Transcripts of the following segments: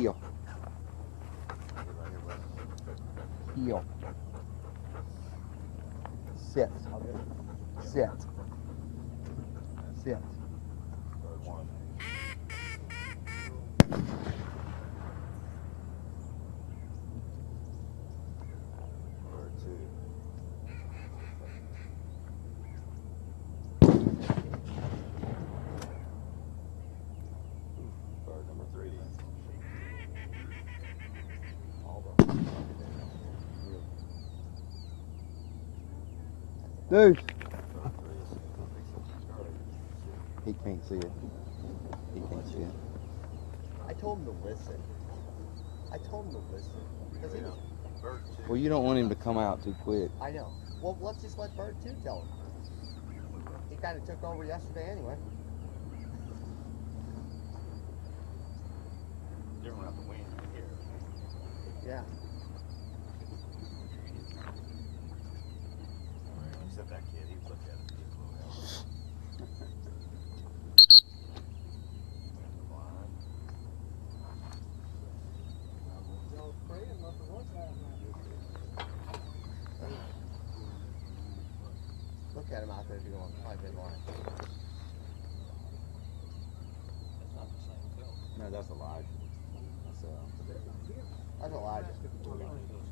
Heel. Heel. Sit. Sit. Sit. Dude. He can't see it. He can't see it. I told him to listen. Because he was... Well, you don't want him to come out too quick. I know. Well, let's just let Bird 2 tell him. He kind of took over yesterday anyway. Different out the wind here. Yeah. Except that kid, he looked at it. Look at him out there doing 5-bit line. No, that's Elijah. That's Elijah.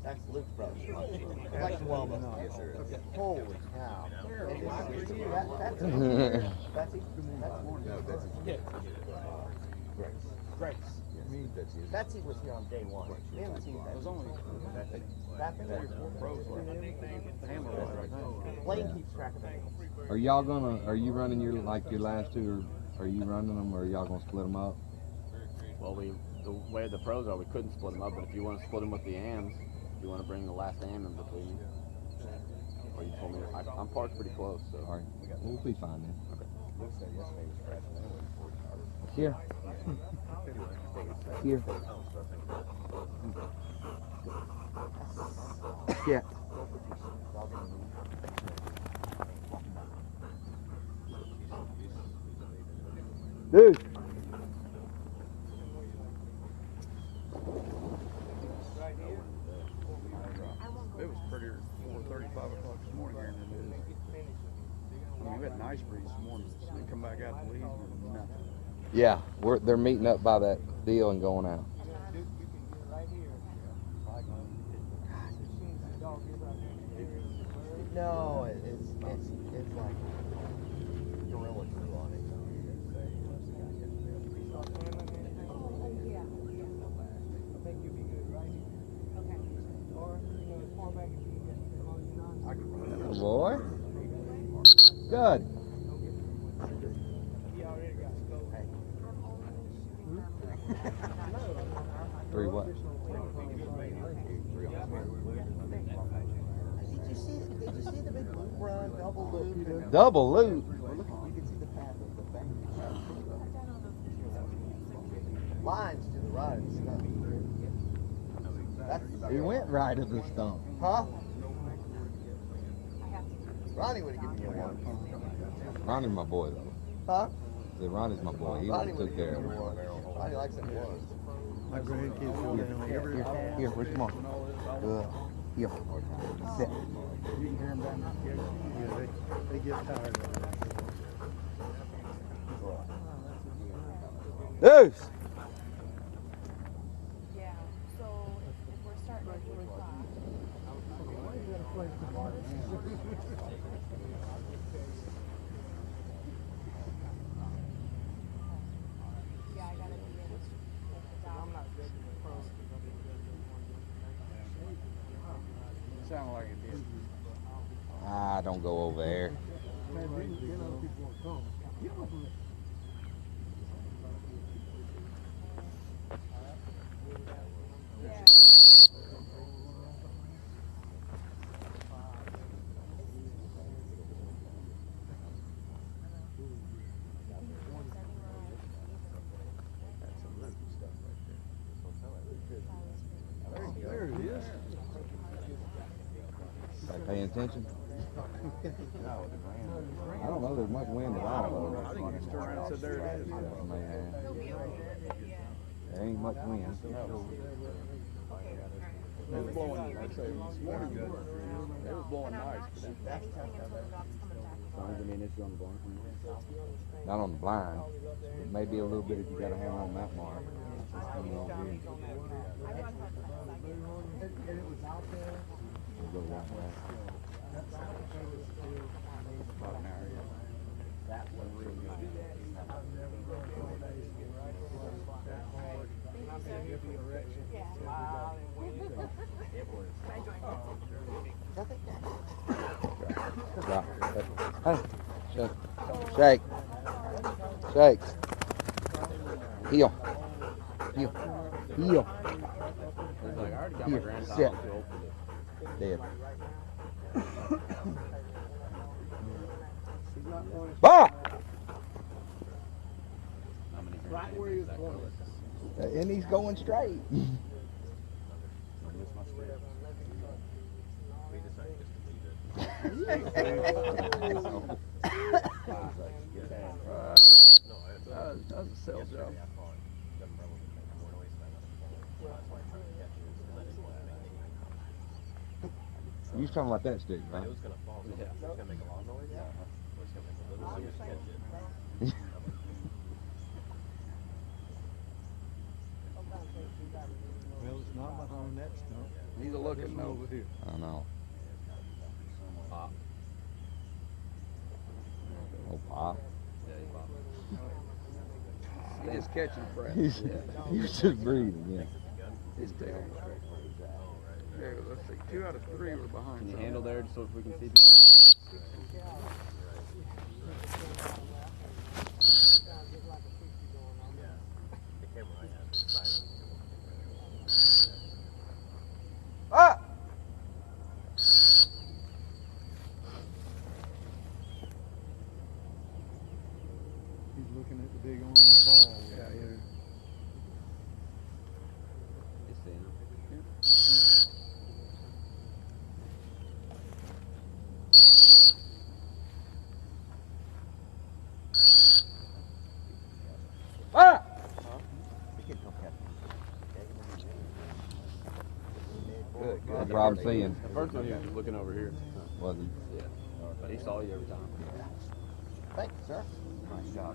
That's Luke's brother. Like 12 of them. Yes, sir. Holy cow. And this is, that's Betsy? Grace. Betsy was here on day one. We haven't seen Betsy. That thing? Blaine keeps track of it. Are y'all gonna? Are you running your last two? Or are you running them, or are y'all gonna split them up? Well, the way the pros are, we couldn't split them up. But if you want to split them with the AMs, you want to bring the last AM in between you. Or you told me I'm parked pretty close, so. All right, we'll be fine then. Luke said yesterday was crashing anyway. Here. Here. Yeah. Dude. It was prettier 4:30, 5 o'clock this morning here than it is. I mean, we had a nice breeze this morning. They come back out and leave, nothing. Yeah, they're meeting up by that deal and going out. No, it's like gorilla glue on it. Boy. Good. Three what? Did you see the big loop run, double loop? Double loop. You can see the path of the bank. Lines to the right of the stump. He went right at the stump. Huh? Ronnie would have given you one. Ronnie's my boy though. Huh? Ronnie's my boy. He Ronnie took care of it. Ronnie likes it more. My grandkids go down every Here, Rick, come on. Good. Here. Sit. You can hear them down there. Yeah, they get tired of it. Deuce. Yeah, so if we're starting at 8 o'clock. Yeah, I gotta be in. I'm not good with pros. Sounded like it did. Ah, don't go over there. There it is. Paying attention? I don't know there's much wind at all though. I think you just turned around and said there it is. Man. There ain't much wind. It was blowing, like I say, this morning it was blowing nice, but Anything until the dog's coming back. As long as there be an issue on the barn. Not on the blind. Maybe a little bit if you got a hammer on that mark. Just coming over here. I run hard the best I can. We'll go that way. about an hour yet. Drop. Hey, shake. Shake. Shake. Heel. Heel. Heel. He's like, I already got my Here, grandchild sit. too old for this. Dead. Bah! How many grandkids is that going? And he's going straight. That was a sales job. You was talking about that stick, right? Well, it's not behind that stump. He's a looking though. Over here. I know. Oh, pop. He just catching breath. He's just breathing, yeah. His tail. Yeah, let's see. 2 out of 3 were behind. Can you something. handle there just so if we can see? Ah! He's looking at the big orange ball. Yeah, yeah. He's seeing him. Ah! Good, No good. problem seeing. The first one he was just looking over here. Was he? Yeah. But he saw you every time. Thank you, sir. Nice job.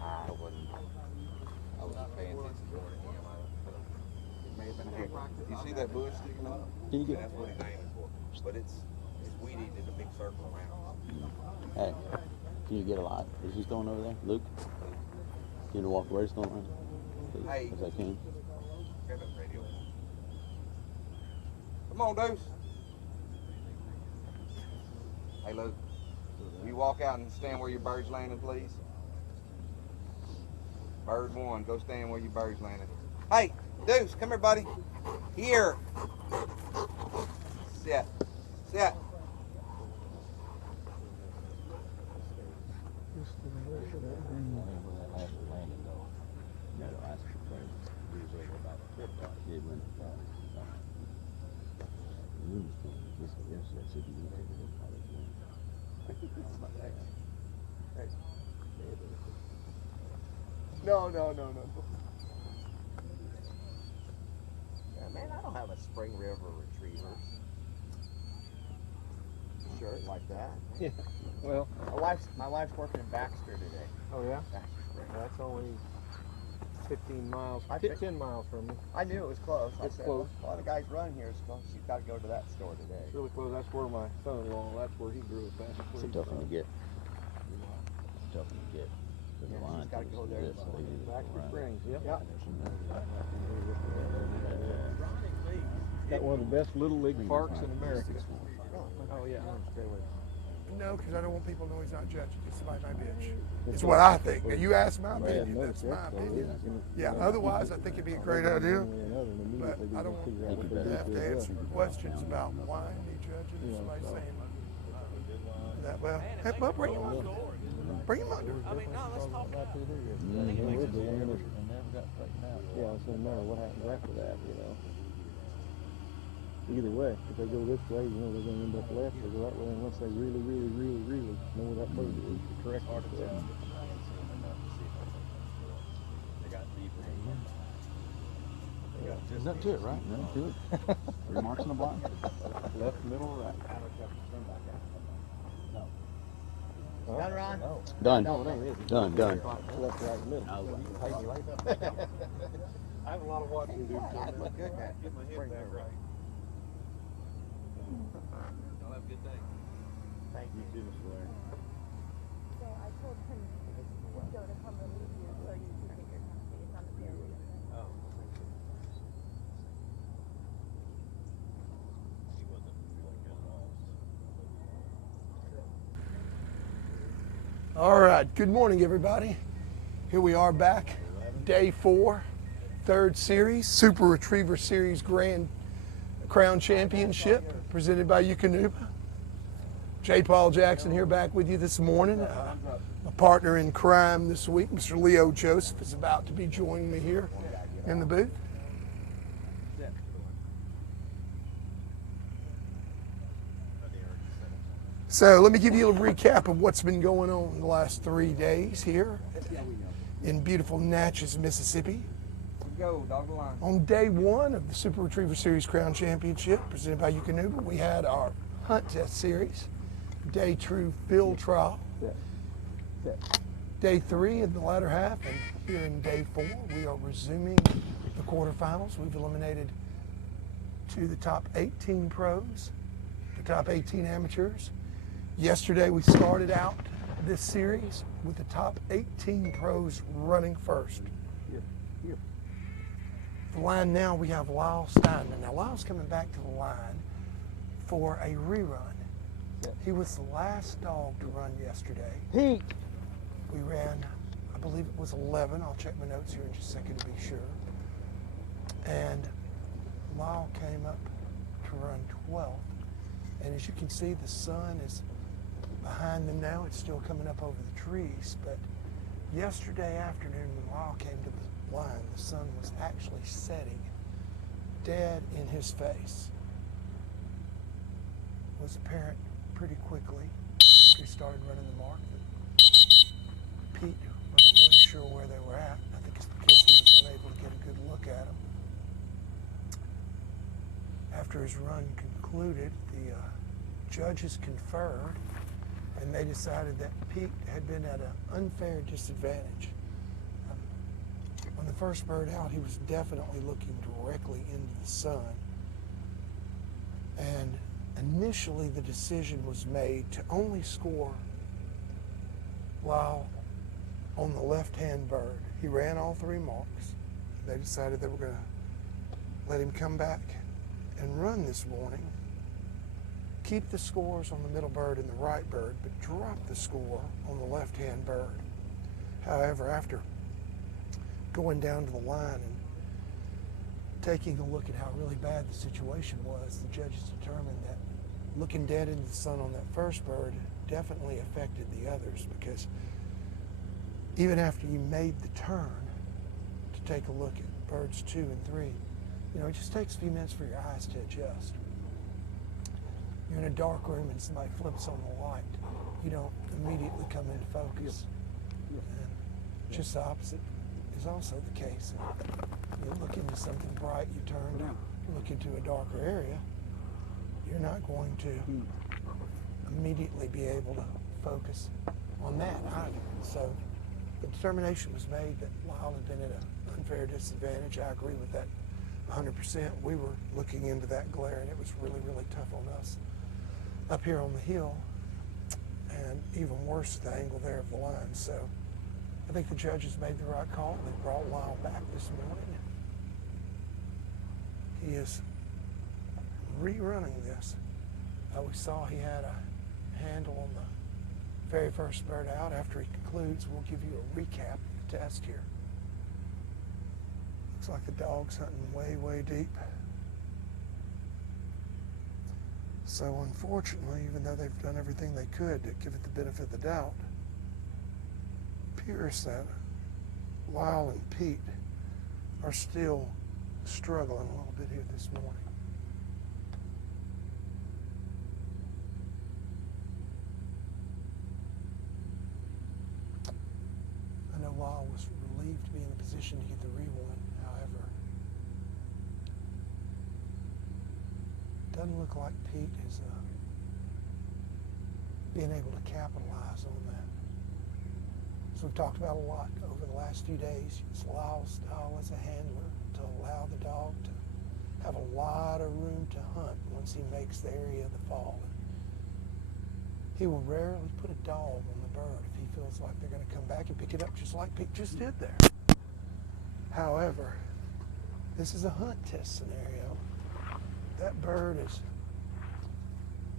I wasn't paying attention to him. It may have been a heck. You see that bush sticking up? Can you get? That's what he's aiming for. But it's weed eating in a big circle around. Hey, can you get a lot? Is he throwing over there? Luke? Can you walk where he's throwing? Please, Hey. as I can. Grab that radio. Come on, Deuce. Hey, Luke. Will you walk out and stand where your bird's landing, please? Bird 1, go stand where your bird's landing. Hey, Deuce, come here, buddy. Here. Sit. Sit. No. Yeah, man, I don't have a Spring River retriever shirt like that. Yeah. Well, My wife's working in Baxter today. oh yeah? Baxter Spring. That's only 15 miles, I think- 10 miles from me. I knew it was close. I It's said, close. A lot of guys run here. It's close. You've got to go to that store today. It's really close. That's where my son-in-law, that's where he grew up at. That's where It's a he's tough one from. to get. It's a tough one to get. The Yeah, line he's gotta takes go to there. this, so he needs to Baxter go around. Springs, yep. Yep. Got one of the best little league parks in America. Oh yeah. Stay away. No, because I don't want people to know he's not judging. It's somebody my bitch. It's what I think. Now you ask my opinion. That's my opinion. Yeah. Otherwise, I think it'd be a great idea. But I don't have to answer questions about why he judging. Somebody saying That well, hey, well, bring him under. Bring him under. I mean, no, let's talk. Mm-hmm. We'll be in it. And never got straightened out. Yeah, so no matter what happens after that, you know. Either way, if they go this way, you know they're going to end up left or go that way unless they really know where that bird is to correct themselves. There's nothing to it, right? Nothing to it. 3 marks in a blind. Left, middle, right. Done, Ron? Done. No, it ain't. Done. Left, right, middle. I have a lot of watching to do. That looked good, man. Get my head back right. Y'all have a good day. Thank you. So I told him just go to come relieve you so you can take your custody. It's on the period. Oh. He wasn't really good at all. All right, good morning, everybody. Here we are back, day 4, 3rd series, Super Retriever Series Grand Crown Championship, presented by Eukanuba. J. Paul Jackson here back with you this morning. My partner in crime this week, Mr. Leo Joseph, is about to be joining me here in the booth. So let me give you a recap of what's been going on in the last 3 days here in beautiful Natchez, Mississippi. Go, dog the line. On day 1 of the Super Retriever Series Crown Championship, presented by Eukanuba, we had our hunt test series, day 2 field trial, day 3 in the latter half, and here in day 4, we are resuming the quarterfinals. We've eliminated the top 18 pros, the top 18 amateurs. Yesterday, we started out this series with the top 18 pros running first. The line now, we have Lyle Steinman. Now, Lyle's coming back to the line for a rerun. He was the last dog to run yesterday. Heat. We ran, I believe it was 11. I'll check my notes here in just a second to be sure. And Lyle came up to run 12th. And as you can see, the sun is behind them now. It's still coming up over the trees. But yesterday afternoon, when Lyle came to the line, the sun was actually setting dead in his face. It was apparent pretty quickly after he started running the mark that Pete wasn't really sure where they were at. I think it's because he was unable to get a good look at them. After his run concluded, the judges conferred, and they decided that Pete had been at an unfair disadvantage. On the first bird out, he was definitely looking directly into the sun. And initially, the decision was made to only score Lyle on the left-hand bird. He ran all 3 marks. They decided they were going to let him come back and run this morning. Keep the scores on the middle bird and the right bird, but drop the score on the left-hand bird. However, after going down to the line and taking a look at how really bad the situation was, the judges determined that looking dead into the sun on that first bird definitely affected the others, because even after you made the turn to take a look at birds 2 and 3, you know, it just takes a few minutes for your eyes to adjust. You're in a dark room and somebody flips on the light, you don't immediately come into focus. And just the opposite is also the case. You look into something bright, you turn to look into a darker area, you're not going to immediately be able to focus on that either. So the determination was made that Lyle had been at an unfair disadvantage. I agree with that 100%. We were looking into that glare, and it was really, really tough on us up here on the hill, and even worse, the angle there of the line. So I think the judges made the right call. They brought Lyle back this morning. He is rerunning this. We saw he had a handle on the very first bird out. After he concludes, we'll give you a recap of the test here. Looks like the dog's hunting way, way deep. So unfortunately, even though they've done everything they could to give it the benefit of the doubt, appears that Lyle and Pete are still struggling a little bit here this morning. I know Lyle was relieved to be in the position to get the rewind. However, doesn't look like Pete is being able to capitalize on that. So we've talked about a lot over the last few days. It's Lyle's style as a handler to allow the dog to have a lot of room to hunt once he makes the area of the fall. He will rarely put a dog on the bird if he feels like they're going to come back and pick it up just like Pete just did there. However, this is a hunt test scenario. That bird is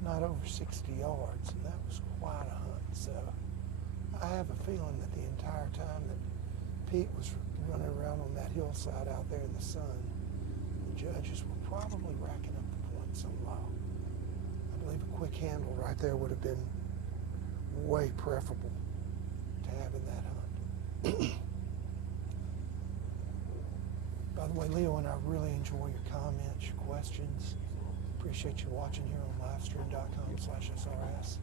not over 60 yards, and that was quite a hunt. So I have a feeling that the entire time that Pete was running around on that hillside out there in the sun, the judges were probably racking up the points on Lyle. I believe a quick handle right there would have been way preferable to having that hunt. By the way, Leo and I really enjoy your comments, your questions. Appreciate you watching here on livestream.com/SRS.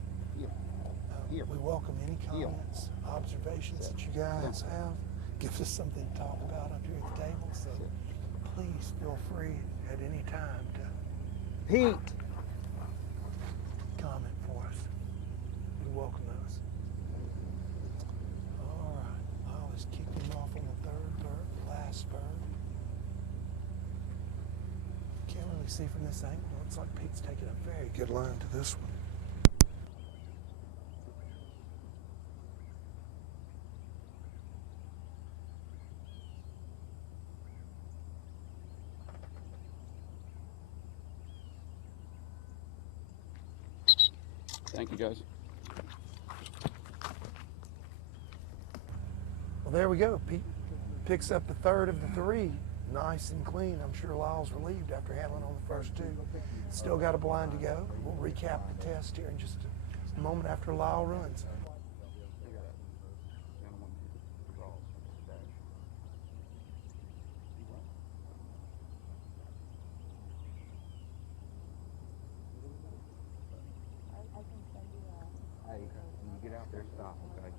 We welcome any comments, observations that you guys have. Gives us something to talk about up here at the table. So please feel free at any time to Pete. comment for us. We welcome those. All right, Lyle has kicked him off on the third bird, last bird. Can't really see from this angle. Looks like Pete's taking a very good line to this one. Thank you, guys. Well, there we go. Pete picks up the third of the three. Nice and clean. I'm sure Lyle's relieved after handling on the first two. Still got a blind to go. We'll recap the test here in just a moment after Lyle runs. Get out there, stop, okay?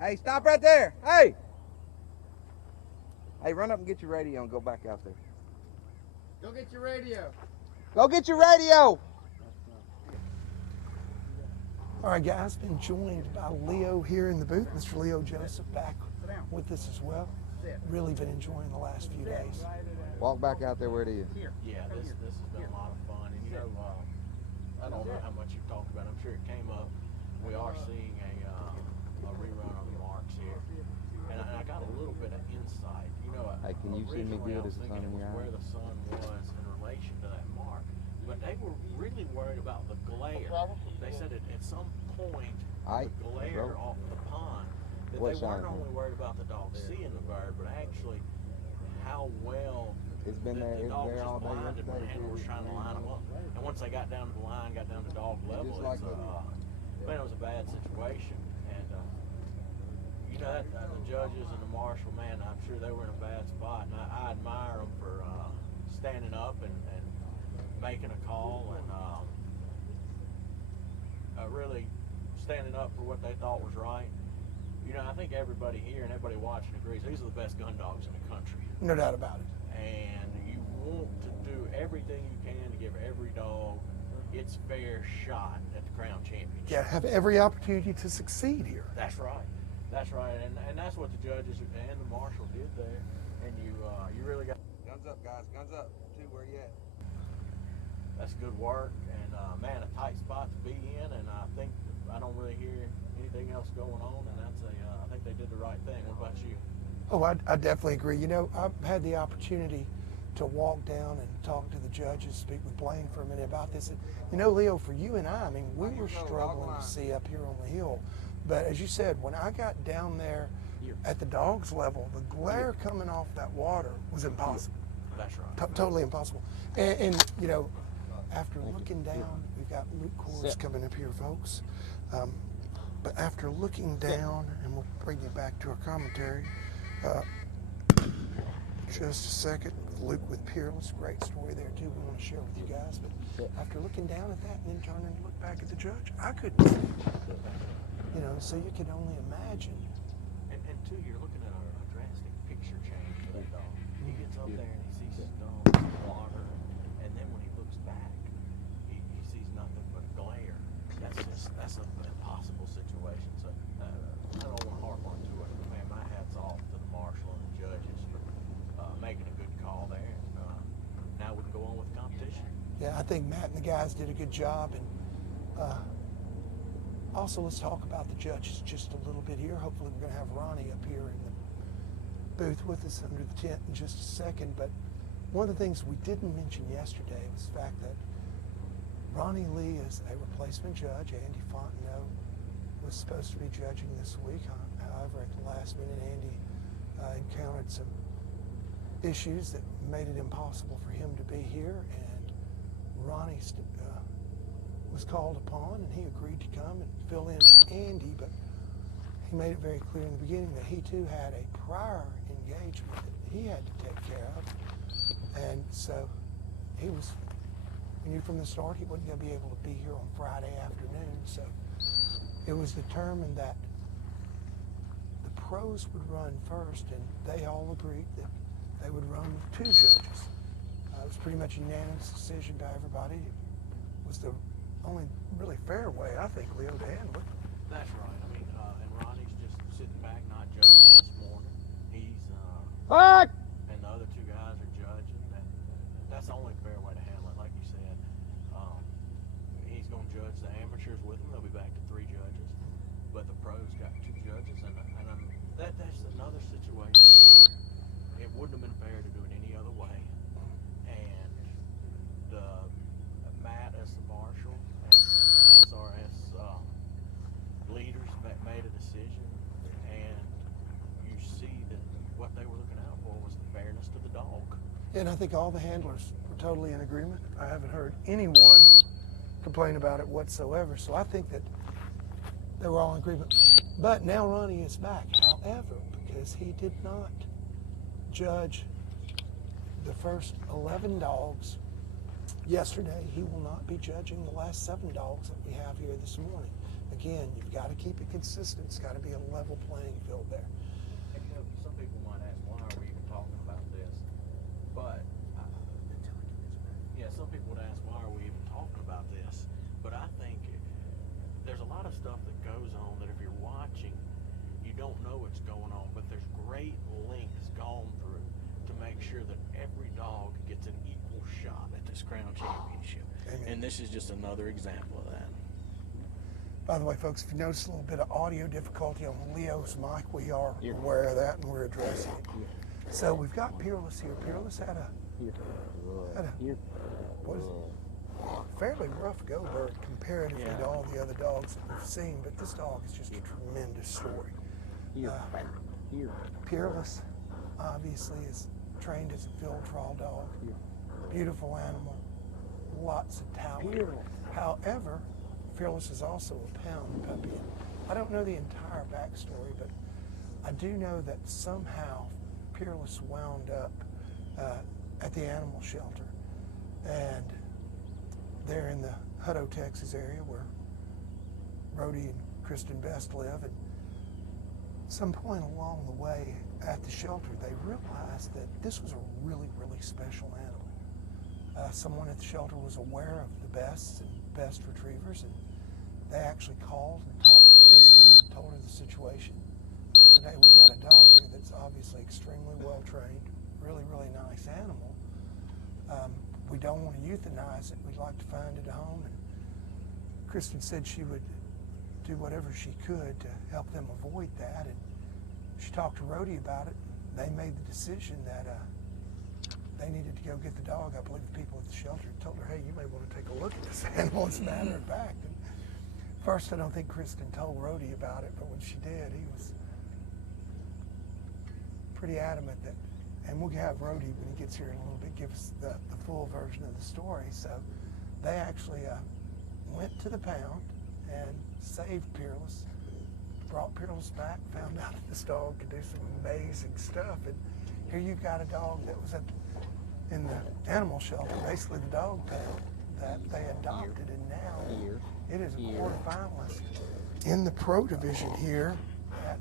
Hey, stop right there. Hey! Hey, run up and get your radio and go back out there. Go get your radio. Go get your radio! All right, guys, been joined by Leo here in the booth. Mr. Leo Joseph back with us as well. Really been enjoying the last few days. Walk back out there where it is. Yeah, this has been a lot of fun. And you know, I don't know how much you've talked about it. I'm sure it came up. We are seeing a rerun of the marks here. And I got a little bit of insight. You know, Hey, can you see me originally good I was as the sun thinking in it your was where eye? the sun was in relation to that mark. But they were really worried about the glare. They said at some point, the glare off the pond, that What they weren't sign? only worried about the dog seeing the bird, but actually how well It's been the there, dog was all just day blinded when the handler was yesterday. trying to line them up. And once they got down to the line, got down to dog level, just like man, it was a bad situation. And you know, the judges and the marshal, man, I'm sure they were in a bad spot. And I admire them for standing up and making a call and really standing up for what they thought was right. You know, I think everybody here and everybody watching agrees these are the best gun dogs in the country. No doubt about it. And you want to do everything you can to give every dog its fair shot at the Crown Championship. Yeah, have every opportunity to succeed here. That's right. That's right. And that's what the judges and the marshal did there. And you really got... Guns up, guys. Guns up. Two, where you at? That's good work. And, man, a tight spot to be in. And I don't really hear anything else going on. And I think they did the right thing. What about you? Oh, I definitely agree. You know, I've had the opportunity to walk down and talk to the judges, speak with Blaine for a minute about this. And, you know, Leo, for you and I mean, we were struggling to see up here on the hill. But as you said, when I got down there at the dog's level, the glare coming off that water was impossible. That's right. Totally impossible. And, you know, after looking down, we've got Luke Kors coming up here, folks. But after looking down, and we'll bring you back to our commentary, just a second. Luke with Peerless, great story there too. We want to share with you guys. But after looking down at that and then turning and look back at the judge, I could, so you can only imagine. And two, you're looking at a drastic picture change for that dog. He gets up there and he sees his dog in the water, and then when he looks back, he sees nothing but glare. That's an impossible situation. So I don't want to harp on to it. Man, my hat's off to the marshal and the judges for making a good call there. Now we can go on with the competition. Yeah, I think Matt and the guys did a good job. And also, let's talk about the judges just a little bit here. Hopefully, we're going to have Ronnie up here in the booth with us under the tent in just a second. But one of the things we didn't mention yesterday was the fact that Ronnie Lee is a replacement judge. Andy Fontenot was supposed to be judging this week. However, at the last minute, Andy encountered some issues that made it impossible for him to be here, and Ronnie was called upon, and he agreed to come and fill in for Andy, but he made it very clear in the beginning that he too had a prior engagement that he had to take care of, and so we knew from the start he wasn't going to be able to be here on Friday afternoon, so it was determined that the pros would run first, and they all agreed that they would run with two judges. It was pretty much a unanimous decision by everybody. It was the only really fair way, I think, Leo, to handle it. That's right. I mean, and Ronnie's just sitting back, not judging this morning. He's and the other two guys are judging, and that's the only fair way to handle it. Like you said, he's going to judge the amateurs with him. They'll be back to 3 judges, but the pros got 2 judges, and that's another situation where it wouldn't have been fair to do it any other way. And Matt as the marshal and the SRS leaders made a decision, and you see that what they were looking out for was the fairness to the dog. And I think all the handlers were totally in agreement. I haven't heard anyone complain about it whatsoever, so I think that they were all in agreement. But now Ronnie is back. However, because he did not judge the first 11 dogs yesterday, he will not be judging the last 7 dogs that we have here this morning. Again, you've got to keep it consistent. It's got to be a level playing field there. And some people might ask, why are we even talking about this? But some people would ask, why are we even talking about this? But I think there's a lot of stuff that goes on that if you're watching, you don't know what's going on, but there's great lengths gone through to make sure that every dog gets an equal shot at this Crown Championship. Amen. And this is just another example of that. By the way, folks, if you notice a little bit of audio difficulty on Leo's mic, we are aware of that and we're addressing it. So we've got Peerless here. Peerless had a what is it? Fairly rough go bird comparatively to all the other dogs that we've seen, but this dog is just a tremendous story. Peerless obviously is trained as a field trial dog. Beautiful animal, lots of talent. However, Fearless is also a pound puppy. I don't know the entire backstory, but I do know that somehow Peerless wound up at the animal shelter, and they're in the Hutto, Texas area where Rhodey and Kristen Best live, and some point along the way at the shelter they realized that this was a really, really special animal. Someone at the shelter was aware of the Bests and Best retrievers, and they actually called and talked to Kristen and told her the situation. They said, hey, we've got a dog here that's obviously extremely well trained, really, really nice animal. We don't want to euthanize it. We'd like to find it a home. And Kristen said she would do whatever she could to help them avoid that. And she talked to Rhodey about it. They made the decision that they needed to go get the dog. I believe the people at the shelter told her, hey, you may want to take a look at this animal, as a matter of fact. And first, I don't think Kristen told Rhodey about it, but when she did, he was pretty adamant that, and we'll have Rhodey when he gets here in a little bit, give us the full version of the story. So they actually went to the pound and saved Peerless, brought Peerless back, found out that this dog could do some amazing stuff. And here you've got a dog that was in the animal shelter, basically the dog pound that they adopted, and now it is a quarterfinalist in the pro division here at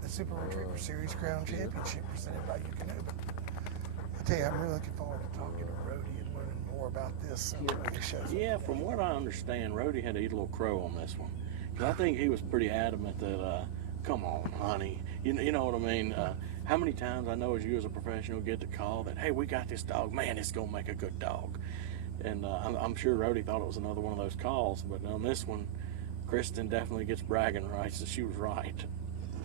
the Super Retriever Series Crown Championship presented by Eukanuba. I tell you, I'm really looking forward to talking to Rhodey and learning more about this. Yeah, from what I understand, Rhodey had to eat a little crow on this one. 'Cause I think he was pretty adamant that, come on, honey. You know what I mean? How many times I know as you as a professional get the call that, hey, we got this dog. Man, it's going to make a good dog. And I'm sure Rhodey thought it was another one of those calls. But on this one, Kristen definitely gets bragging rights that she was right.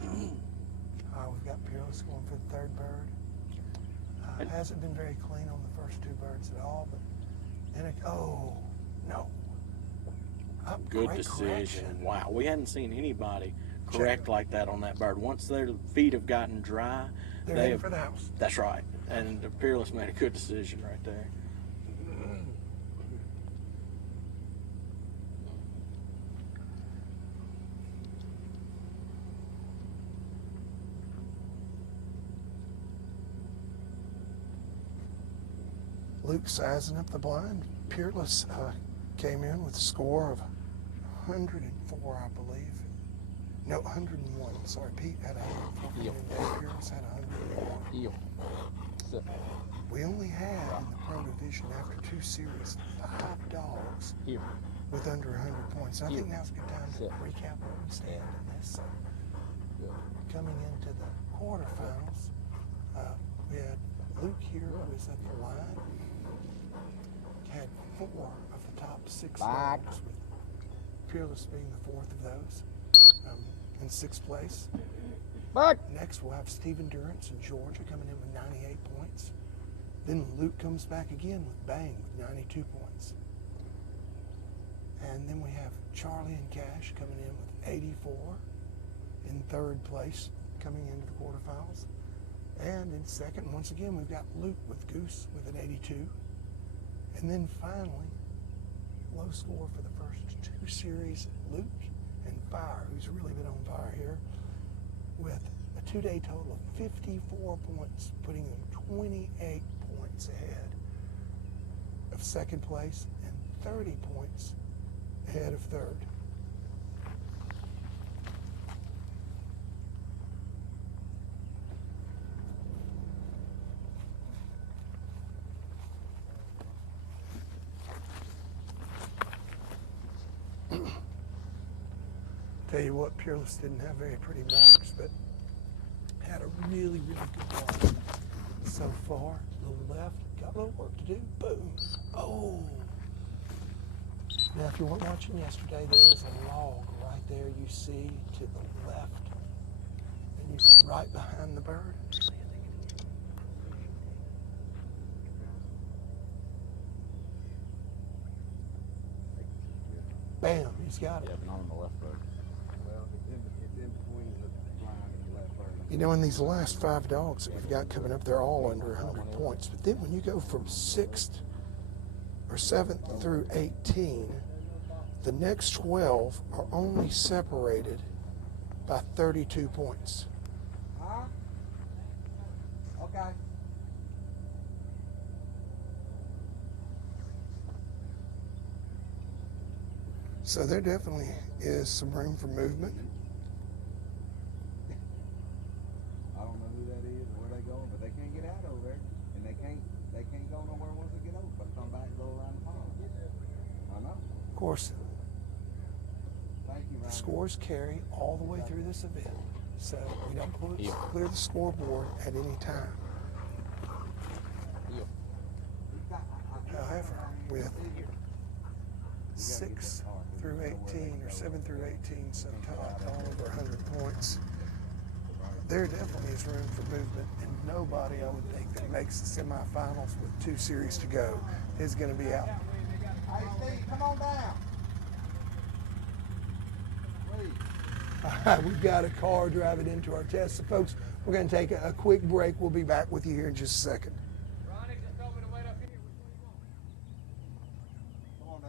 We've got Peerless going for the third bird. It hasn't been very clean on the first two birds at all, but then oh, no. Good decision. Correction. Wow, we hadn't seen anybody correct like that on that bird. Once their feet have gotten dry, they're heading for the house. That's right. And the Peerless made a good decision right there. Luke sizing up the blind. Peerless came in with a score of 104, I believe. No, 101. Sorry, Pete had 104. And Peerless had 101. We only had in the pro division after two series 5 dogs with under 100 points. And I think now's a good time to recap where we stand in this. Coming into the quarterfinals, we had Luke here who was at the line. Had 4 of the top 6 dogs, with Peerless being the 4th of those, in 6th place. Next we'll have Stephen Durrance in Georgia coming in with 98 points. Then Luke comes back again with Bang with 92 points. And then we have Charlie and Cash coming in with 84 in 3rd place coming into the quarterfinals. And in 2nd, once again, we've got Luke with Goose with an 82. And then finally, low score for the first 2 series, Luke and Fire, who's really been on fire here, with a 2-day total of 54 points, putting them 28 points ahead of 2nd place and 30 points ahead of 3rd. Tell you what, Peerless didn't have very pretty marks, but had a really, really good ball so far. A little left, got a little work to do. Boom. Oh. Now, if you weren't watching yesterday, there is a log right there you see to the left, and you're right behind the bird. Bam, he's got it. Yeah, but not on the left bird. You know, in these last 5 dogs that we've got coming up, they're all under 100 points. But then when you go from 6th or 7th through 18, the next 12 are only separated by 32 points. Huh? Okay. So there definitely is some room for movement. I don't know who that is or where they going, but they can't get out over there, and they can't go nowhere once they get over, but come back and go around the pond. I know. Of course, Thank you, Ryan. scores carry all the way through this event, so we don't clear the scoreboard at any time. However, with 6 through 18 or 7 through 18 sometimes all over 100 points, there definitely is room for movement, and nobody, I would think, that makes the semifinals with 2 series to go is going to be out. Hey, Steve, come on down. Please. We've got a car driving into our test. So, folks, we're going to take a quick break. We'll be back with you here in just a second. Ronnie just told me to wait up here. Come on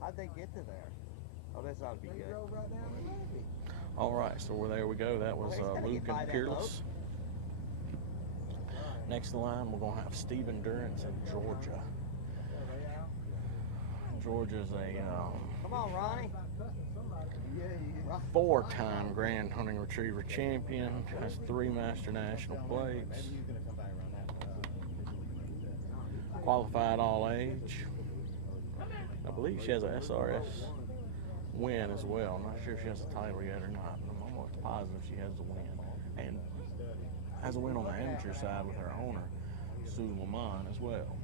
How'd they get to there? Oh, this ought to be good. All right, so there we go. That was Luke and Peerless. Next in line, we're going to have Stephen Durrance in Georgia. Georgia's a Come on, Ronnie. four-time Grand Hunting Retriever champion. Has 3 Master National plates. Qualified all age. I believe she has a SRS win as well. I'm not sure if she has a title yet or not, but I'm almost positive she has a win. And has a win on the amateur side with her owner, Sue Lamont, as well.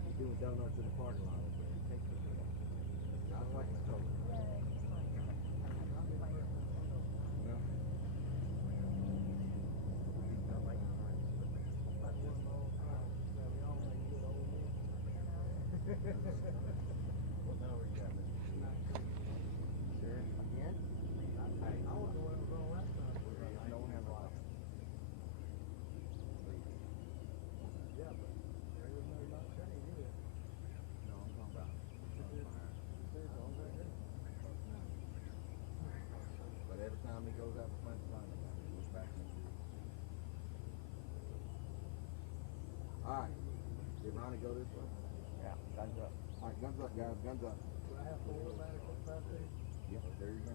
Alright. Did Ronnie go this way? Yeah, guns up. Alright, guns up, guys, guns up. Do I have full automatic on 5 feet? Yep, there you go.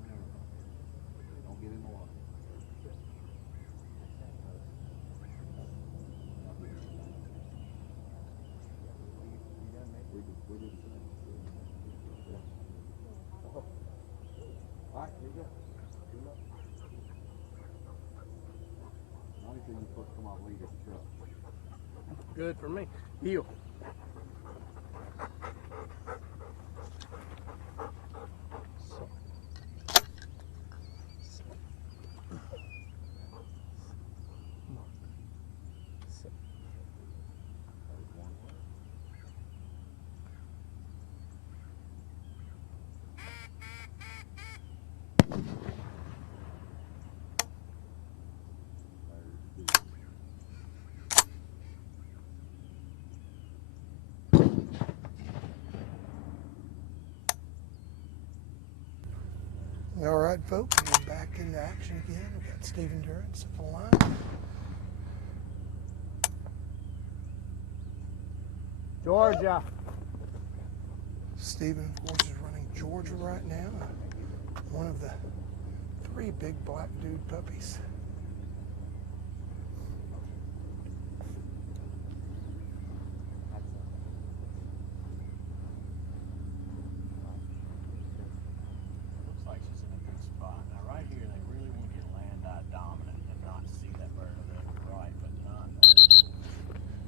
Don't get in the water. We did the same. Alright, here you go. Good luck. Only thing you put, come on, lead at the truck. Good for me. Heel. All right, folks, we're back into action again. We got Stephen Durrance at the line. Georgia. Stephen, of course, is running Georgia right now. One of the 3 big black dude puppies.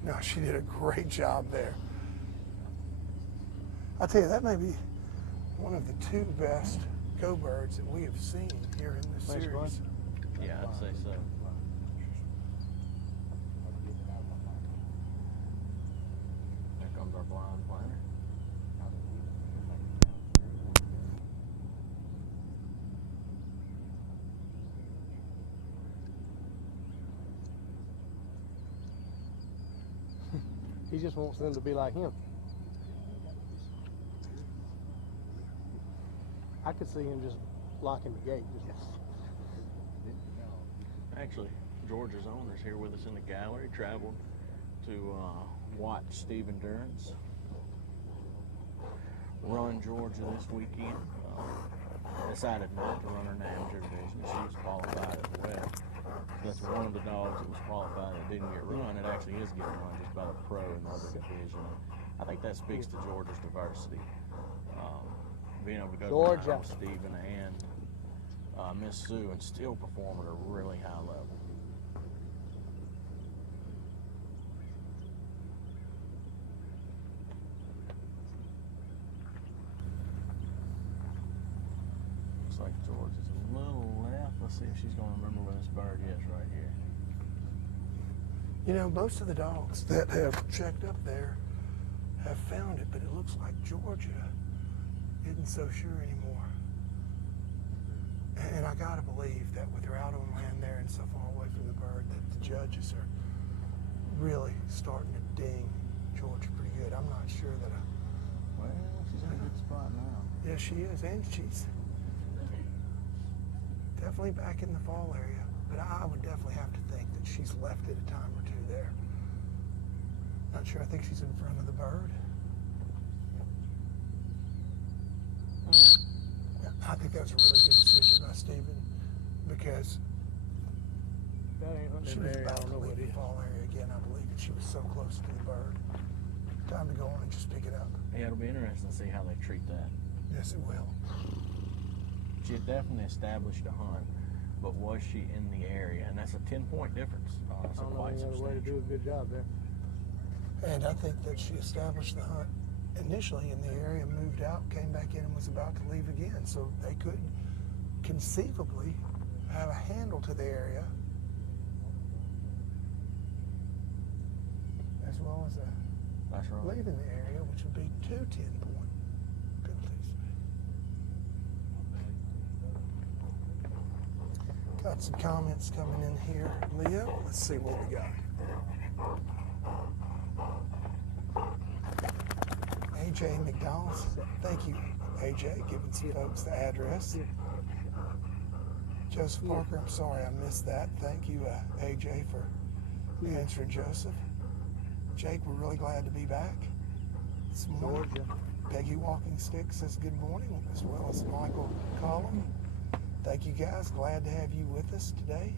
No, she did a great job there. I tell you, that may be one of the 2 best go-birds that we have seen here in this series. Yeah, I'd say so. There comes our blind planner. He just wants them to be like him. I could see him just locking the gate. Actually, Georgia's owner's here with us in the gallery. Traveled to watch Stephen Durrance run Georgia this weekend. Decided not to run her in the amateur division. She was qualified as well. That's one of the dogs that was qualified that didn't get run. It actually is getting run just by the pro in the other division. I think that speaks to Georgia's diversity. Being able to go Georgia with Stephen and Miss Sue and still perform at a really high level. Looks like Georgia's a little left. Let's see if she's going to remember where this bird is right here. You know, most of the dogs that have checked up there have found it, but it looks like Georgia isn't so sure anymore. And I gotta believe that with her out judges are really starting to ding Georgia pretty good. I'm not sure that Well, she's in a good spot now. yeah, she is, and she's definitely back in the fall area. But I would definitely have to think that she's left it a time or two there. Not sure. I think she's in front of the bird. I think that was a really good decision by Stephen because she was about to leave the fall area again, I believe, and she was so close to the bird. Time to go on and just pick it up. Yeah, it'll be interesting to see how they treat that. Yes, it will. She had definitely established a hunt, but was she in the area? And that's a 10-point difference. So quite substantial. Way to do a good job there. And I think that she established the hunt initially in the area, moved out, came back in, and was about to leave again. So they could conceivably have a handle to the area as well as That's right. leaving the area, which would be 2 10-point penalties. Got some comments coming in here, Leo. Let's see what we got. AJ McDonald, thank you, AJ, giving some folks the address. Joseph Parker, I'm sorry I missed that. Thank you, AJ, for answering Joseph. Jake, we're really glad to be back this morning. Peggy Walking Stick says good morning, as well as Michael Collum. Thank you guys, glad to have you with us today.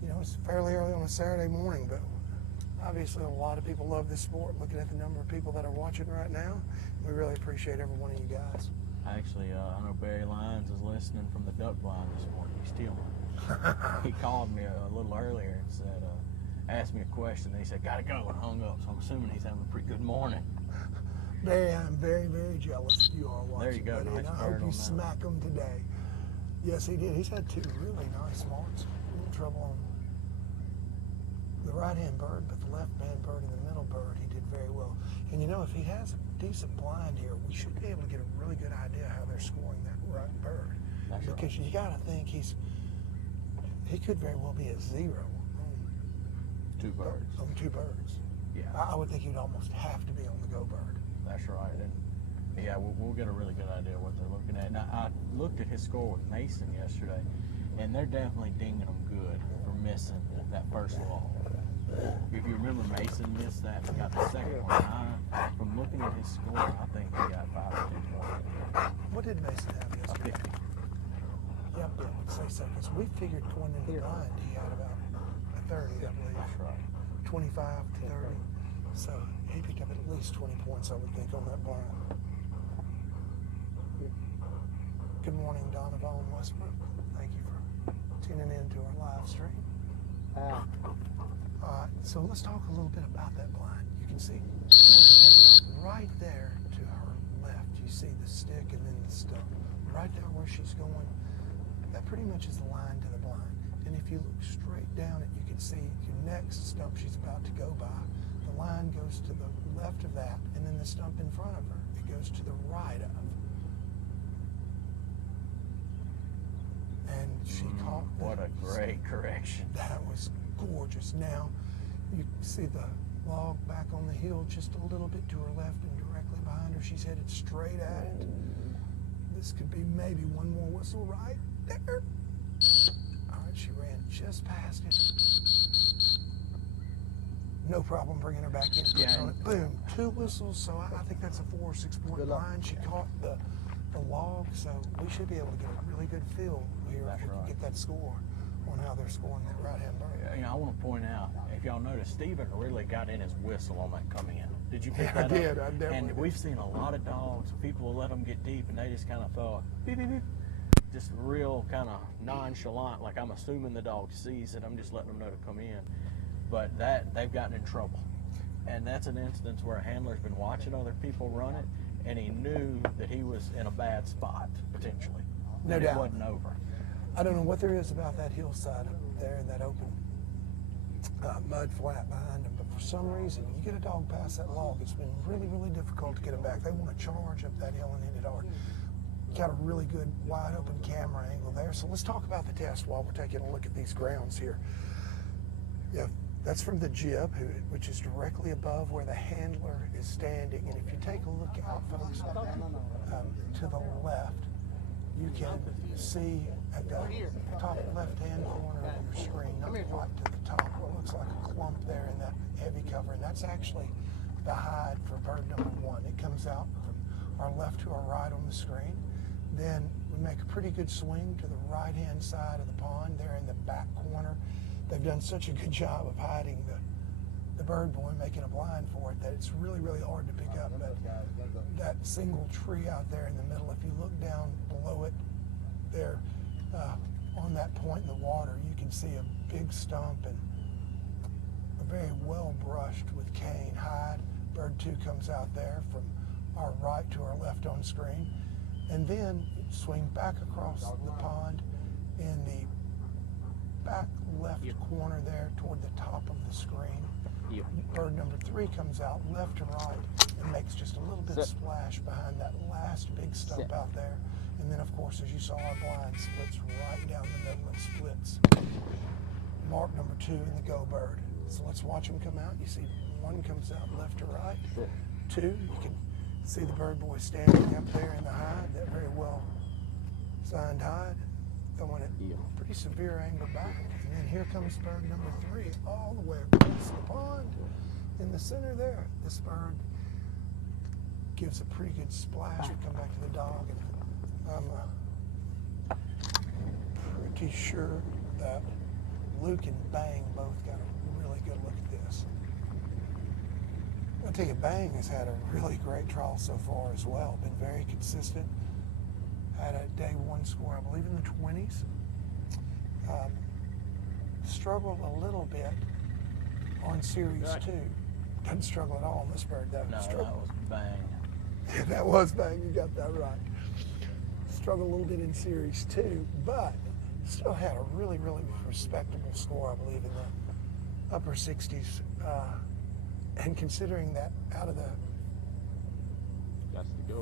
You know, it's fairly early on a Saturday morning, but obviously a lot of people love this sport. Looking at the number of people that are watching right now, we really appreciate every one of you guys. Actually, I know Barry Lyons is listening from the duck blind this morning. He's still He called me a little earlier and said, asked me a question. He said, gotta go, and hung up. So I'm assuming he's having a pretty good morning. Barry, I'm very, very jealous you are watching. There you go. Buddy, Nice and I bird hope you on that. smack him today. Yes, he did. He's had 2 really nice marks. A little trouble on the right-hand bird, but the left-hand bird and the middle bird, he did very well. And you know, if he has a decent blind here, we should be able to get a really good idea how they're scoring that right bird. That's because right. you got to think he could very well be a 0 on 2 birds. On 2 birds. Yeah. I would think he'd almost have to be on the go bird. That's right. And yeah, we'll get a really good idea what they're looking at. Now, I looked at his score with Mason yesterday, and they're definitely dinging him good for missing that first log. If you remember, Mason missed that and got the second one. From looking at his score, I think he got 5 or 10 points. What did Mason have A yesterday? 50. Yep, I would say so, because we figured going into the blind, he had about a 30, I believe. That's right. 25 to 30. So he picked up at least 20 points, I would think, on that blind. Good morning, Donovan Westbrook. Thank you for tuning in to our live stream. All right, so let's talk a little bit about that blind. You can see Georgia taking off right there to her left. You see the stick and then the stump. Right there where she's going, that pretty much is the line to the blind. And if you look straight down it, you can see your next stump she's about to go by. The line goes to the left of that, and then the stump in front of her, it goes to the right of. And she caught that. What a great correction. That was gorgeous. Now, you see the log back on the hill just a little bit to her left and directly behind her. She's headed straight at it. This could be maybe one more whistle right there. All right, she ran just past it. No problem bringing her back in. Yeah. Boom, 2 whistles. So I think that's a 4 or 6 point line. She caught the log, so we should be able to get a really good feel here if we can get that score on how they're scoring that right-hand bird. You know, I want to point out, if y'all noticed, Stephen really got in his whistle on that coming in. Did you pick Yeah, that up? I did. I definitely And did. we've seen a lot of dogs, people will let them get deep, and they just kind of throw a beep, beep, beep. Just real kind of nonchalant, like I'm assuming the dog sees it, I'm just letting them know to come in. But they've gotten in trouble. And that's an instance where a handler's been watching other people run it, and he knew that he was in a bad spot, potentially. No and doubt. It wasn't over. I don't know what there is about that hillside up there in that open mud flat behind them, but for some reason, you get a dog past that log, it's been really, really difficult to get them back. They want to charge up that hill and hit it hard. got a really good wide open camera angle there. So let's talk about the test while we're taking a look at these grounds here. Yeah, that's from the jib, which is directly above where the handler is standing. And if you take a look out, folks, to the left, you can see at the top left-hand corner of your screen, not quite to the top, what looks like a clump there in that heavy cover, and that's actually the hide for bird number 1. It comes out from our left to our right on the screen. Then we make a pretty good swing to the right-hand side of the pond there in the back corner. They've done such a good job of hiding the bird boy, making a blind for it, that it's really, really hard to pick up. But that single tree out there in the middle, if you look down below it there on that point in the water, you can see a big stump and a very well brushed with cane hide. Bird 2 comes out there from our right to our left on screen. And then swing back across the pond in the back left corner there toward the top of the screen. Bird number 3 comes out left to right and makes just a little bit of splash behind that last big stump out there. And then, of course, as you saw, our blind splits right down the middle and splits. Mark number 2 in the go bird. So let's watch them come out. You see 1 comes out left to right. 2, you can see the bird boy standing up there in the hide, that very well signed hide, throwing it pretty severe angle back. And then here comes bird number 3 all the way across the pond in the center there. This bird gives a pretty good splash. We come back to the dog, and I'm pretty sure that Luke and Bang both got a really good look at this. I'll tell you, Bang has had a really great trial so far as well. Been very consistent. Had a day 1 score, I believe, in the 20s. Struggled a little bit on series 2. Doesn't struggle at all on this bird, though. No, that was Bang. That was Bang, you got that right. Struggled a little bit in series 2, but still had a really, really respectable score, I believe, in the upper 60s. And considering that out of the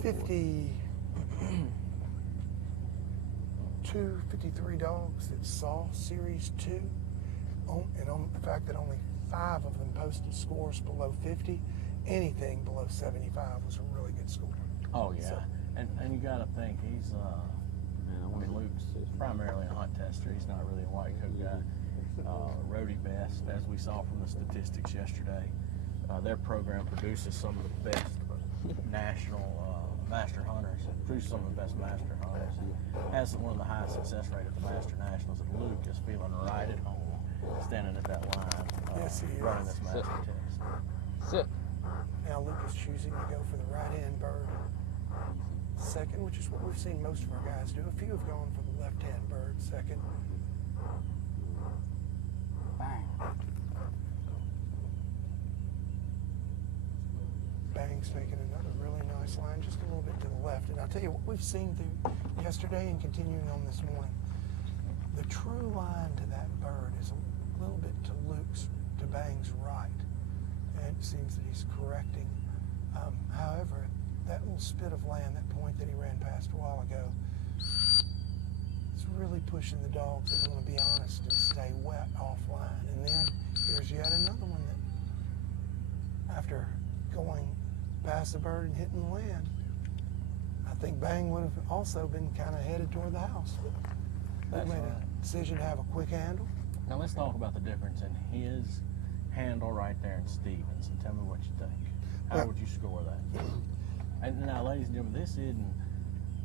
53 dogs that saw Series 2, and on the fact that only 5 of them posted scores below 50, anything below 75 was a really good score. Oh, yeah. So, and you got to think, he's, Luke's primarily a hunt tester. He's not really a white coat guy. Rode best, as we saw from the statistics yesterday. Their program produces some of the best national master hunters. It produces some of the best master hunters. Has one of the highest success rate at the Master Nationals. And Luke is feeling right at home, standing at that line, running this master test. Sit. Now Luke is choosing to go for the right-hand bird second, which is what we've seen most of our guys do. A few have gone for the left-hand bird second. Bang. Bang's taking another really nice line, just a little bit to the left. And I'll tell you what we've seen through yesterday and continuing on this morning. The true line to that bird is a little bit to Bang's right. And it seems that he's correcting. However, that little spit of land, that point that he ran past a while ago, it's really pushing the dogs, if I'm going to be honest, to stay wet offline. And then here's yet another one that, after going past the bird and hitting the land, I think Bang would have also been kind of headed toward the house. They made a decision to have a quick handle. Now let's talk about the difference in his handle right there in Stevens, and tell me what you think. How would you score that? And now, ladies and gentlemen, this isn't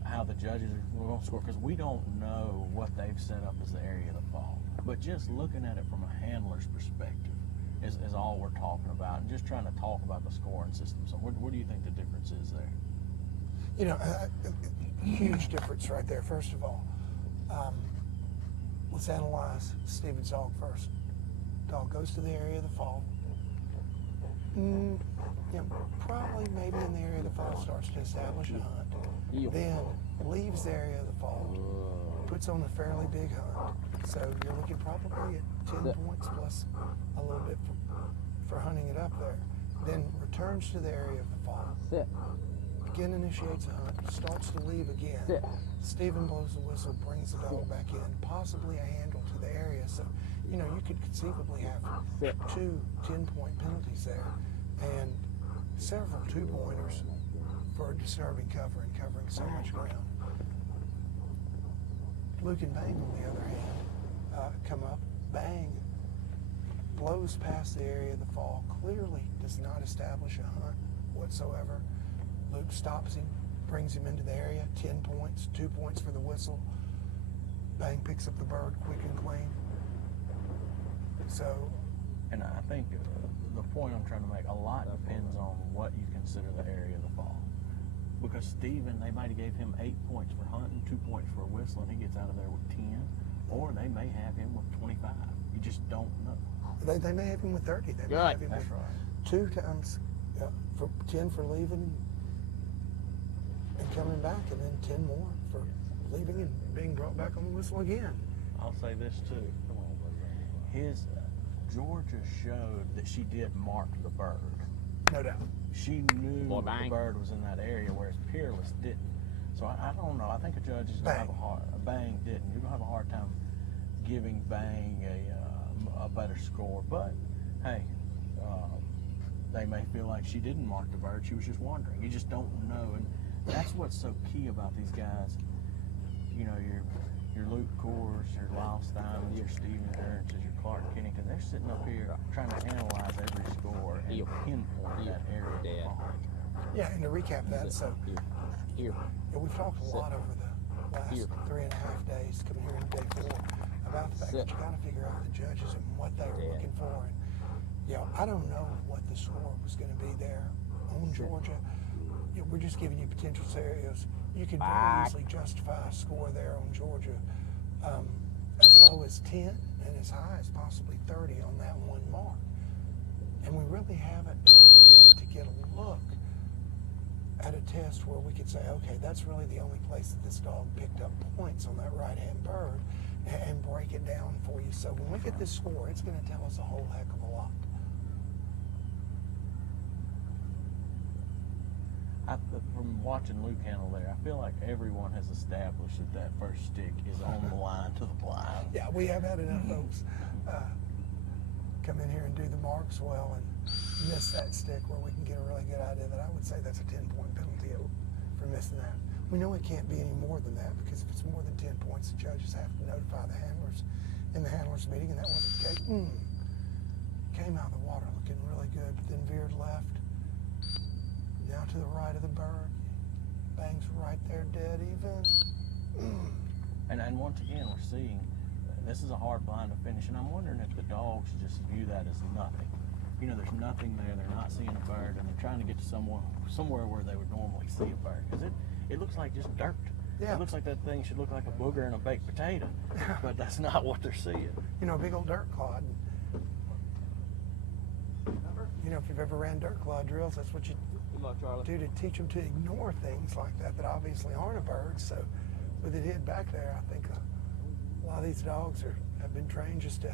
how the judges are going to score, because we don't know what they've set up as the area of the fall. But just looking at it from a handler's perspective is all we're talking about, and just trying to talk about the scoring system. So what do you think the difference is there? You know, huge difference right there. First of all, let's analyze Stevens' dog first. Dog goes to the area of the fall. Probably maybe in the area of the fall starts to establish a hunt. Then leaves the area of the fall, puts on a fairly big hunt. So you're looking probably at 10 points plus a little bit for hunting it up there. Then returns to the area of the fall. again initiates a hunt, starts to leave again. Sit. Stephen blows the whistle, brings the dog back in, possibly a handle to the area. So, you know, you could conceivably have Sit. 2 10-point penalties there and several 2-pointers for disturbing cover and covering so much ground. Luke and Bang, on the other hand, come up. Bang blows past the area of the fall, clearly does not establish a hunt whatsoever. Luke stops him, brings him into the area, 10 points, 2 points for the whistle. Bang picks up the bird quick and clean. So, And I think the point I'm trying to make, a lot depends on what you consider the area of the fall. Because Stephen, they might have gave him 8 points for hunting, 2 points for whistling, he gets out of there with 10, or they may have him with 25. You just don't know. they may have him with 30. They may Right. have him That's with right. 2 times for 10 for leaving and coming back, and then 10 more for leaving and being brought back on the whistle again. I'll say this too. His Georgia showed that she did mark the bird. No doubt. She knew Boy, the Bang. bird was in that area, whereas Peerless didn't. So I don't know. I think a judge is going to have a hard. Bang didn't. You're going to have a hard time giving Bang a better score. But hey, they may feel like she didn't mark the bird. She was just wandering. You just don't know, and that's what's so key about these guys. You know, your Luke Coors, your Lyle Steins, your Steven Hearns, your Clark Kennington. They're sitting up here trying to analyze every score and pinpoint that area. of the Dad. ball. Yeah, and to recap that, so Here. yeah, we've talked a lot over the last Here. 3.5 days, coming here in day 4, about the fact that you got to figure out the judges and what they were Dad. looking for. And, you know, I don't know what the score was going to be there on Georgia. You know, we're just giving you potential scenarios. You could very Back. easily justify a score there on Georgia as low as 10 and as high as possibly 30 on that one mark. And we really haven't been able yet to get a look at a test where we could say, okay, that's really the only place that this dog picked up points on that right-hand bird, and break it down for you. So when we get this score, it's going to tell us a whole heck of a lot. From watching Luke handle there, I feel like everyone has established that first stick is on the line to the blind. Yeah, we have had enough folks come in here and do the marks well and miss that stick where we can get a really good idea that I would say that's a 10-point penalty for missing that. We know it can't be any more than that, because if it's more than 10 points, the judges have to notify the handlers in the handlers meeting, and that wasn't the case. Came out of the water looking really good, but then veered left. Now to the right of the bird. Bang's right there, dead even. And once again, we're seeing this is a hard blind to finish, and I'm wondering if the dogs just view that as nothing. You know, there's nothing there. They're not seeing a bird, and they're trying to get to somewhere where they would normally see a bird, because it looks like just dirt. Yeah. It looks like that thing should look like a booger in a baked potato, but that's not what they're seeing. You know, a big old dirt clod. You know, if you've ever ran dirt clod drills, that's what you do to teach them to ignore things like that obviously aren't a bird. So with it hid back there, I think a lot of these dogs have been trained just to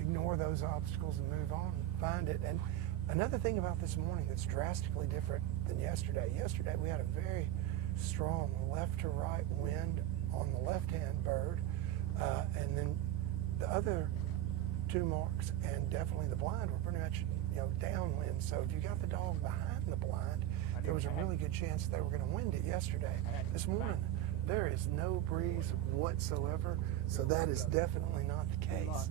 ignore those obstacles and move on and find it. And another thing about this morning that's drastically different than yesterday. Yesterday we had a very strong left to right wind on the left-hand bird, and then the other 2 marks and definitely the blind were pretty much, you know, downwind. So if you got the dog behind the blind, there was a really good chance they were going to wind it yesterday. This morning, there is no breeze whatsoever, so that is definitely not the case.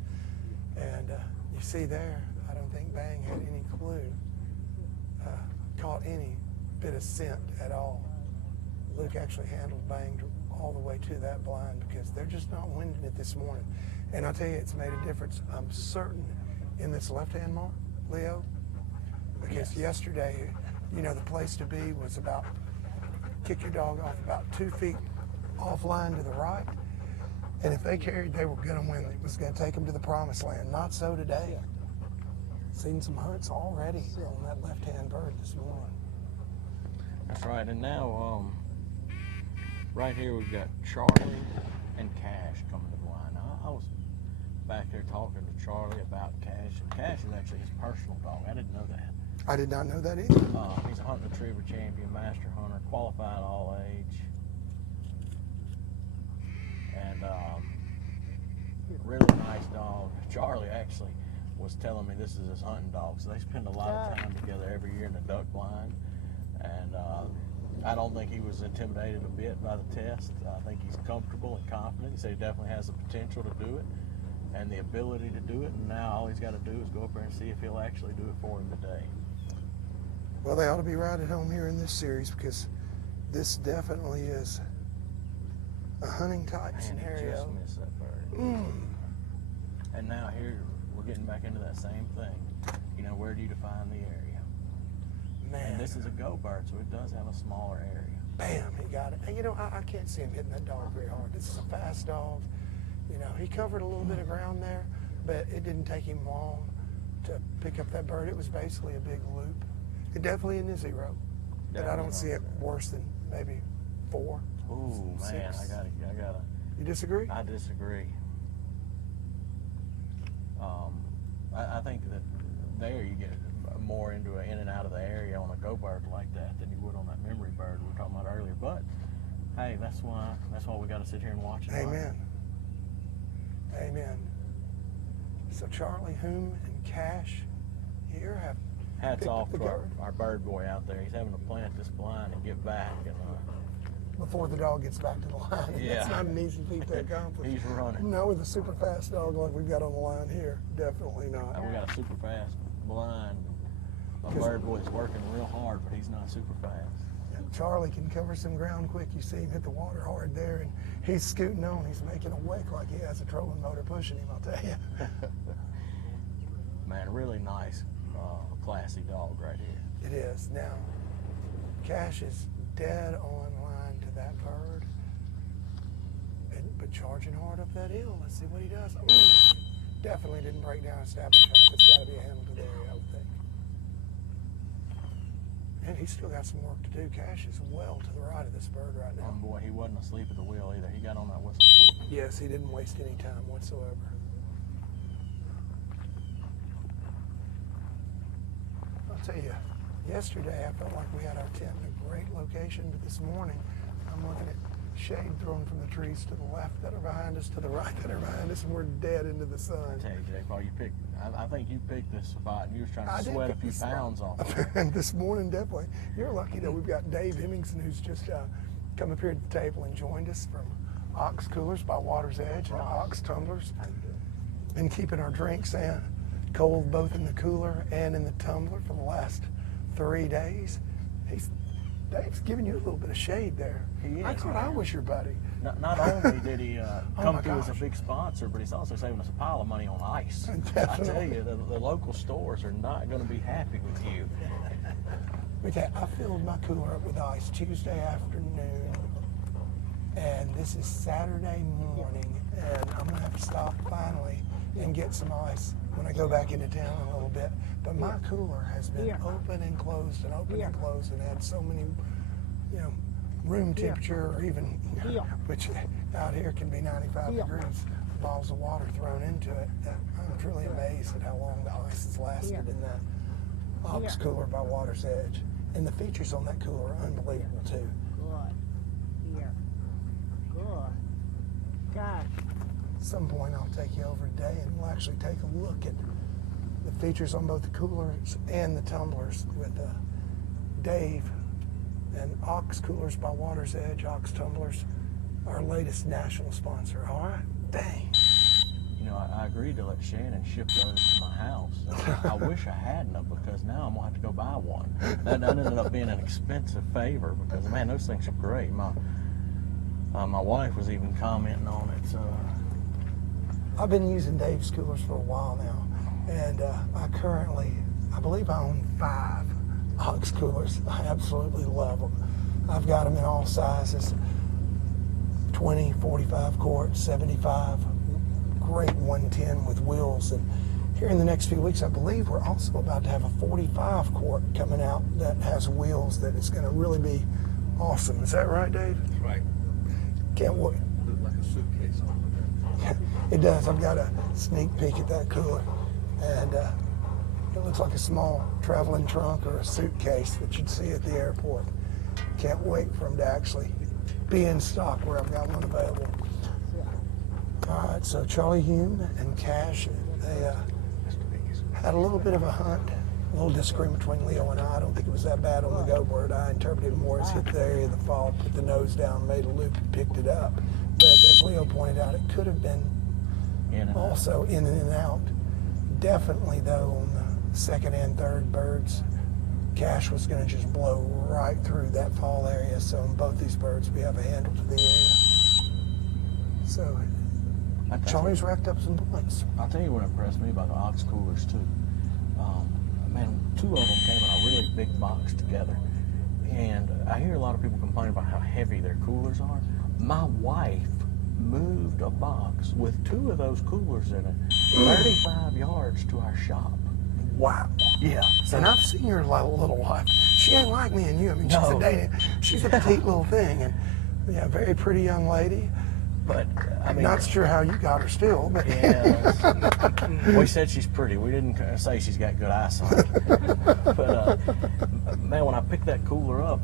And you see there, I don't think Bang had any clue, caught any bit of scent at all. Luke actually handled Bang all the way to that blind, because they're just not winding it this morning. And I'll tell you, it's made a difference, I'm certain, in this left-hand mark, Leo, because yesterday, you know, the place to be was about, kick your dog off about 2 feet offline to the right, and if they carried, they were going to win. It was going to take them to the promised land. Not so today. Seen some hunts already on that left-hand bird this morning. That's right. And now, right here we've got Charlie and Cash coming to blind. I was back there talking to Charlie about Cash, and Cash is actually his personal dog. I didn't know that. I did not know that either. He's a hunting retriever champion, master hunter, qualified all age. And really nice dog. Charlie actually was telling me this is his hunting dog, so they spend a lot of time together every year in the duck blind. And I don't think he was intimidated a bit by the test. I think he's comfortable and confident. He said he definitely has the potential to do it and the ability to do it, and now all he's got to do is go up there and see if he'll actually do it for him today. Well, they ought to be right at home here in this series, because this definitely is a hunting type scenario. Just missed that bird. And now here we're getting back into that same thing. You know, where do you define the area? Man. And this is a go bird, so it does have a smaller area. Bam, he got it. And you know, I can't see him hitting that dog very hard. This is a fast dog. You know, he covered a little bit of ground there, but it didn't take him long to pick up that bird. It was basically a big loop. It definitely in the 0, but I don't see it worse than maybe 4. Ooh, man, 6. I gotta. You disagree? I disagree. I think that there you get more into in and out of the area on a go bird like that than you would on that memory bird we were talking about earlier. But hey, that's why we got to sit here and watch it. Amen. Amen. So Charlie, Hume, and Cash here have hats picked up off the to bird our bird boy out there. He's having to plant this blind and get back. And before the dog gets back to the line. Yeah. That's not an easy feat to accomplish. He's running. No, with a super fast dog like we've got on the line here, definitely not. We got a super fast blind. My bird boy's working real hard, but he's not super fast. Charlie can cover some ground quick. You see him hit the water hard there, and he's scooting on. He's making a wake like he has a trolling motor pushing him, I'll tell you. Man, really nice, classy dog right here. It is. Now, Cash is dead on line to that bird, but charging hard up that hill. Let's see what he does. Ooh, definitely didn't break down established hunt. It's got to be a handle to the area, I would think. And he's still got some work to do. Cash is well to the right of this bird right now. Oh boy, he wasn't asleep at the wheel either. He got on that whistle quick. Yes, he didn't waste any time whatsoever. I'll tell you, yesterday I felt like we had our tent in a great location, but this morning I'm looking at shade thrown from the trees to the left that are behind us, to the right that are behind us, and we're dead into the sun. I tell you, Jay Paul, I think you picked this spot and you was trying to sweat a few pounds off it. And this morning, definitely. You're lucky that we've got Dave Hemmingson, who's just come up here at the table and joined us from Ox Coolers by Water's Edge and Ox Tumblers. Been keeping our drinks cold both in the cooler and in the tumbler for the last 3 days. Dave's giving you a little bit of shade there. That's what I wish your buddy. Not only did he come through as a big sponsor, but he's also saving us a pile of money on ice. Definitely. I tell you, the local stores are not going to be happy with you. Okay, I filled my cooler up with ice Tuesday afternoon, and this is Saturday morning, and I'm going to have to stop finally and get some ice when I go back into town in a little bit. But my cooler has been open and closed and open and closed, and had so many, room temperature or even, which out here can be 95 degrees, balls of water thrown into it. I'm truly amazed at how long the ice has lasted in that Ox Cooler by Water's Edge. And the features on that cooler are unbelievable too. Good. Here. Good. Gosh. At some point I'll take you over today and we'll actually take a look at the features on both the coolers and the tumblers with Dave. And Ox Coolers by Water's Edge, Ox Tumblers, our latest national sponsor. All right? Dang. I agreed to let Shannon ship those to my house. I wish I hadn't, because now I'm going to have to go buy one. That ended up being an expensive favor because, man, those things are great. My wife was even commenting on it. So I've been using Dave's coolers for a while now, and I believe I own 5 Ox Coolers. I absolutely love them. I've got them in all sizes, 20, 45 quart, 75, great 110 with wheels. And here in the next few weeks, I believe we're also about to have a 45 quart coming out that has wheels that is going to really be awesome. Is that right, Dave? That's right. Can't wait. Looks like a suitcase on it. It does. I've got a sneak peek at that cooler. And It looks like a small traveling trunk or a suitcase that you'd see at the airport. Can't wait for them to actually be in stock where I've got one available. All right, so Charlie Hume and Cash, they had a little bit of a hunt, a little disagreement between Leo and I. I don't think it was that bad on the go bird. I interpreted it more as hit the area of the fall, put the nose down, made a loop, and picked it up. But as Leo pointed out, it could have been also in and out. Definitely, though, on the second and third birds, Cash was going to just blow right through that fall area. So on both these birds, we have a handle to the area. So Charlie's racked up some points. I'll tell you what impressed me about the ox coolers too. Man, two of them came in a really big box together. And I hear a lot of people complain about how heavy their coolers are. My wife moved a box with two of those coolers in it 35 yards to our shop. Wow. Yeah. So And I've seen your little wife. She ain't like me and you. I mean, she's a petite little thing, and yeah, very pretty young lady. But I mean, not sure how you got her still, but yeah. We said she's pretty. We didn't say she's got good eyesight. But man, when I picked that cooler up,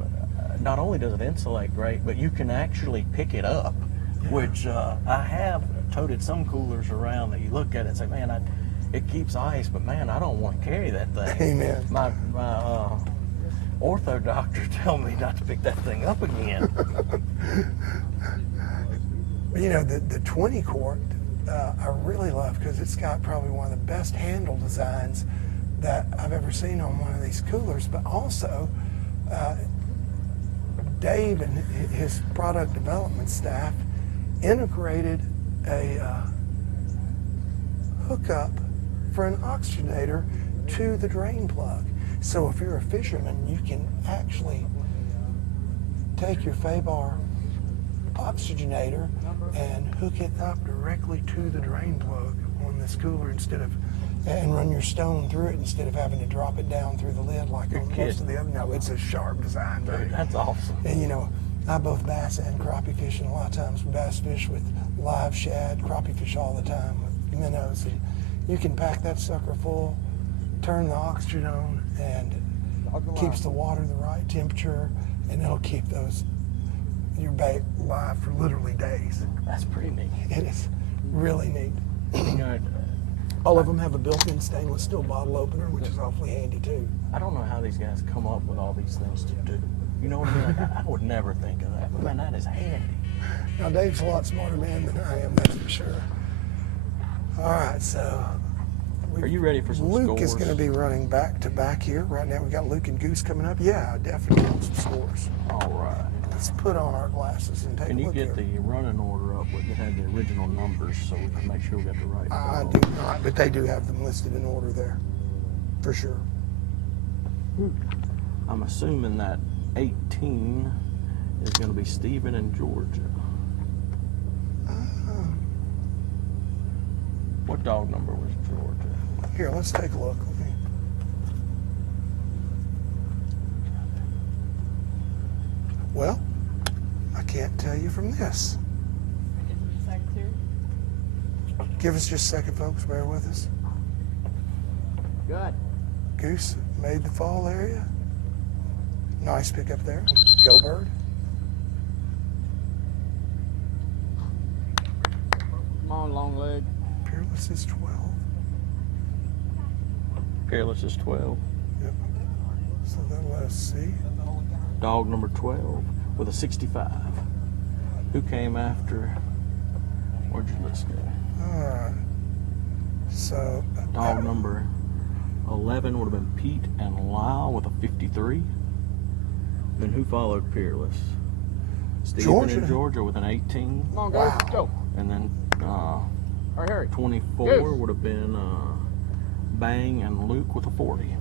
not only does it insulate great, but you can actually pick it up. Yeah. Which I have toted some coolers around that you look at it and say, man, it keeps ice, but man, I don't want to carry that thing. Amen. My ortho doctor told me not to pick that thing up again. You know, the 20 quart, I really love because it's got probably one of the best handle designs that I've ever seen on one of these coolers, but also Dave and his product development staff integrated a hookup for an oxygenator to the drain plug. So if you're a fisherman, you can actually take your Fabar oxygenator and hook it up directly to the drain plug on this cooler and run your stone through it instead of having to drop it down through the lid like on most of the other. No, it's a sharp design. Dude, that's awesome. And you know, I both bass and crappie fish, and a lot of times bass fish with live shad, crappie fish all the time with minnows. And you can pack that sucker full, turn the oxygen on, and keeps the water the right temperature, and it'll keep your bait live for literally days. That's pretty neat. It is really neat. You know, all of them have a built-in stainless steel bottle opener, which is awfully handy too. I don't know how these guys come up with all these things to do. You know what I mean? Like, I would never think of that. But man, that is handy. Now Dave's a lot smarter man than I am, that's for sure. All right, so are you ready for some Luke scores? is going to be running back to back here. Right now we got Luke and Goose coming up. Yeah, I definitely want some scores. All right. Let's put on our glasses and take a look. Can you get here. the running order up that had the original numbers so we can make sure we got the right I dog? do not, but they do have them listed in order there, for sure. I'm assuming that 18 is going to be Stephen in Georgia. What dog number was Georgia? Here, let's take a look. Well, I can't tell you from this. Give us just a second, folks. Bear with us. Good. Goose made the fall area. Nice pick up there. Go bird. Come on, long leg. Peerless is 12. Peerless is 12. Yep. So then let's see. Dog number 12 with a 65. Who came after? Where'd your list go? All right. So Dog number 11 would have been Pete and Lyle with a 53. Then who followed Peerless? Stephen in Georgia with an 18. Come on, guys, let's go. And then All right, hurry. 24 Yes. would have been Bang and Luke with a 40.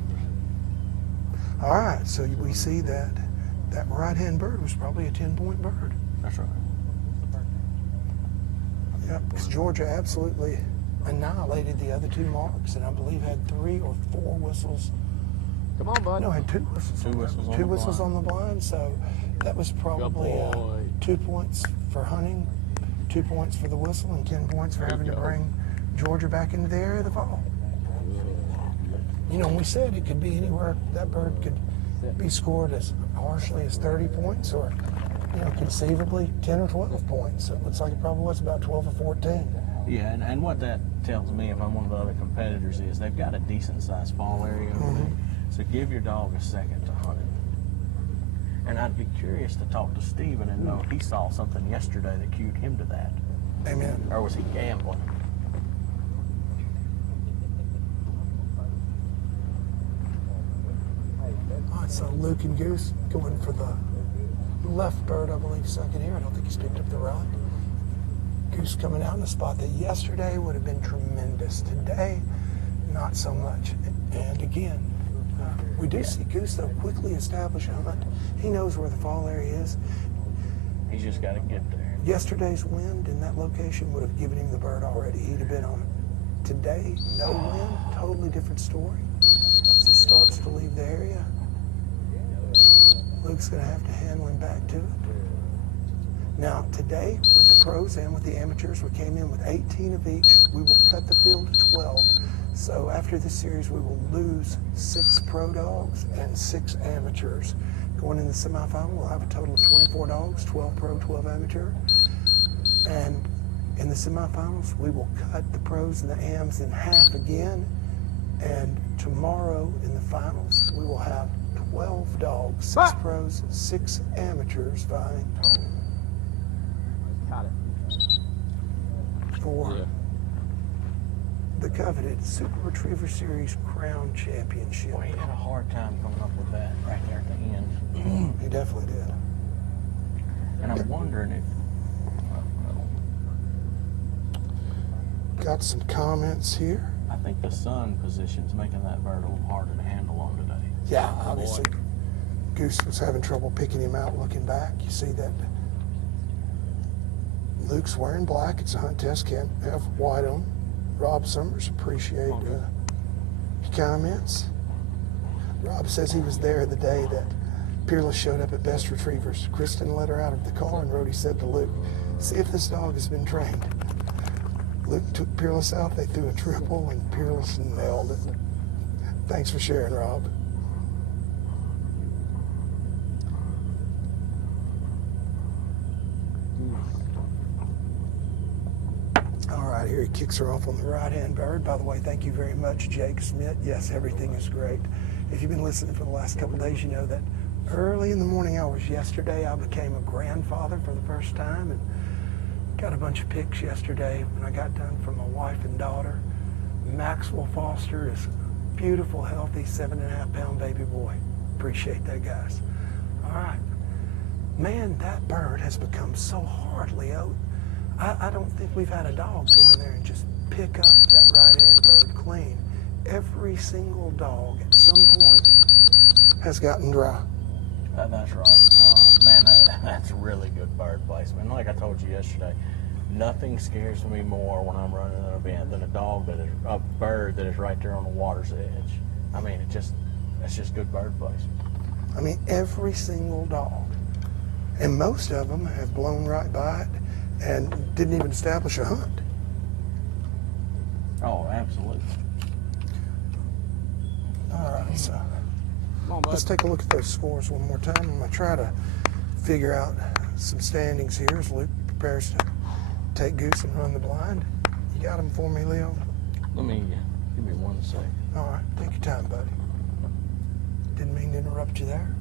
all right, so we see that right-hand bird was probably a 10-point bird. That's right. Yep, because Georgia absolutely annihilated the other two marks, and I believe had 3 or 4 whistles. Come on, bud. No, had 2 whistles. Two whistles on Two the whistles blind. on the blind, so that was probably boy. 2 points for hunting, 2 points for the whistle, and 10 points for having to bring Georgia back into the area of the fall. You know, we said it could be anywhere. That bird could be scored as harshly as 30 points or, you know, conceivably 10 or 12 points. It looks like it probably was about 12 or 14. Yeah, and what that tells me, if I'm one of the other competitors, is they've got a decent sized fall area over there. So give your dog a second to hunt it. And I'd be curious to talk to Steven and know if he saw something yesterday that cued him to that. Amen. Or was he gambling? All right, so Luke and Goose going for the left bird, I believe, second here. I don't think he's picked up the right. Goose coming out in a spot that yesterday would have been tremendous. Today, not so much. And again, we do see Goose, though, quickly establish a hunt. He knows where the fall area is. He's just got to get there. Yesterday's wind in that location would have given him the bird already. He'd have been on it. Today, no wind, totally different story. As he starts to leave the area, Luke's going to have to handle him back to it. Now, today, with the pros and with the amateurs, we came in with 18 of each. We will cut the field to 12. So after this series, we will lose 6 pro dogs and 6 amateurs. Going in the semifinal, we'll have a total of 24 dogs, 12 pro, 12 amateur. And in the semifinals, we will cut the pros and the ams in half again. And tomorrow in the finals, we will have 12 dogs, 6 pros, 6 amateurs vying for the coveted Super Retriever Series Crown Championship. Boy, he had a hard time coming up with that right there at the end. He definitely did. And I'm wondering if... Got some comments here. I think the sun position's making that bird a little harder to handle on today. Yeah, obviously. Goose was having trouble picking him out looking back. You see that Luke's wearing black. It's a hunt test. Can't have white on. Rob Summers, appreciate your comments. Rob says he was there the day that Peerless showed up at Best Retrievers. Kristen let her out of the car and Rhodey said to Luke, see if this dog has been trained. Luke took Peerless out. They threw a triple and Peerless nailed it. Thanks for sharing, Rob. All right, here he kicks her off on the right-hand bird. By the way, thank you very much, Jake Smith. Yes, everything is great. If you've been listening for the last couple of days, you know that early in the morning hours yesterday, I became a grandfather for the first time and got a bunch of pics yesterday when I got done from my wife and daughter. Maxwell Foster is a beautiful, healthy 7.5-pound baby boy. Appreciate that, guys. All right. Man, that bird has become so hard, Leo. I don't think we've had a dog go in there and just pick up that right-hand bird clean. Every single dog at some point has gotten dry. That's right. Man, that's really good bird placement. Like I told you yesterday, nothing scares me more when I'm running an event than a bird that is right there on the water's edge. I mean, that's just good bird placement. I mean, every single dog. And most of them have blown right by it and didn't even establish a hunt. Oh, absolutely. All right, so let's take a look at those scores one more time. I'm going to try to figure out some standings here as Luke prepares to take Goose and run the blind. You got them for me, Leo? Give me 1 second. All right, take your time, buddy. Didn't mean to interrupt you there.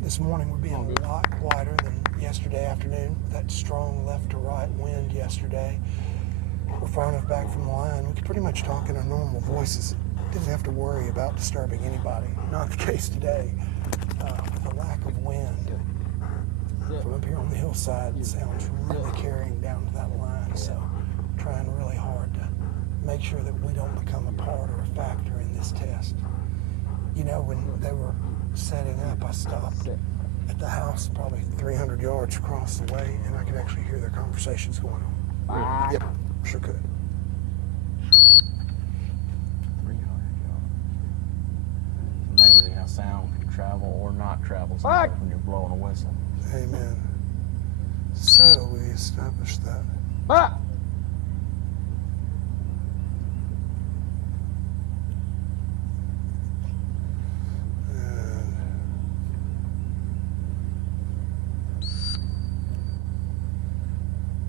This morning we're being a lot quieter than yesterday afternoon. That strong left to right wind yesterday. We're far enough back from the line. We could pretty much talk in our normal voices. Didn't have to worry about disturbing anybody. Not the case today. With the lack of wind from up here on the hillside, it sounds really carrying down to that line. So trying really hard to make sure that we don't become a part or a factor in this test. You know, when they were setting up, I stopped at the house probably 300 yards across the way, and I could actually hear their conversations going on. Yep, sure could. 300 yards. Amazing how sound can travel or not travel sometimes when you're blowing a whistle. Amen. So we established that.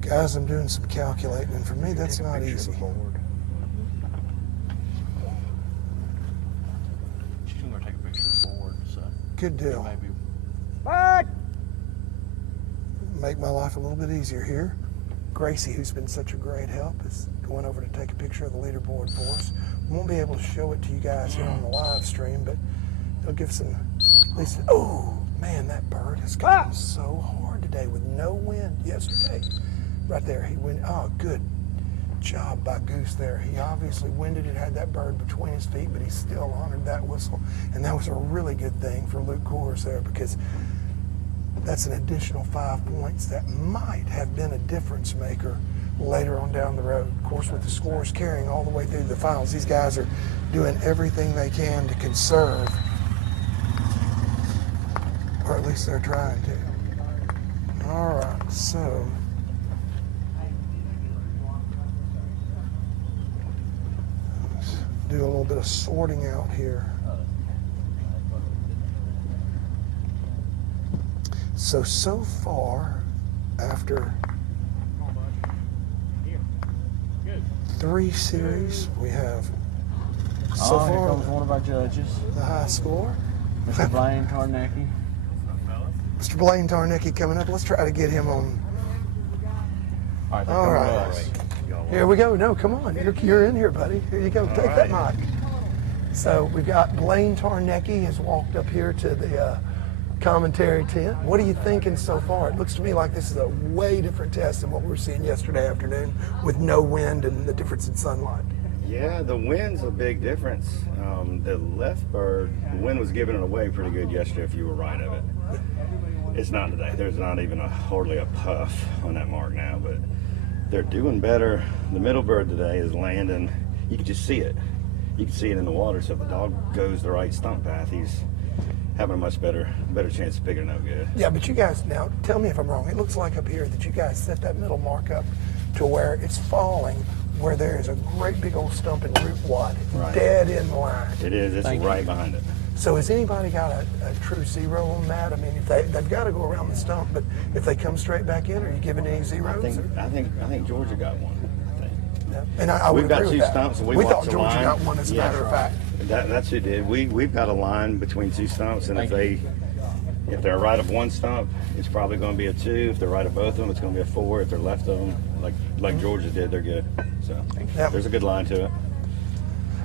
Guys, I'm doing some calculating, and for me, that's not easy. She's going to take a picture of the board, so. Good deal. Maybe. Make my life a little bit easier here. Gracie, who's been such a great help, is going over to take a picture of the leaderboard for us. We won't be able to show it to you guys here on the live stream, but it'll give some, at least, oh, man, that bird has gotten so hard today with no wind yesterday. Right there, he went, oh, good job by Goose there. He obviously winded it, had that bird between his feet, but he still honored that whistle. And that was a really good thing for Luke Coors there, because that's an additional 5 points that might have been a difference maker later on down the road. Of course, with the scores carrying all the way through the finals, these guys are doing everything they can to conserve, or at least they're trying to. All right, so let's do a little bit of sorting out here. So far, after 3 series, we have so Here far comes one of our judges, the high score. Mr. Blaine Tarnecki. Mr. Blaine Tarnecki coming up. Let's try to get him on. All right, All right. Here we go. No, come on. You're in here, buddy. Here you go. Take that mic. So we've got Blaine Tarnecki has walked up here to the commentary tent. What are you thinking so far? It looks to me like this is a way different test than what we were seeing yesterday afternoon with no wind and the difference in sunlight. Yeah, the wind's a big difference. The left bird, the wind was giving it away pretty good yesterday if you were right of it. It's not today. There's not even hardly a puff on that mark now, but they're doing better. The middle bird today is landing. You can just see it. You can see it in the water. So if the dog goes the right stump path, he's having a much better chance of picking it up good. Yeah, but you guys, now tell me if I'm wrong. It looks like up here that you guys set that middle mark up to where it's falling, where there is a great big old stump in root wad, dead in line. It is. It's right behind it. So has anybody got a true zero on that? I mean, if they've got to go around the stump, but if they come straight back in, are you giving any zeros? I think Georgia got one. Yeah. And I would We've got agree two with stumps. that. And we watched thought the Georgia line. got one, as a matter of fact. That's who did. We've got a line between 2 stumps, and if they're right of one stump, it's probably going to be a 2. If they're right of both of them, it's going to be a 4. If they're left of them, like Georgia did, they're good. So there's a good line to it.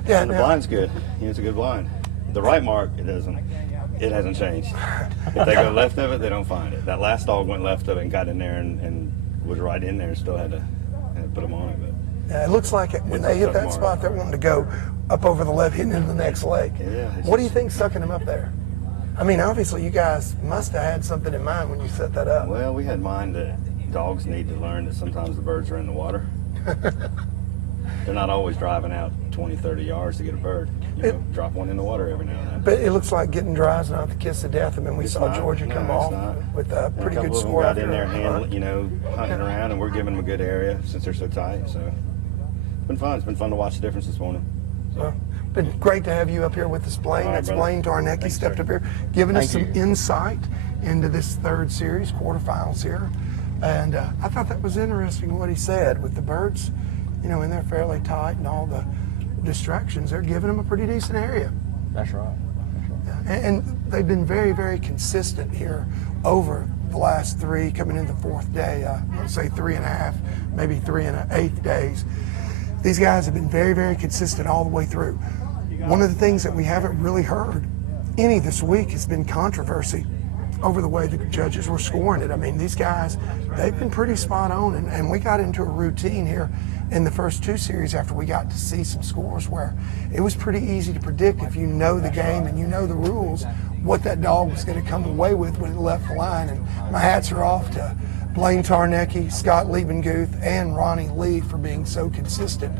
Yeah, and the blind's good. It's a good blind. The right mark, it hasn't changed. If they go left of it, they don't find it. That last dog went left of it and got in there and was right in there and still had to put them on it. But yeah, it looks like when they hit that spot, they're wanting to go up over the left, hitting into the next leg. Yeah, what do you think's sucking them up there? I mean, obviously, you guys must have had something in mind when you set that up. Well, we had in mind that dogs need to learn that sometimes the birds are in the water. They're not always driving out 20, 30 yards to get a bird. Drop one in the water every now and then. But it looks like getting dry is not the kiss of death. I mean, we saw Georgia come off with a pretty good score. A couple of them got in there, hunting around, and we're giving them a good area since they're so tight. So it's been fun. It's been fun to watch the difference this morning. So. Well, been great to have you up here with us, Blaine. That's Blaine Tarnecki stepped up here, giving us some insight into this 3rd series, quarterfinals here. And I thought that was interesting what he said with the birds, in there fairly tight and all the distractions. They're giving them a pretty decent area. That's right. Yeah. And they've been very, very consistent here over the last 3, coming into the 4th day. Let's say 3.5, maybe 3 1/8 days. These guys have been very, very consistent all the way through. One of the things that we haven't really heard any this week has been controversy over the way the judges were scoring it. I mean, these guys, they've been pretty spot on, and we got into a routine here in the first 2 series after we got to see some scores where it was pretty easy to predict, if you know the game and you know the rules, what that dog was going to come away with when it left the line. And my hats are off to Blaine Tarnecki, Scott Liebenguth, and Ronnie Lee for being so consistent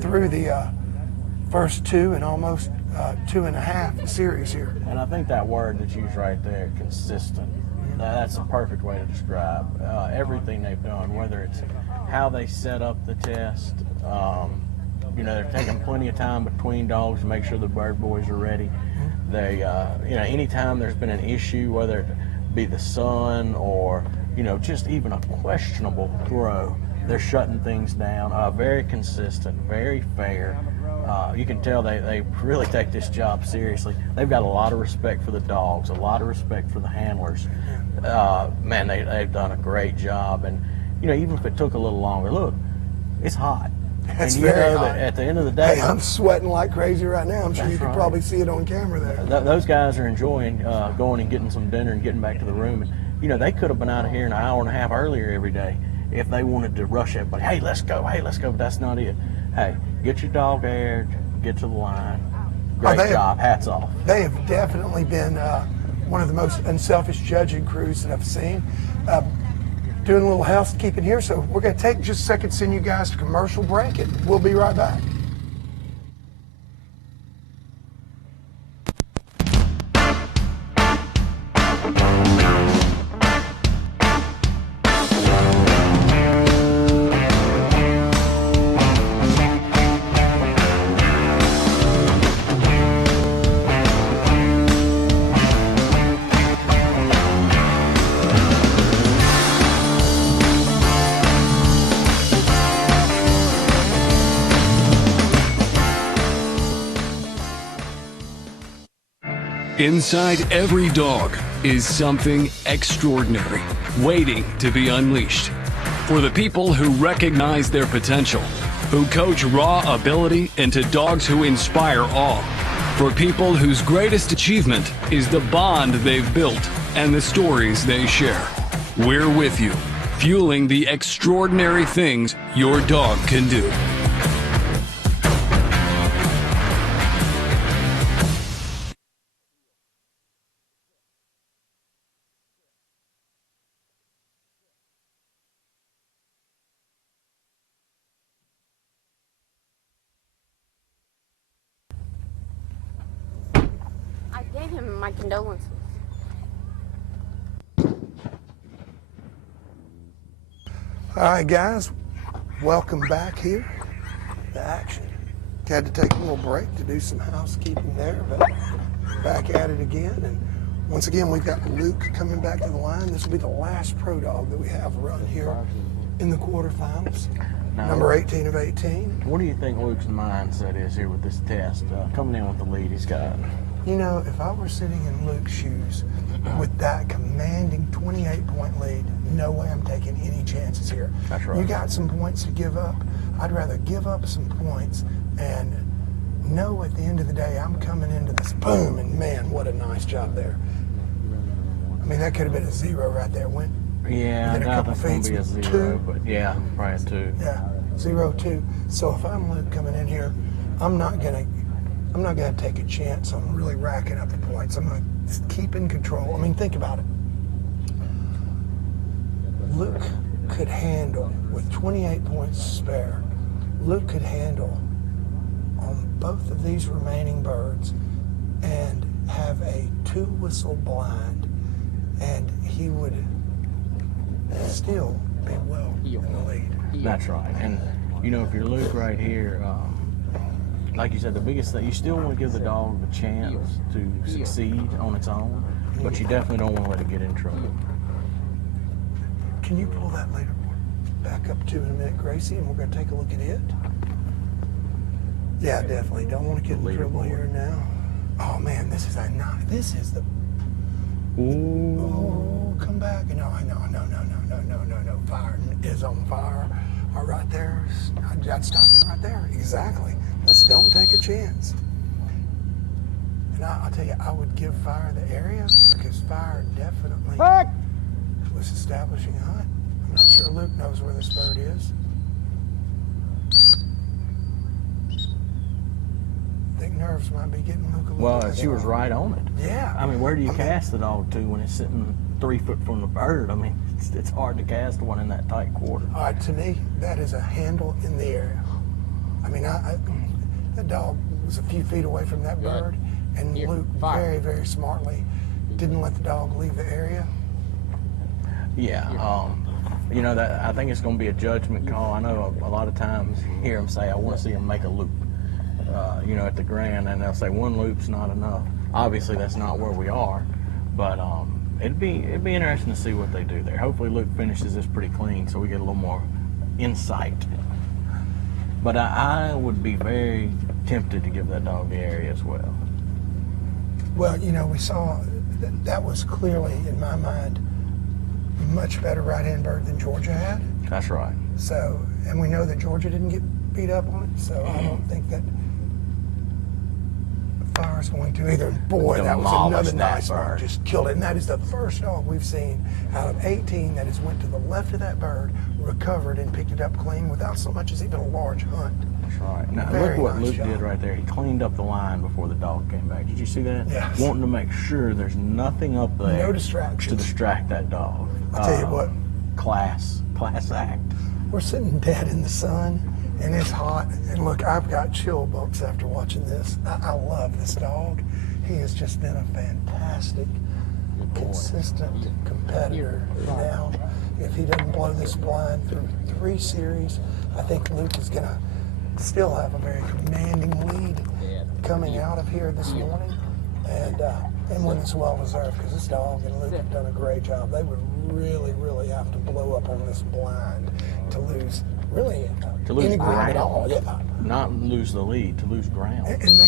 through the first 2 and almost 2.5 series here. And I think that word that you used right there, consistent, that's a perfect way to describe everything they've done, whether it's how they set up the test. They're taking plenty of time between dogs to make sure the bird boys are ready. They, anytime there's been an issue, whether it be the sun or you know, just even a questionable throw, they're shutting things down. Very consistent, very fair. You can tell they really take this job seriously. They've got a lot of respect for the dogs, a lot of respect for the handlers. Man, they've done a great job. And, you know, even if it took a little longer, look, it's hot. It's and you very know hot. that at the end of the day, Hey, I'm sweating like crazy right now. I'm sure you can right. probably see it on camera there. Those guys are enjoying going and getting some dinner and getting back to the room. And, you know, they could have been out of here an hour and a half earlier every day if they wanted to rush everybody. Hey, let's go. But that's not it. Hey, get your dog aired, get to the line. Great job. Hats off. They have definitely been one of the most unselfish judging crews that I've seen. Doing a little housekeeping here, so we're going to take just a second to send you guys to commercial break, and we'll be right back. Inside every dog is something extraordinary, waiting to be unleashed. For the people who recognize their potential, who coach raw ability into dogs who inspire awe. For people whose greatest achievement is the bond they've built and the stories they share. We're with you, fueling the extraordinary things your dog can do. I gave him my condolences. All right, guys, welcome back here to action. Had to take a little break to do some housekeeping there, but back at it again. And once again, we've got Luke coming back to the line. This will be the last pro dog that we have run here in the quarterfinals. Now, Number 18 of 18. What do you think Luke's mindset is here with this test? Coming in with the lead he's got. You know, if I were sitting in Luke's shoes with that commanding 28-point lead, no way I'm taking any chances here. That's right. You got some points to give up. I'd rather give up some points and know at the end of the day I'm coming into this boom, and man, what a nice job there. I mean, that could have been a 0 right there. Went Yeah, within a I couple think it's feet. going to be a 0, but yeah, probably a 2. Yeah, 0-2. So if I'm Luke coming in here, I'm not gonna take a chance on really racking up the points. I'm gonna keep in control. I mean, think about it. Luke could handle, with 28 points spare, Luke could handle on both of these remaining birds and have a 2-whistle blind, and he would still be well in the lead. That's right. And, you know, if you're Luke right here, like you said, the biggest thing, you still want to give the dog the chance to succeed on its own, but you definitely don't want to let it get in trouble. Can you pull that leaderboard back up to in a minute, Gracie, and we're going to take a look at it? Yeah, definitely. Don't want to get in trouble here now. Oh, man, this is the... Oh, come back. No. Fire is on fire. Right there. I'd stop it right there. Exactly. Let's don't take a chance. And I'll tell you, I would give Fire the area because Fire definitely was establishing a hunt. I'm not sure Luke knows where this bird is. I think nerves might be getting Luke a little Well, bit. she was right on it. Yeah. I mean, where do you cast the dog to when it's sitting 3 foot from the bird? I mean, it's hard to cast one in that tight quarter. All right, to me, that is a handle in the area. I mean, that dog was a few feet away from that bird, and Luke very, very smartly didn't let the dog leave the area. Yeah, you know, that I think it's going to be a judgment call. I know a lot of times you hear them say, I want to see him make a loop, you know, at the Grand, and they'll say one loop's not enough. Obviously, that's not where we are, but it'd be interesting to see what they do there. Hopefully Luke finishes this pretty clean so we get a little more insight. But I would be very tempted to give that dog the area as well. Well, you know, we saw that was clearly, in my mind, much better right-hand bird than Georgia had. That's right. So, and we know that Georgia didn't get beat up on it, so I don't think that Fire's going to either. Boy, that was another nice bird. Just killed it. And that is the first dog we've seen out of 18 that has went to the left of that bird, recovered, and picked it up clean without so much as even a large hunt. That's right. Now, look what Luke did right there. He cleaned up the line before the dog came back. Did you see that? Yes. Wanting to make sure there's nothing up there. No distractions. To distract that dog. I'll tell you what. Class act. We're sitting dead in the sun, and it's hot. And look, I've got chill bumps after watching this. I love this dog. He has just been a fantastic, consistent competitor. Now, if he doesn't blow this blind through 3 series, I think Luke is going to still have a very commanding lead coming out of here this morning. And when it's well deserved, because this dog and Luke have done a great job. They would really, really have to blow up on this blind to lose any ground at all. Yeah. Not lose the lead, to lose ground. And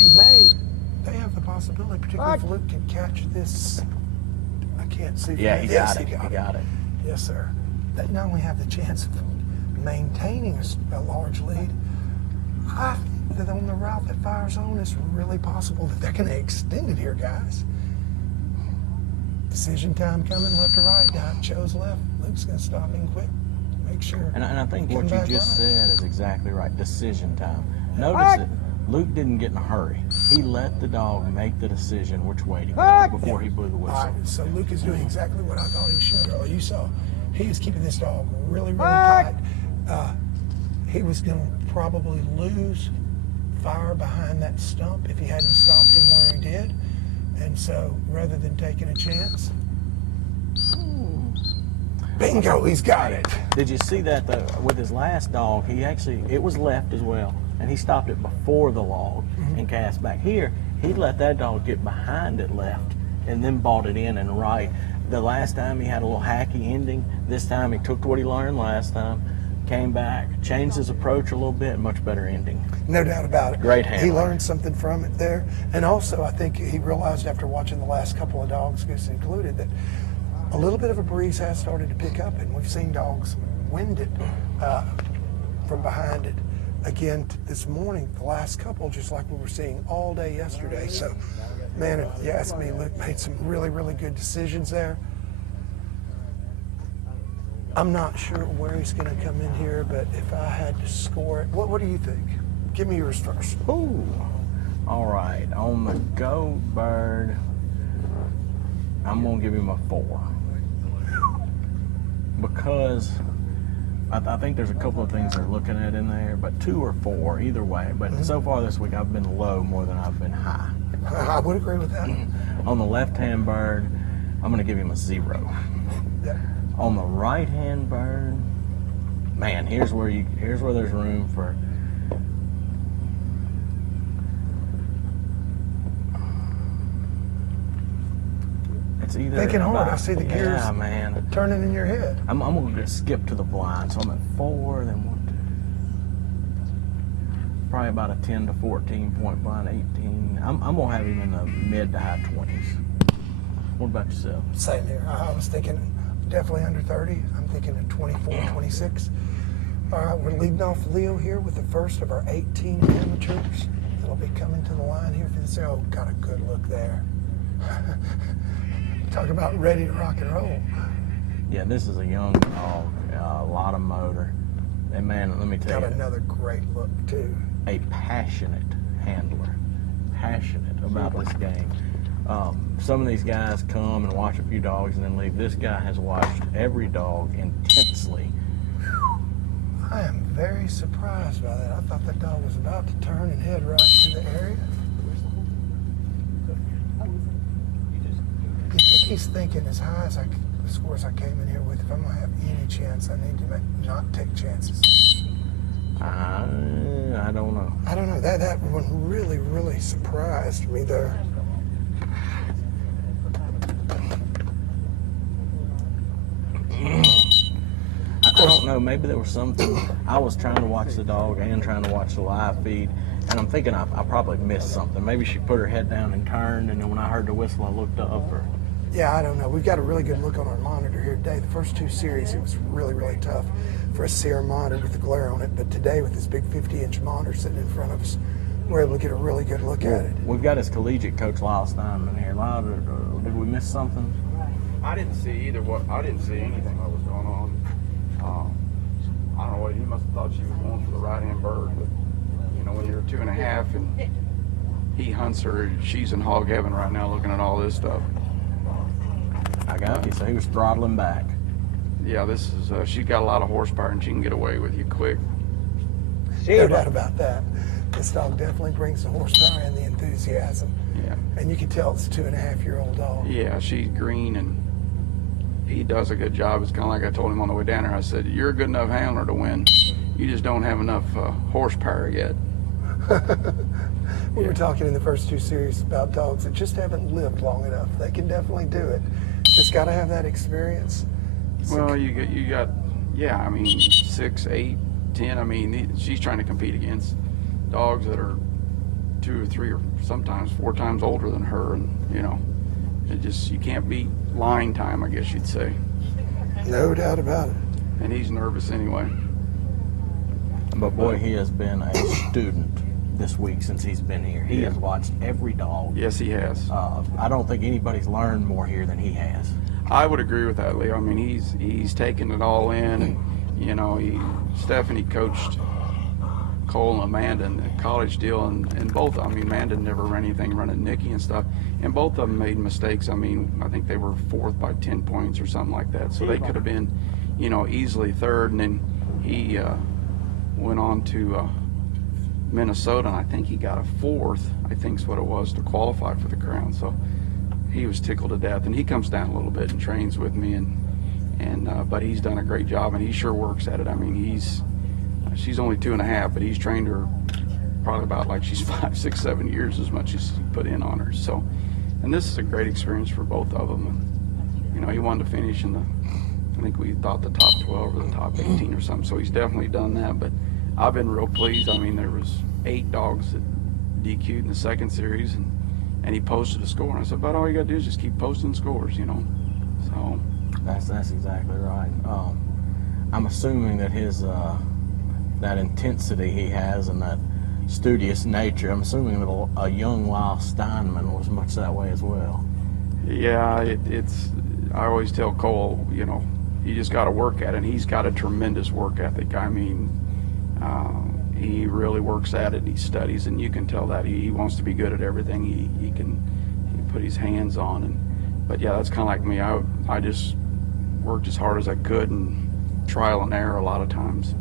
they have the possibility, particularly if Luke can catch this. I can't see. Yeah, he got it. Yes, sir. They not only have the chance of maintaining a large lead, I think that on the route that Fire's on, it's really possible that they're going to extend it here, guys. Decision time coming, left or right. Doc chose left. Luke's going to stop in quick. Make sure. And I think what you just said is exactly right. Decision time. Notice that Luke didn't get in a hurry. He let the dog make the decision which way to go before he blew the whistle. All right, so Luke is doing exactly what I thought he should. Oh, you saw, he is keeping this dog really, really tight. He was going to probably lose Fire behind that stump if he hadn't stopped him where he did. And so, rather than taking a chance, bingo, he's got it. Did you see that, though? With his last dog, it was left as well, and he stopped it before the log and cast back. Here, he let that dog get behind it left and then bought it in and right. The last time he had a little hacky ending. This time he took what he learned last time, came back, changed his approach a little bit, much better ending. No doubt about it. Great handling. He learned something from it there. And also, I think he realized after watching the last couple of dogs, Goose included, that a little bit of a breeze has started to pick up, and we've seen dogs winded from behind it again this morning, the last couple, just like we were seeing all day yesterday. So, man, if you ask me, Luke made some really, really good decisions there. I'm not sure where he's going to come in here, but if I had to score it, what do you think? Give me yours first. Ooh. All right. On the go bird, I'm going to give him a 4. Because I think there's a couple of things they're looking at in there, but 2 or 4, either way. But so far this week, I've been low more than I've been high. I would agree with that. On the left-hand bird, I'm going to give him a 0. Yeah. On the right-hand bird, man, here's where there's room for. It's either thinking hard. I see the gears turning in your head. I'm going to skip to the blind, so I'm at 4, then 1, 2. Probably about a 10 to 14 point blind, 18. I'm going to have him in the mid to high 20s. What about yourself? Same here. I was thinking definitely under 30. I'm thinking of 24, 26. All right, we're leading off Leo here with the first of our 18 amateurs that'll be coming to the line here for this. Oh, got a good look there. Talk about ready to rock and roll. Yeah, this is a young dog, a lot of motor. And man, let me tell you. Got another great look too. A passionate handler, passionate about this game. Some of these guys come and watch a few dogs and then leave. This guy has watched every dog intensely. I am very surprised by that. I thought that dog was about to turn and head right to the area. He's thinking as high as the scores I came in here with, if I'm going to have any chance, I need to not take chances. I don't know. I don't know. That one really, really surprised me there. don't know. Maybe there was something. I was trying to watch the dog and trying to watch the live feed, and I'm thinking I probably missed something. Maybe she put her head down and turned, and then when I heard the whistle, I looked up. Or yeah, I don't know. We've got a really good look on our monitor here today. The first 2 series, it was really, really tough for us to see our monitor with the glare on it. But today, with this big 50-inch monitor sitting in front of us, we're able to get a really good look at it. We've got his collegiate coach, Lyle Steinman, here. Lyle, did we miss something? I didn't see anything that was going on. I don't know what he must have thought she was going for the right-hand bird, but you know, when you're 2.5 and he hunts her, she's in hog heaven right now looking at all this stuff. I got you. So he was throttling back. Yeah, this is she's got a lot of horsepower and she can get away with you quick. No doubt about that. This dog definitely brings the horsepower and the enthusiasm. Yeah. And you can tell it's a 2.5-year-old dog. Yeah, she's green and he does a good job. It's kind of like I told him on the way down there. I said, you're a good enough handler to win. You just don't have enough horsepower yet. We were talking in the first 2 series about dogs that just haven't lived long enough. They can definitely do it. Just got to have that experience. Well, you got, yeah, I mean, 6, 8, 10. I mean, she's trying to compete against dogs that are 2 or 3 or sometimes 4 times older than her, and you know, you can't beat line time, I guess you'd say. No doubt about it. And he's nervous anyway. But boy, he has been a student this week since he's been here. He has watched every dog. Yes, he has. I don't think anybody's learned more here than he has. I would agree with that, Leo. I mean, he's taken it all in, and you know, Stephanie coached Cole and Amanda in the college deal, and both, I mean, Amanda never ran anything running Nikki and stuff, and both of them made mistakes. I mean, I think they were 4th by 10 points or something like that, so they could have been, you know, easily 3rd, and then he went on to Minnesota, and I think he got a 4th, I think is what it was, to qualify for the crown. So he was tickled to death, and he comes down a little bit and trains with me, and but he's done a great job, and he sure works at it. I mean, she's only 2.5, but he's trained her probably about like she's 5, 6, 7 years as much as he put in on her. So, and this is a great experience for both of them. And, you know, he wanted to finish in the, I think we thought the top 12 or the top 18 or something. So he's definitely done that. But I've been real pleased. I mean, there was 8 dogs that DQ'd in the 2nd series, and he posted a score. And I said, about all you got to do is just keep posting scores, you know. So that's exactly right. I'm assuming that his that intensity he has and that studious nature, I'm assuming that a young Lyle Steinman was much that way as well. Yeah, it's. I always tell Cole, you know, you just got to work at it. And he's got a tremendous work ethic. I mean, he really works at it. He studies, and you can tell that he wants to be good at everything he can put his hands on. But yeah, that's kind of like me. I just worked as hard as I could and trial and error a lot of times.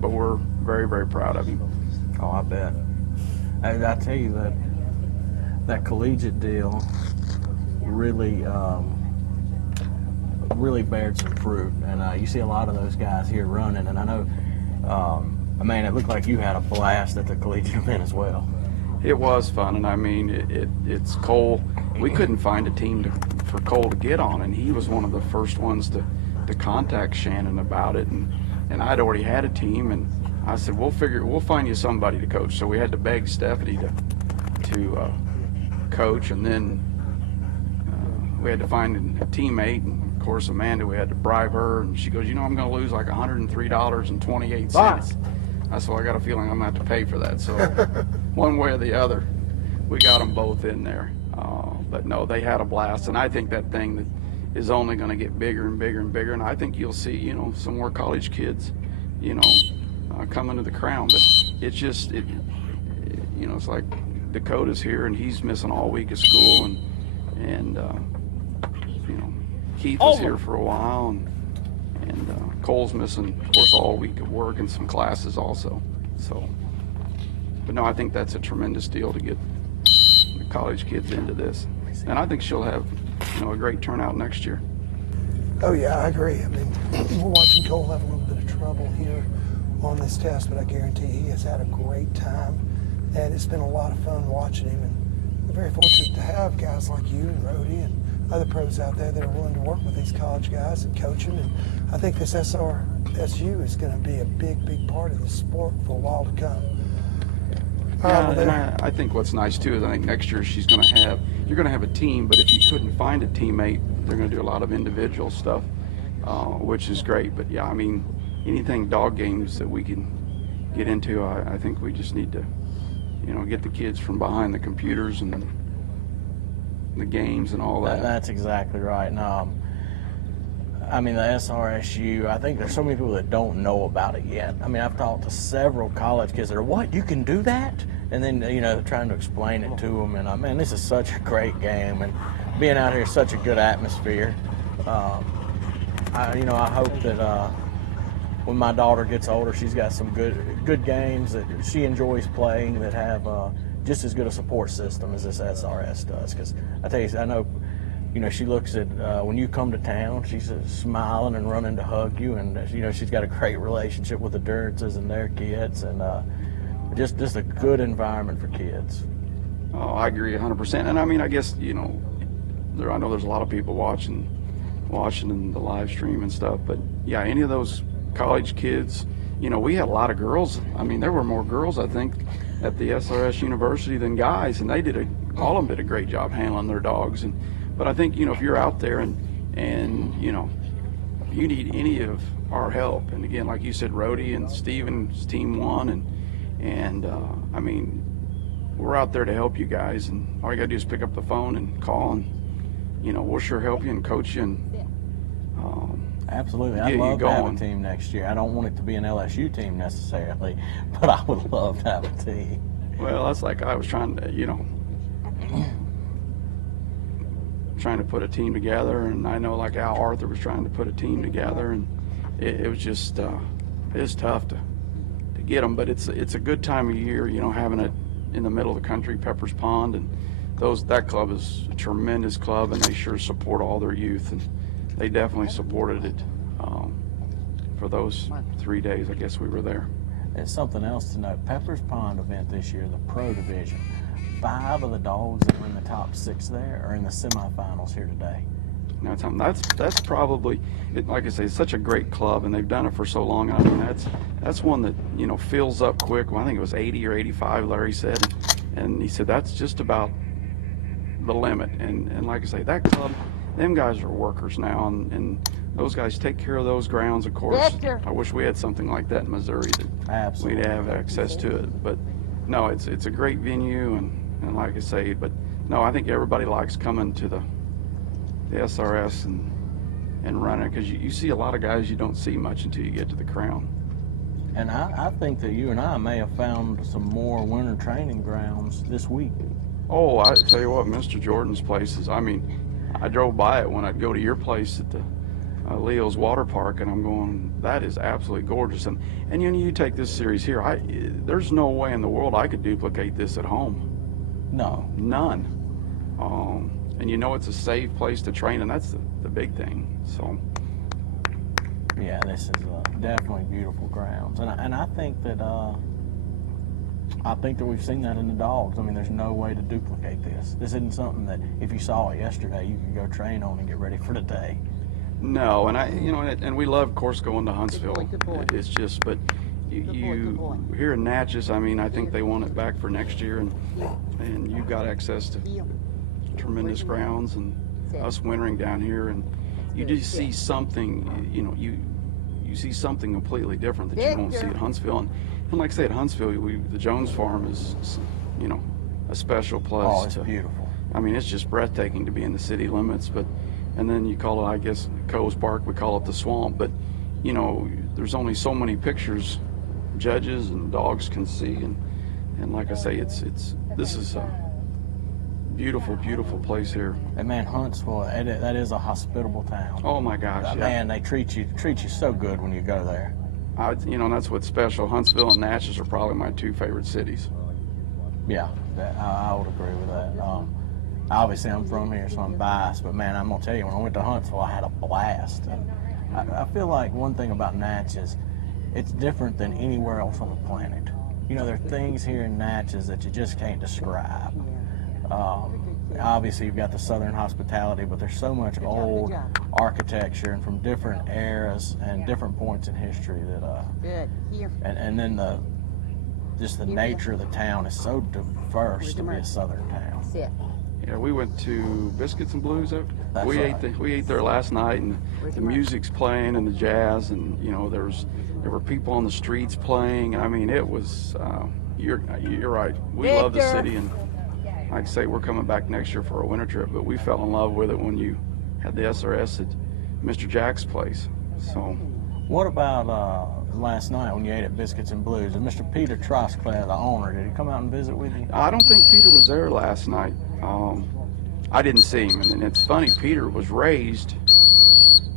But we're very, very proud of him. Oh, I bet. I tell you that collegiate deal really really bared some fruit, and you see a lot of those guys here running, and I know, I mean, it looked like you had a blast at the collegiate event as well. It was fun, and I mean, it's Cole. We couldn't find a team for Cole to get on, and he was one of the first ones to contact Shannon about it, and I'd already had a team, and I said, we'll find you somebody to coach. So we had to beg Stephanie to coach, and then we had to find a teammate, and of course Amanda, we had to bribe her, and she goes, you know, I'm going to lose like $103.28. I said, well, I got a feeling I'm going to have to pay for that. So one way or the other, we got them both in there. But no, they had a blast, and I think that thing that is only going to get bigger and bigger and bigger, and I think you'll see, you know, some more college kids, you know, coming to the crown. But it's just, you know, it's like Dakota's here, and he's missing all week of school, and you know, Keith was here for a while, and Cole's missing, of course, all week of work and some classes also. So, but no, I think that's a tremendous deal to get the college kids into this, and I think she'll have, you know, a great turnout next year. Oh yeah, I agree. I mean, we're watching Cole have a little bit of trouble here on this test, but I guarantee he has had a great time, and it's been a lot of fun watching him. And we're very fortunate to have guys like you and Rhodey and other pros out there that are willing to work with these college guys and coach them. And I think this SR LSU is going to be a big, big part of the sport for a while to come. Yeah, and I think what's nice too is I think next year you're going to have a team, but if you couldn't find a teammate, they're going to do a lot of individual stuff, which is great. But yeah, I mean, anything dog games that we can get into, I think we just need to, get the kids from behind the computers and the games and all that. That's exactly right. No, I mean, the SRSU, I think there's so many people that don't know about it yet. I mean, I've talked to several college kids that are, what, you can do that? And then, trying to explain it to them. And, man, this is such a great game. And being out here is such a good atmosphere. I hope that when my daughter gets older, she's got some good games that she enjoys playing that have just as good a support system as this SRS does. Because I tell you, I know, she looks at, when you come to town, she's smiling and running to hug you, and, she's got a great relationship with the Durances and their kids, and just a good environment for kids. Oh, I agree 100%. And I mean, I guess, I know there's a lot of people watching in the live stream and stuff, but yeah, any of those college kids, we had a lot of girls. I mean, there were more girls, I think, at the SRS University than guys, and all of them did a great job handling their dogs. But I think, if you're out there and you need any of our help, and again, like you said, Rhodey and Steven's team won, and I mean, we're out there to help you guys, and all you gotta do is pick up the phone and call, and we'll sure help you and coach you and absolutely. I'd love to have a team next year. I don't want it to be an LSU team necessarily, but I would love to have a team. Well, that's like I was trying to put a team together, and I know like Al Arthur was trying to put a team together, and it was just it's tough to get them, but it's a good time of year, having it in the middle of the country, Pepper's Pond, and that club is a tremendous club, and they sure support all their youth, and they definitely supported it for those 3 days I guess we were there. It's something else to note. Pepper's Pond event this year, the pro division, 5 of the dogs that were in the top 6 there are in the semifinals here today. That's probably, like I say, it's such a great club, and they've done it for so long. I mean, that's one that fills up quick. Well, I think it was 80 or 85, Larry said, and he said that's just about the limit. And like I say, that club, them guys are workers now, and those guys take care of those grounds. Of course, I wish we had something like that in Missouri that we'd have access to it. But no, it's a great venue, and like I say, but no, I think everybody likes coming to the SRS and running, because you see a lot of guys you don't see much until you get to the Crown. And I think that you and I may have found some more winter training grounds this week. Oh, I tell you what, Mr. Jordan's places, I mean, I drove by it when I'd go to your place at the Leo's Water Park, and I'm going, that is absolutely gorgeous. And you take this series here, there's no way in the world I could duplicate this at home. No. None. And it's a safe place to train, and that's the big thing. So yeah, this is definitely beautiful grounds, and I think that we've seen that in the dogs. I mean, there's no way to duplicate this. This isn't something that if you saw it yesterday, you could go train on and get ready for the day. No, and and we love, of course, going to Huntsville. It's just, but you here in Natchez, I mean, I think they want it back for next year, and you've got access to tremendous grounds, and us wintering down here, and you just see something, you see something completely different that you won't see at Huntsville. And like I say, at Huntsville, the Jones Farm is, a special place. Oh, it's beautiful. I mean, it's just breathtaking to be in the city limits, and then you call it, I guess, Coe's Park, we call it the swamp, but, there's only so many pictures judges and dogs can see, and like I say, this is a beautiful, beautiful place here. And man, Huntsville, that is a hospitable town. Oh my gosh, yeah. Man, they treat you so good when you go there. That's what's special. Huntsville and Natchez are probably my 2 favorite cities. Yeah, I would agree with that. Obviously, I'm from here, so I'm biased, but man, I'm gonna tell you, when I went to Huntsville, I had a blast. And I feel like one thing about Natchez, it's different than anywhere else on the planet. There are things here in Natchez that you just can't describe. obviously you've got the Southern hospitality, but there's so much old architecture and from different eras and different points in history that Good. Here. and then just the nature of the town is so diverse to be a Southern town. Sit. Yeah, we went to Biscuits and Blues. That's We right. we ate there last night, and the music's playing and the jazz, and you know there were people on the streets playing. I mean, it was you're right. We love the city, and I'd say we're coming back next year for a winter trip. But we fell in love with it when you had the SRS at Mr. Jack's place. So, what about last night when you ate at Biscuits and Blues? And Mr. Peter Trosclair, the owner, did he come out and visit with you? I don't think Peter was there last night. I didn't see him, and it's funny. Peter was raised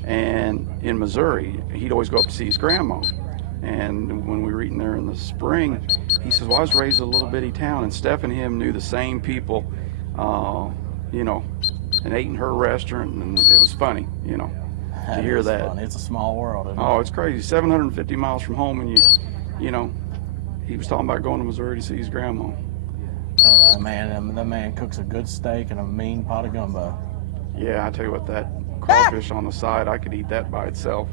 and in Missouri. He'd always go up to see his grandma. And when we were eating there in the spring, he says, well, I was raised in a little bitty town, and Steph and him knew the same people, you know, and ate in her restaurant, and it was funny, you know, to hear that. Funny. It's a small world, isn't it? Oh, it's crazy. 750 miles from home, and you know, he was talking about going to Missouri to see his grandma. Man, that man cooks a good steak and a mean pot of gumbo. Yeah, I tell you what, that crawfish on the side, I could eat that by itself.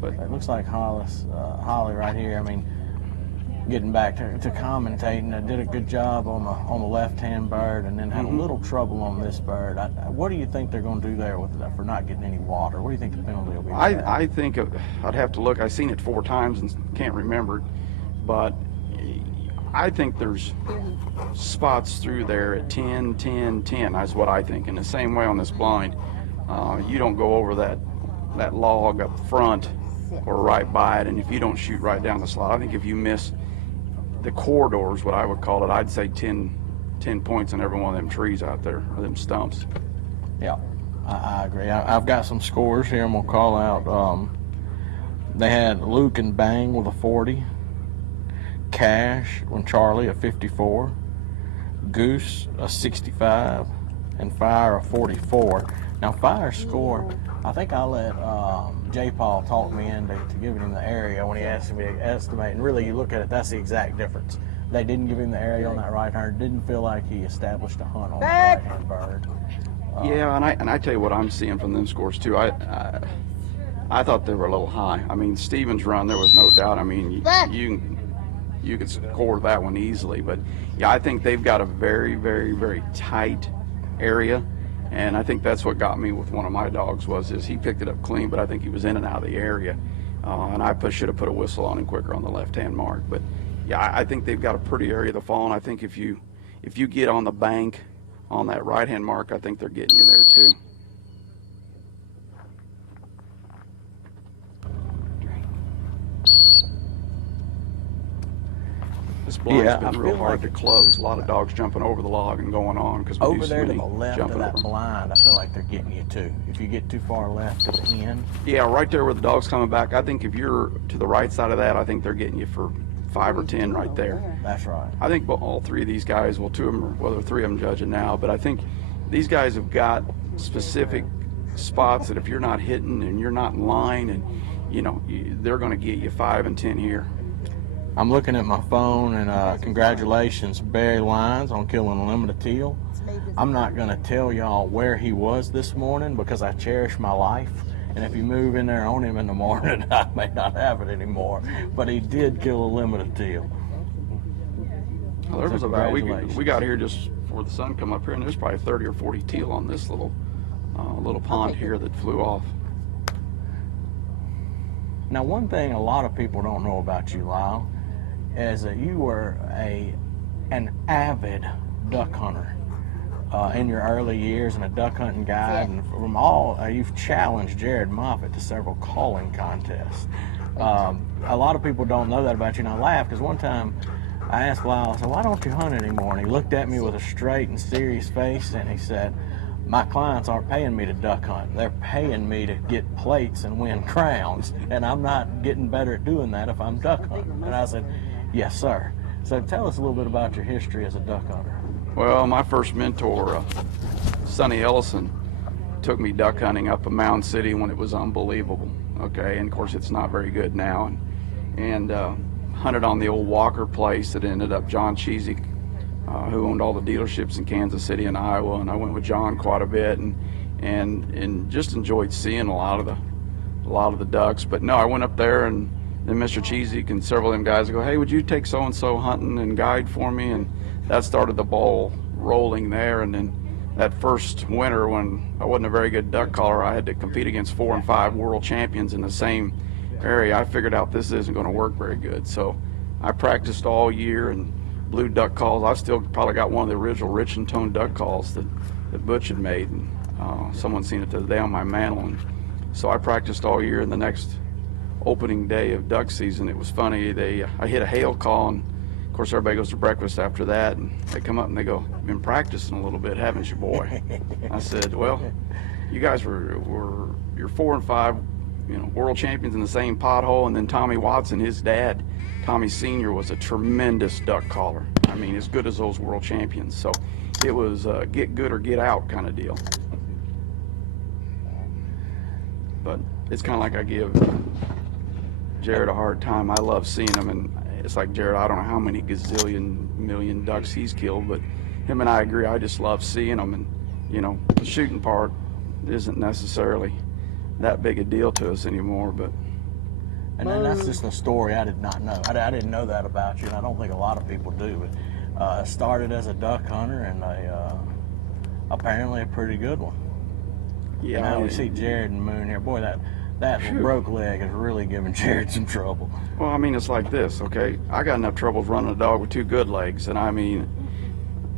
But it looks like Holly right here. I mean, getting back to commentating, did a good job on the left-hand bird, and then had a little trouble on this bird. What do you think they're going to do there with that for not getting any water? What do you think the penalty will be? I think I'd have to look. I've seen it 4 times and can't remember it, but I think there's spots through there at 10, 10, 10. That's what I think. In the same way on this blind, you don't go over that log up front or right by it, and if you don't shoot right down the slot, I think if you miss the corridors, what I would call it, I'd say 10 points on every one of them trees out there, or them stumps. Yeah, I agree. I've got some scores here I'm going to call out. They had Luke and Bang with a 40, Cash and Charlie a 54, Goose a 65, and Fire a 44. Now Fire's score, I think I let J. Paul talk me into giving him the area when he asked me to estimate, and really you look at it, that's the exact difference. They didn't give him the area on that right hand, didn't feel like he established a hunt on the right hand bird. Yeah, and I tell you what I'm seeing from them scores too. I thought they were a little high. I mean, Stevens' run, there was no doubt. I mean, you could score that one easily, but yeah, I think they've got a very, very, very tight area. And I think that's what got me with one of my dogs is he picked it up clean, but I think he was in and out of the area. And I should have put a whistle on him quicker on the left-hand mark. But yeah, I think they've got a pretty area to fall, and I think if you get on the bank on that right-hand mark, I think they're getting you there too. This blind's been real hard to close. A lot of dogs jumping over the log and going on because over there to the left of that blind, I feel like they're getting you too. If you get too far left to the end. Yeah, right there where the dog's coming back. I think if you're to the right side of that, I think they're getting you for 5 or 10 right there. That's right. I think all 3 of these guys, well, 2 of them, well, 3 of them judging now, but I think these guys have got specific spots that if you're not hitting and you're not in line, and you know, they're going to get you 5 and 10 here. I'm looking at my phone, and congratulations, Barry Lyons, on killing a limited teal. I'm not going to tell y'all where he was this morning because I cherish my life. And if you move in there on him in the morning, I may not have it anymore. But he did kill a limited teal. Well, there was about, we got here just before the sun come up here, and there's probably 30 or 40 teal on this little pond here that flew off. Now, one thing a lot of people don't know about you, Lyle, is that you were an avid duck hunter in your early years and a duck hunting guide, and from you've challenged Jared Moffitt to several calling contests. A lot of people don't know that about you, and I laughed because one time I asked Lyle, I said, why don't you hunt anymore? And he looked at me with a straight and serious face, and he said, my clients aren't paying me to duck hunt. They're paying me to get plates and win crowns, and I'm not getting better at doing that if I'm duck hunting. And I said, yes, sir. So tell us a little bit about your history as a duck hunter. Well, my first mentor, Sonny Ellison, took me duck hunting up in Mound City when it was unbelievable. Okay, and of course it's not very good now. And hunted on the old Walker place that ended up John Cheesy who owned all the dealerships in Kansas City and Iowa, and I went with John quite a bit, and just enjoyed seeing a lot of the ducks. But no, I went up there, and then Mr. Cheesy and several of them guys go, hey, would you take so and so hunting and guide for me? And that started the ball rolling there. And then that first winter, when I wasn't a very good duck caller, I had to compete against 4 and 5 world champions in the same area. I figured out this isn't going to work very good, so I practiced all year and blew duck calls. I still probably got one of the original rich and tone duck calls that Butch had made, and someone seen it the other day on my mantle. And so I practiced all year, and the next opening day of duck season, it was funny. I hit a hail call, and of course everybody goes to breakfast after that, and they come up and they go, "Been practicing a little bit, haven't you, boy?" I said, "Well, you guys you're 4 and 5, world champions in the same pothole." And then Tommy Watson, his dad, Tommy Sr., was a tremendous duck caller. I mean, as good as those world champions. So it was get good or get out kind of deal. But it's kind of like I give Jared a hard time. I love seeing him, and it's like, Jared, I don't know how many gazillion million ducks he's killed, but him and I agree, I just love seeing them. And the shooting part isn't necessarily that big a deal to us anymore. But and then that's just a story I did not know. I didn't know that about you, and I don't think a lot of people do. But I started as a duck hunter, and apparently a pretty good one. Yeah. And now we see Jared and Moon here. Boy, that broke leg is really giving Jared some trouble. Well, I mean, it's like this, okay? I got enough trouble running a dog with 2 good legs, and I mean,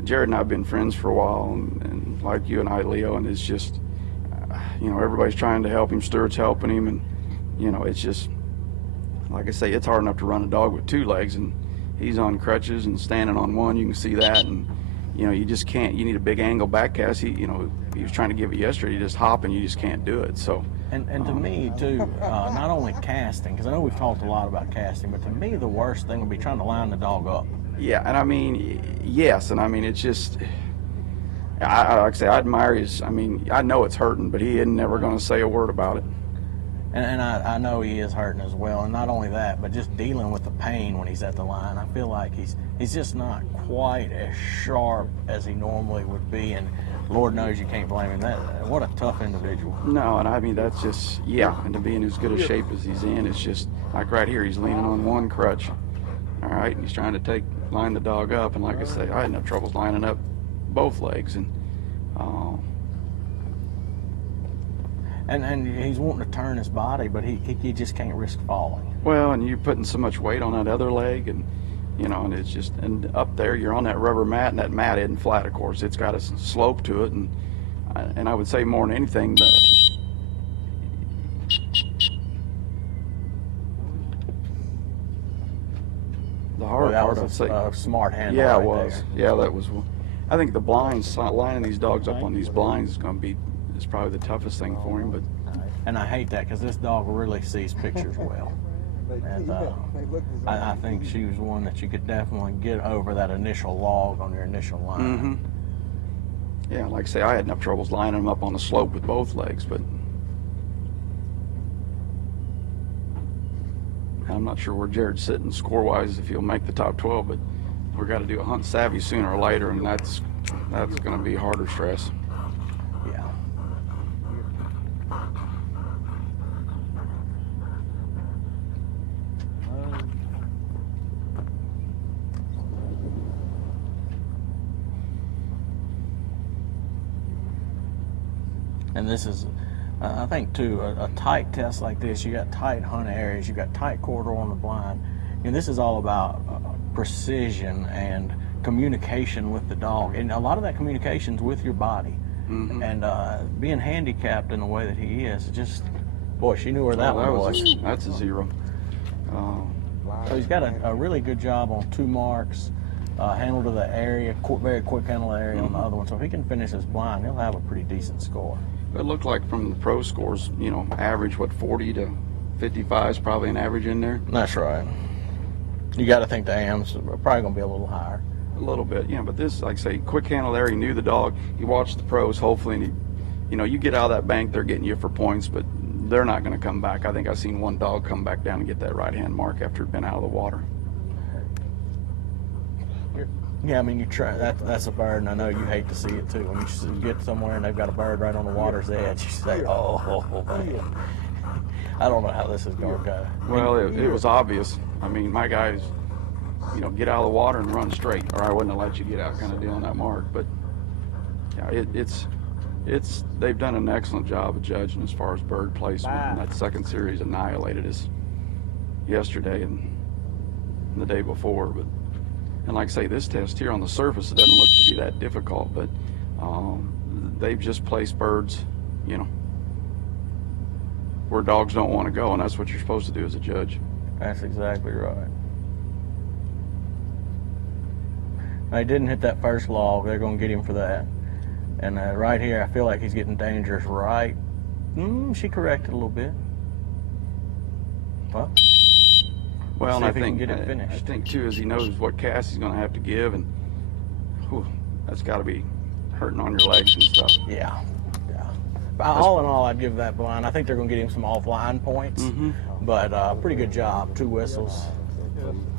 Jared and I have been friends for a while, and like you and I, Leo, and it's just, everybody's trying to help him. Stuart's helping him, and it's just, like I say, it's hard enough to run a dog with 2 legs, and he's on crutches and standing on one. You can see that, and you just can't. You need a big angle back cast. He was trying to give it yesterday. You just hop, and you just can't do it. So. And to me, too, not only casting, because I know we've talked a lot about casting, but to me the worst thing would be trying to line the dog up. Yeah, and I mean, yes, and I mean, it's just, like I say, I admire his, I mean, I know it's hurting, but he isn't never going to say a word about it. And I know he is hurting as well, and not only that, but just dealing with the pain when he's at the line. I feel like he's just not quite as sharp as he normally would be, and Lord knows you can't blame him. What a tough individual. No, and I mean, that's just, and to be in as good a shape as he's in, it's just, like right here, he's leaning on one crutch, all right, and he's trying to line the dog up, and like I say, I had enough troubles lining up both legs, and he's wanting to turn his body, but he just can't risk falling. Well, and you're putting so much weight on that other leg, and and it's just, and up there you're on that rubber mat, and that mat isn't flat, of course. It's got a slope to it, and I would say more than anything, the hard part, I'd say. A smart handle. Yeah, right it was. there. Yeah, that was. I think the blinds, lining these dogs up on these blinds is probably the toughest thing for him. But and I hate that because this dog really sees pictures well. And I think she was one that you could definitely get over that initial log on your initial line. Mm-hmm. Yeah, like I say, I had enough troubles lining them up on the slope with both legs, but I'm not sure where Jared's sitting score-wise if he'll make the top 12, but we've got to do a hunt savvy sooner or later, and that's going to be harder stress. Yeah. And this is, I think too, a tight test like this, you got tight hunt areas, you got tight corridor on the blind, and this is all about precision and communication with the dog, and a lot of that communication's with your body. Mm-hmm. And being handicapped in the way that he is, just, boy, she knew where that one was. That's a 0. So he's got a really good job on 2 marks, handle to the area, very quick handle to the area on the other one. So if he can finish his blind, he'll have a pretty decent score. It looked like from the pro scores, average, 40 to 55 is probably an average in there. That's right. You got to think the AM's probably going to be a little higher. A little bit, yeah. But this, like I say, quick handle there. He knew the dog. He watched the pros, hopefully, and you get out of that bank, they're getting you for points, but they're not going to come back. I think I've seen one dog come back down and get that right-hand mark after it'd been out of the water. Yeah, I mean, you try that's a bird, and I know you hate to see it too. When you get somewhere and they've got a bird right on the water's edge, you say, "Oh, man." I don't know how this is going to go. Well, it was obvious. I mean, my guys, get out of the water and run straight, or I wouldn't have let you get out, kind of deal on that mark. But yeah, it's they've done an excellent job of judging as far as bird placement. And that second series annihilated us yesterday and the day before. But and like I say, this test here on the surface, it doesn't look to be that difficult. But they've just placed birds, where dogs don't want to go, and that's what you're supposed to do as a judge. That's exactly right. Now, he didn't hit that first log. They're going to get him for that. And right here, I feel like he's getting dangerous right. She corrected a little bit. Well, And I think get it finished. I think too is he knows what cast he's going to have to give, and that's got to be hurting on your legs and stuff. Yeah. But all in all, I'd give that blind. I think they're going to get him some offline points, but pretty good job. 2 whistles.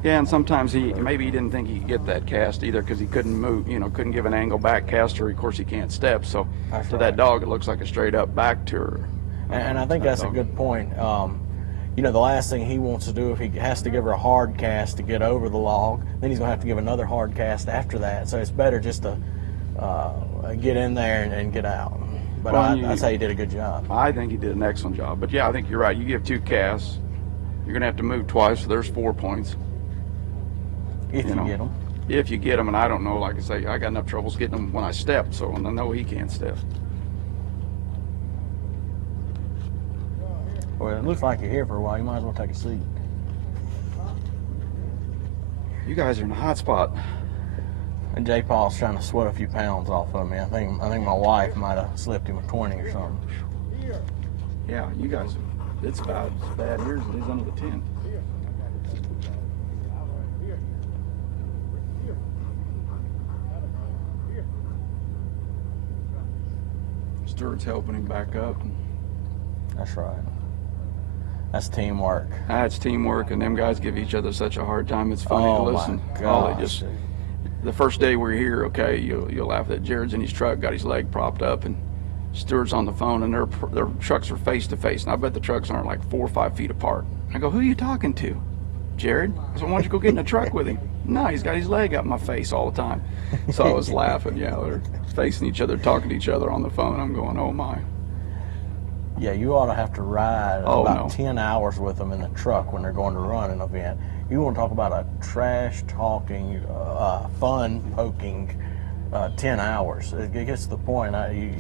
Yeah, and sometimes maybe he didn't think he could get that cast either because he couldn't move, couldn't give an angle back cast, or of course he can't step. So that dog, it looks like a straight up back to her. And I think that's a good point. The last thing he wants to do, if he has to give her a hard cast to get over the log, then he's going to have to give another hard cast after that. So it's better just to get in there and get out. But I'd say he did a good job. I think he did an excellent job. But yeah, I think you're right. You give 2 casts, you're going to have to move twice, so there's 4 points. If you get them. If you get them, and I don't know, like I say, I got enough troubles getting them when I step, so I know he can't step. Well, it looks like you're here for a while. You might as well take a seat. You guys are in a hot spot. And J. Paul's trying to sweat a few pounds off of me. I think my wife might have slipped him a 20 or something. Yeah, you guys, it's about as bad here as it is under the tent. Stuart's helping him back up. That's right. That's teamwork. That's teamwork, and them guys give each other such a hard time. It's funny to listen. My gosh. The first day we're here, okay, you'll laugh that Jared's in his truck, got his leg propped up, and Stuart's on the phone, and their trucks are face to face, and I bet the trucks aren't like 4 or 5 feet apart. I go, who are you talking to? Jared? I said, why don't you go get in the truck with him? No, he's got his leg up in my face all the time. So I was laughing. Yeah, they're facing each other, talking to each other on the phone. I'm going, oh my. Yeah, you ought to have to ride about 10 hours with them in the truck when they're going to run an event. You want to talk about a trash-talking, fun-poking 10 hours. It gets to the point, you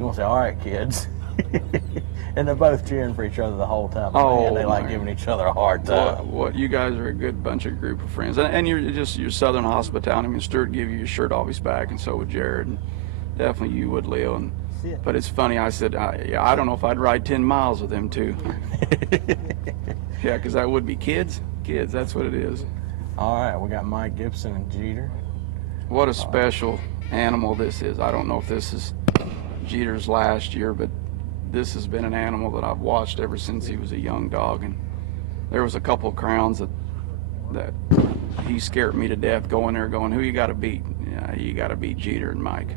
want to say, all right, kids. And they're both cheering for each other the whole time. Man, they like giving each other a hard time. What you guys are a good bunch of group of friends. And you're just your southern hospitality. I mean, Stuart give you your shirt off his back, and so would Jared. And definitely you would, Leo. But it's funny, I said, I don't know if I'd ride 10 miles with them too. Yeah, because that would be kids. Kids, that's what it is. All right, we got Mike Gibson and Jeter. What a special animal this is. I don't know if this is Jeter's last year, but this has been an animal that I've watched ever since he was a young dog. And there was a couple of crowns that he scared me to death going there going, who you got to beat? Yeah, you got to beat Jeter and Mike,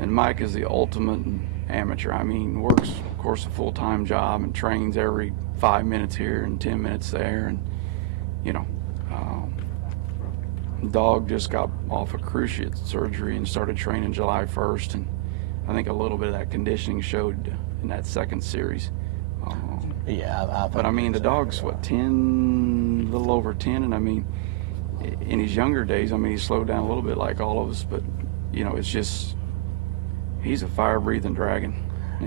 And Mike is the ultimate amateur. I mean, works, of course, a full-time job and trains every 5 minutes here and 10 minutes there. And, dog just got off a cruciate surgery and started training July 1st. And I think a little bit of that conditioning showed in that second series. But I mean, the dog's, 10, a little over 10. And I mean, in his younger days, he slowed down a little bit like all of us. But, it's just, he's a fire-breathing dragon.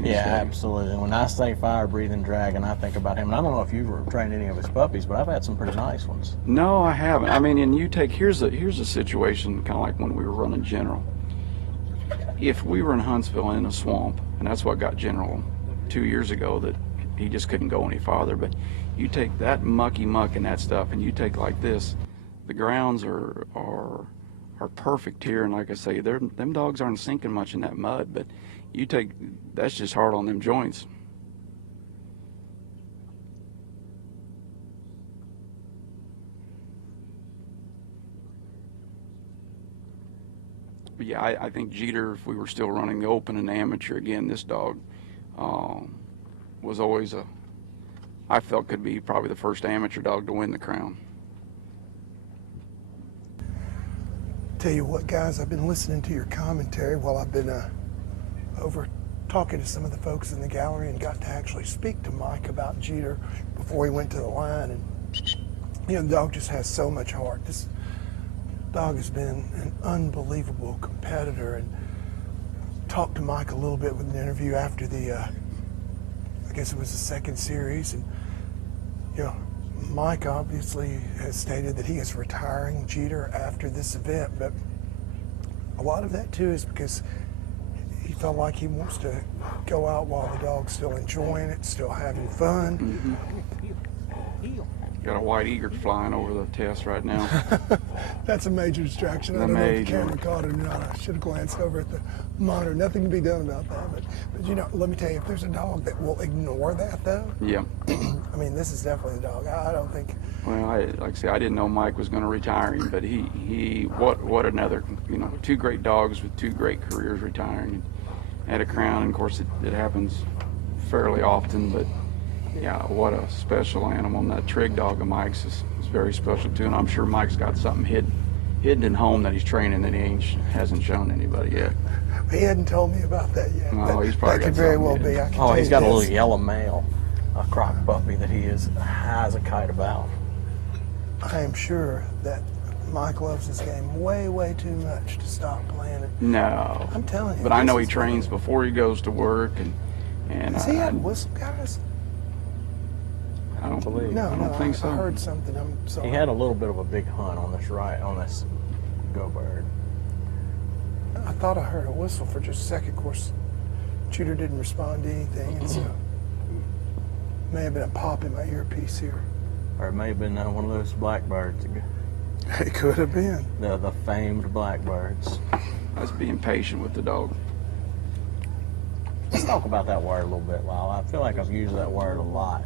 Yeah, absolutely. When I say fire-breathing dragon, I think about him. And I don't know if you've trained any of his puppies, but I've had some pretty nice ones. No, I haven't. I mean, and here's a situation kind of like when we were running General. If we were in Huntsville in a swamp, and that's what got General 2 years ago, that he just couldn't go any farther, but you take that mucky muck and that stuff, and you take like this, the grounds are perfect here, and like I say, them dogs aren't sinking much in that mud, but that's just hard on them joints. But yeah, I think Jeter, if we were still running the open and amateur again, this dog was always I felt could be probably the first amateur dog to win the crown. Tell you what, guys, I've been listening to your commentary while I've been over talking to some of the folks in the gallery, and got to actually speak to Mike about Jeter before he went to the line. And you know, the dog just has so much heart. This dog has been an unbelievable competitor. And talked to Mike a little bit with an interview after the, I guess it was the second series. And you know, Mike obviously has stated that he is retiring Jeter after this event, but a lot of that too is because he felt like he wants to go out while the dog's still enjoying it, still having fun. Got a white egret flying over the test right now. That's a major distraction. I don't know if the camera caught it or not. I should have glanced over at the monitor. Nothing to be done about that. But you know, let me tell you, if there's a dog that will ignore that, though, yeah. I mean, this is definitely the dog. I don't think. Well, like I say, I didn't know Mike was going to retire him, but what another, you know, two great dogs with two great careers retiring at a crown. And of course, it happens fairly often, but. Yeah, what a special animal. And that trig dog of Mike's is very special too. And I'm sure Mike's got something hidden at home that he's training that he hasn't shown anybody yet. He hadn't told me about that yet. No, he's probably that could very well be. He's got a little yellow male, a croc puppy that he is high as a kite about. I am sure that Mike loves this game way, way too much to stop playing it. No. I'm telling you. But I know he trains before he goes to work. And has he had whistle, guys? I don't believe. No, I don't think so. I heard something. I'm sorry. He had a little bit of a big hunt on this go bird. I thought I heard a whistle for just a second. Of course, Jeter didn't respond to anything, and so may have been a pop in my earpiece here. Or it may have been one of those blackbirds. It could have been. The famed blackbirds. I was being patient with the dog. Let's talk about that word a little bit, Lyle. I feel like I've used that word a lot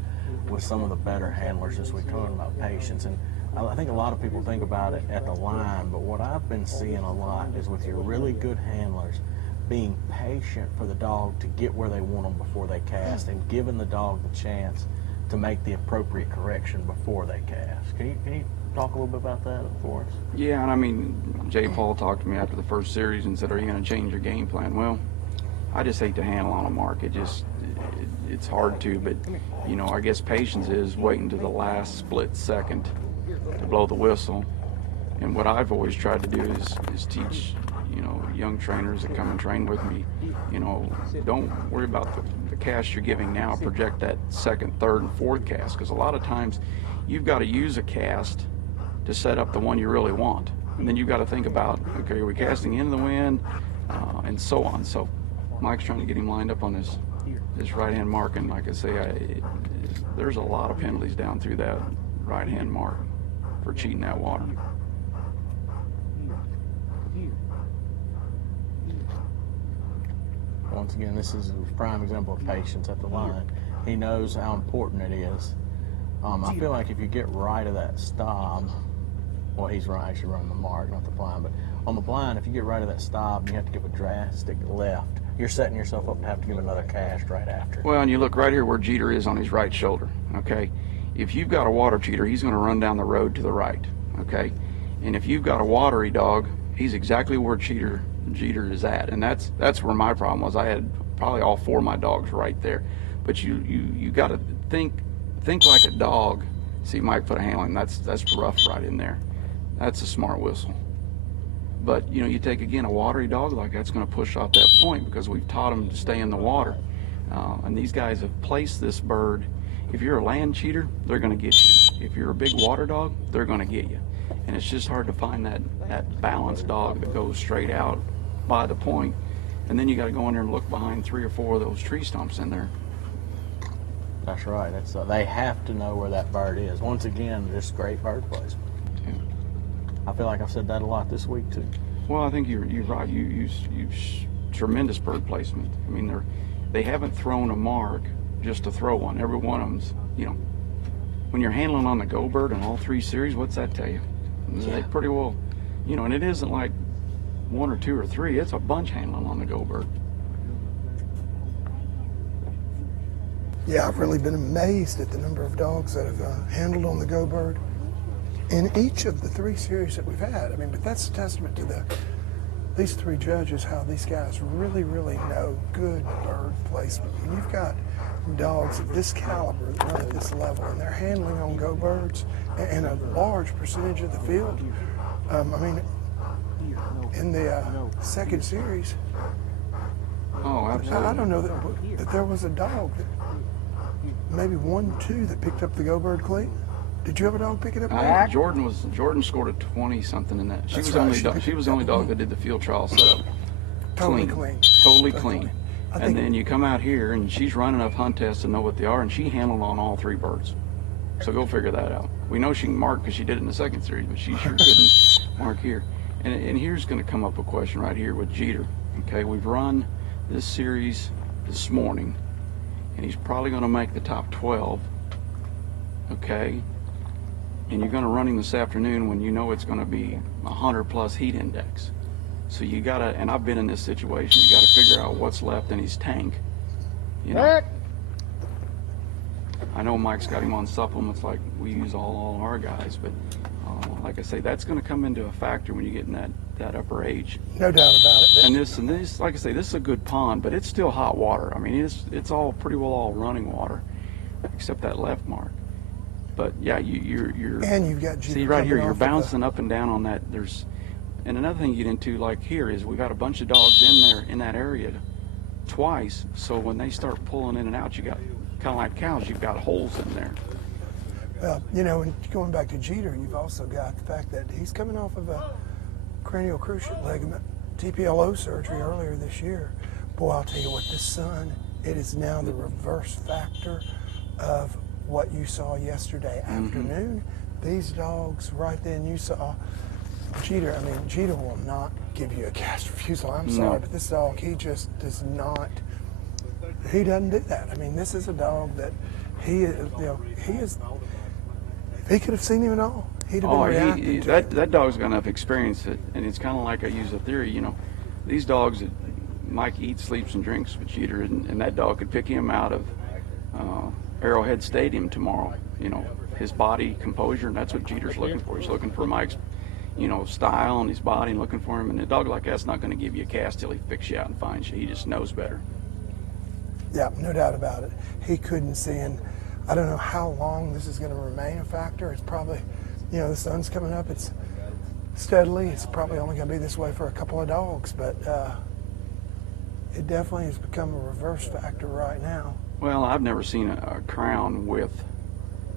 with some of the better handlers this week, talking about patience. And I think a lot of people think about it at the line, but what I've been seeing a lot is with your really good handlers being patient for the dog to get where they want them before they cast, and giving the dog the chance to make the appropriate correction before they cast. Can you talk a little bit about that for us? Yeah, and I mean, Jay Paul talked to me after the first series and said, "Are you going to change your game plan?" Well, I just hate to handle on a mark. It's hard to, but you know, I guess patience is waiting to the last split second to blow the whistle. And what I've always tried to do is teach, you know, young trainers that come and train with me, you know, don't worry about the cast you're giving now. Project that second, third, and fourth cast, because a lot of times you've got to use a cast to set up the one you really want, and then you've got to think about, okay, are we casting into the wind, and so on. So Mike's trying to get him lined up on this right-hand mark, and like I say, there's a lot of penalties down through that right-hand mark for cheating that water. Once again, this is a prime example of patience at the line. He knows how important it is. I feel like if you get right of that stop, well, he's actually running the mark, not the blind, but on the blind, if you get right of that stop, you have to give a drastic left. You're setting yourself up to have to give another cast right after. Well, and you look right here where Jeter is on his right shoulder, okay? If you've got a water cheater, he's going to run down the road to the right, okay? And if you've got a watery dog, he's exactly where Jeter is at. And that's where my problem was. I had probably all four of my dogs right there. But you got to think like a dog. See, Mike put a handle in. That's rough right in there. That's a smart whistle. But, you know, you take, again, a watery dog like that's going to push off that point because we've taught them to stay in the water. And these guys have placed this bird. If you're a land cheater, they're going to get you. If you're a big water dog, they're going to get you. And it's just hard to find that balanced dog that goes straight out by the point. And then you got to go in there and look behind 3 or 4 of those tree stumps in there. That's right. They have to know where that bird is. Once again, just great bird placement. I feel like I've said that a lot this week too. Well, I think you're right. You use tremendous bird placement. I mean, they haven't thrown a mark just to throw one. Every one of them's, you know, when you're handling on the go bird in all 3 series, what's that tell you? Yeah. They pretty well, you know, and it isn't like 1 or 2 or 3, it's a bunch handling on the go bird. Yeah, I've really been amazed at the number of dogs that have handled on the go bird in each of the 3 series that we've had. I mean, but that's a testament to these 3 judges, how these guys really, really know good bird placement. When you've got dogs of this caliber that run at this level and they're handling on go birds in a large percentage of the field, I mean, in the second series, oh, absolutely. I don't know that there was a dog that maybe 1, 2 that picked up the go bird clean. Did you have a dog pick it up? Jordan scored a 20 something in that. She That's was right. she was the only dog that did the field trial setup. Totally clean. Totally clean. And then you come out here and she's run enough hunt tests to know what they are, and she handled on all 3 birds. So go figure that out. We know she can mark because she did it in the second series, but she sure couldn't mark here. And here's going to come up a question right here with Jeter. Okay, we've run this series this morning, and he's probably going to make the top 12. Okay, and you're going to run him this afternoon when you know it's going to be 100 plus heat index. So you got to, and I've been in this situation, you got to figure out what's left in his tank. You know, I know Mike's got him on supplements like we use all our guys, but like I say, that's going to come into a factor when you get in that upper age. No doubt about it. And this, like I say, this is a good pond, but it's still hot water. I mean, it's all pretty well all running water, except that left mark. But yeah, you're and you've got see right here, you're bouncing up and down on that. And another thing you get into like here is we got a bunch of dogs in there in that area twice. So when they start pulling in and out, you got kind of like cows, you've got holes in there. Well, you know, and going back to Jeter, you've also got the fact that he's coming off of a cranial cruciate ligament TPLO surgery earlier this year. Boy, I'll tell you what, this son, it is now the reverse factor of what you saw yesterday afternoon. These dogs right then, you saw Jeter. I mean, Jeter will not give you a cast refusal. I'm sorry, but this dog, he just does not, he doesn't do that. I mean, this is a dog that he is, if he could have seen him at all, he'd have been reacting to it. That dog's got enough experience, and it's kind of like I use a theory, you know, these dogs that Mike eats, sleeps, and drinks with Jeter, and that dog could pick him out of Arrowhead Stadium tomorrow. You know, his body composure, and that's what Jeter's looking for. He's looking for Mike's, you know, style and his body, and looking for him. And a dog like that's not going to give you a cast till he picks you out and finds you. He just knows better. Yeah, no doubt about it. He couldn't see, and I don't know how long this is going to remain a factor. It's probably, you know, the sun's coming up. It's steadily. It's probably only going to be this way for a couple of dogs, but it definitely has become a reverse factor right now. Well, I've never seen a crown with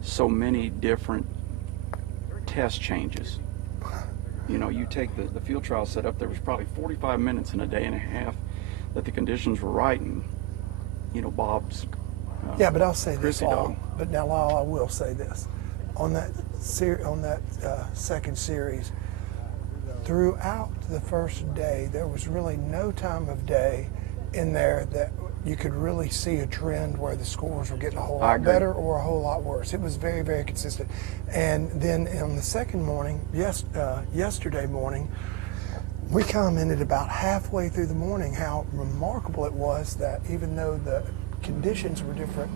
so many different test changes. You know, you take the field trial setup, there was probably 45 minutes in a day and a half that the conditions were right, and, you know, Bob's yeah, but I'll say this, dog. But now, Lyle, I will say this. On that second series, throughout the first day, there was really no time of day in there that you could really see a trend where the scores were getting a whole lot better or a whole lot worse. It was very, very consistent. And then on the second morning, yesterday morning, we commented about halfway through the morning how remarkable it was that even though the conditions were different,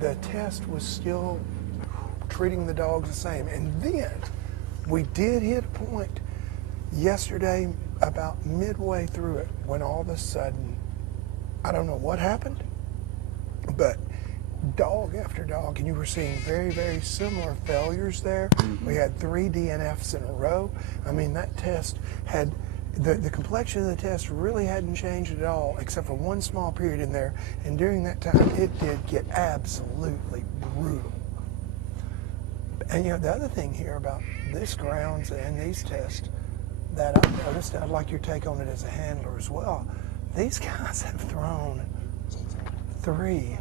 the test was still treating the dogs the same. And then we did hit a point yesterday about midway through it when all of a sudden, I don't know what happened, but dog after dog, and you were seeing very, very similar failures there. We had 3 DNFs in a row. I mean, that test had, the complexion of the test really hadn't changed at all, except for one small period in there. And during that time, it did get absolutely brutal. And you know, the other thing here about this grounds and these tests that I've noticed, I'd like your take on it as a handler as well. These guys have thrown 3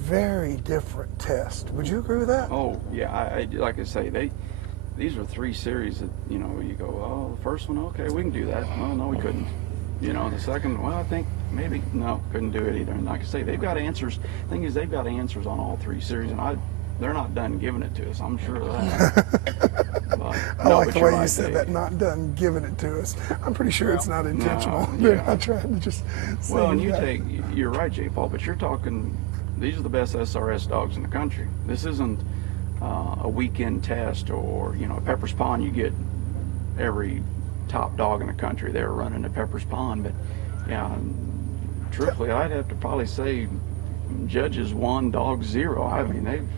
very different tests. Would you agree with that? Oh, yeah. I like I say, these are 3 series that, you know, you go, oh, the first one, okay, we can do that. Well, no, we couldn't. You know, the second, well, I think maybe, no, couldn't do it either. And like I say, they've got answers. The thing is, they've got answers on all 3 series, and they're not done giving it to us, I'm sure of that. I No, like but the you're way you right, said Dave. that, not done giving it to us. I'm pretty sure it's not intentional. No, They're yeah. not trying to just say Well, and that. you're right, J. Paul, but you're talking, these are the best SRS dogs in the country. This isn't a weekend test or, at Pepper's Pond, you get every top dog in the country there running at Pepper's Pond. But, yeah, truthfully, I'd have to probably say judges 1, dogs 0. I mean, they've...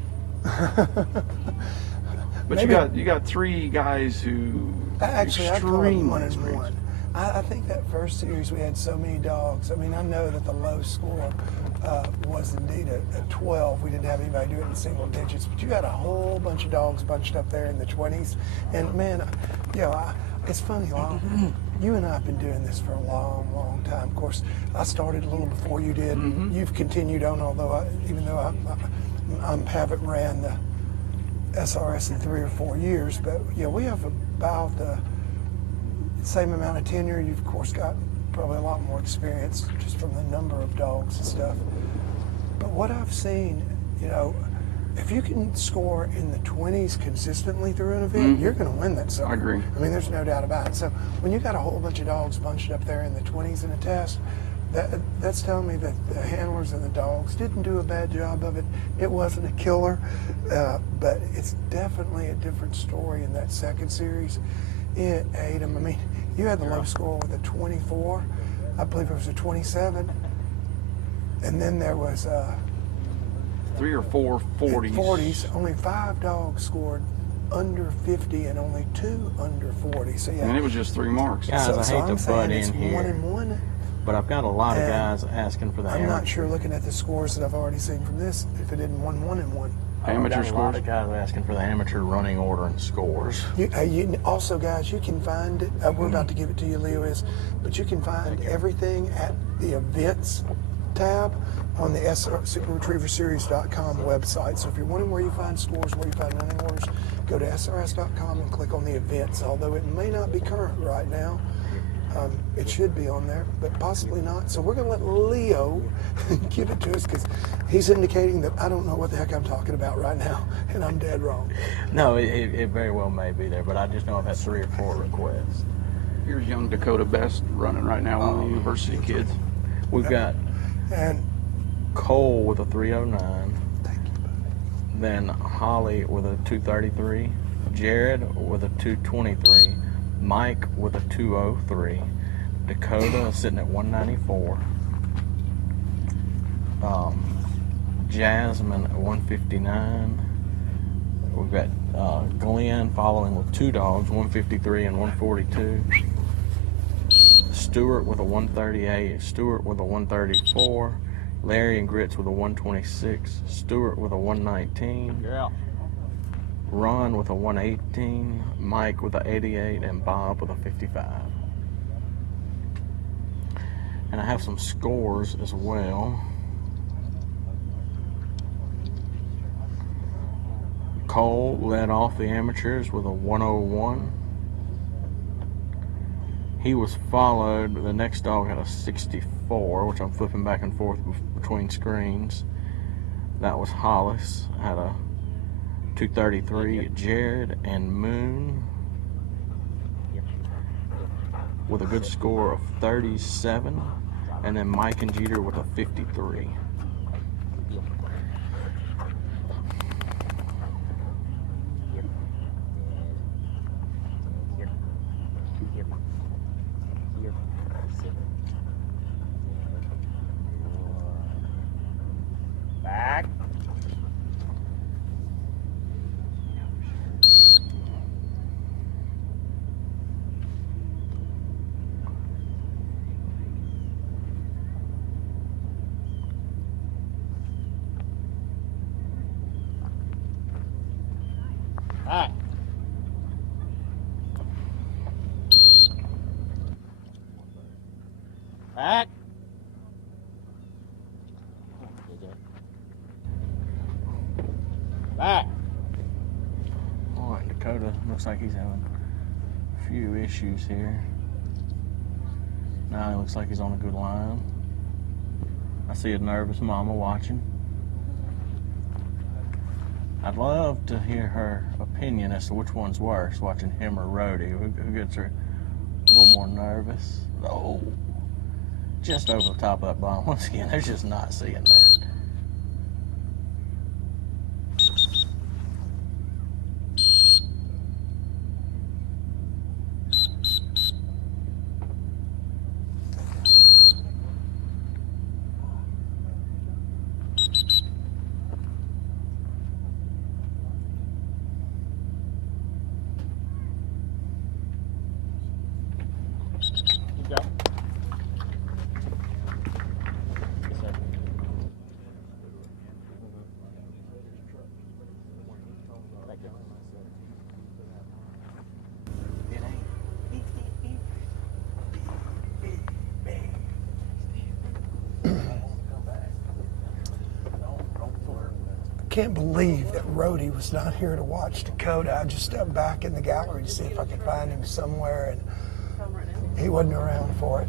But Maybe- you got 3 guys who Actually, I'd call it extremely 1 and experienced. 1. I think that first series we had so many dogs. I mean, I know that the low score was indeed a 12. We didn't have anybody do it in single digits, but you had a whole bunch of dogs bunched up there in the 20s. And man, it's funny, Lyle. You and I have been doing this for a long, long time. Of course, I started a little before you did. Mm-hmm. You've continued on, although even though I haven't ran the SRS in 3 or 4 years, but we have about the same amount of tenure. You've of course got probably a lot more experience just from the number of dogs and stuff. But what I've seen, if you can score in the 20s consistently through an event, you're going to win that summer. I agree. I mean, there's no doubt about it. So when you got a whole bunch of dogs bunched up there in the 20s in a test, that's telling me that the handlers and the dogs didn't do a bad job of it. It wasn't a killer, but it's definitely a different story in that second series. It ate them. I mean, you had the low score with a 24. I believe it was a 27. And then there was 3 or 4 40s. 40s. Only 5 dogs scored under 50 and only 2 under 40. So yeah. And it was just 3 marks. Guys, I hate I'm to saying butt it's in here, 1 and 1. but I've got a lot of And guys asking for the I'm amateur. not sure, looking at the scores that I've already seen from this, if it didn't 1 and 1. I've got a lot scores. of guys asking for the amateur running order and scores. Also, guys, you can find it. We're about to give it to you, Leo is, but you can find everything at the events tab on the SuperRetrieverSeries.com website. So if you're wondering where you find scores, where you find running orders, go to SRS.com and click on the events. Although it may not be current right now, it should be on there, but possibly not. So we're going to let Leo give it to us because he's indicating that I don't know what the heck I'm talking about right now, and I'm dead wrong. No, it very well may be there, but I just know I've had 3 or 4 requests. Here's young Dakota Best running right now, one of the university kids. We've got And Cole with a 309. Then Holly with a 233. Jared with a 223. Mike with a 203. Dakota sitting at 194. Jasmine at 159. We've got Glenn following with 2 dogs, 153 and 142. Stewart with a 138. Stewart with a 134. Larry and Grits with a 126. Stewart with a 119. Yeah. Ron with a 118, Mike with a 88, and Bob with a 55. And I have some scores as well. Cole led off the amateurs with a 101. He was followed, the next dog had a 64, which I'm flipping back and forth between screens. That was Hollis, had a 233. Jared and Moon with a good score of 37, and then Mike and Jeter with a 53. Back. Back. Back. Back. All right, Dakota looks like he's having a few issues here. Now he looks like he's on a good line. I see a nervous mama watching. I'd love to hear her opinion as to which one's worse, watching him or Rhodey. Who gets her a little more nervous? Oh, just over the top of that bomb. Once again, they're just not seeing that. Can't believe that Rhodey was not here to watch Dakota. I just stepped back in the gallery to see if I could find him somewhere, and he wasn't around for it.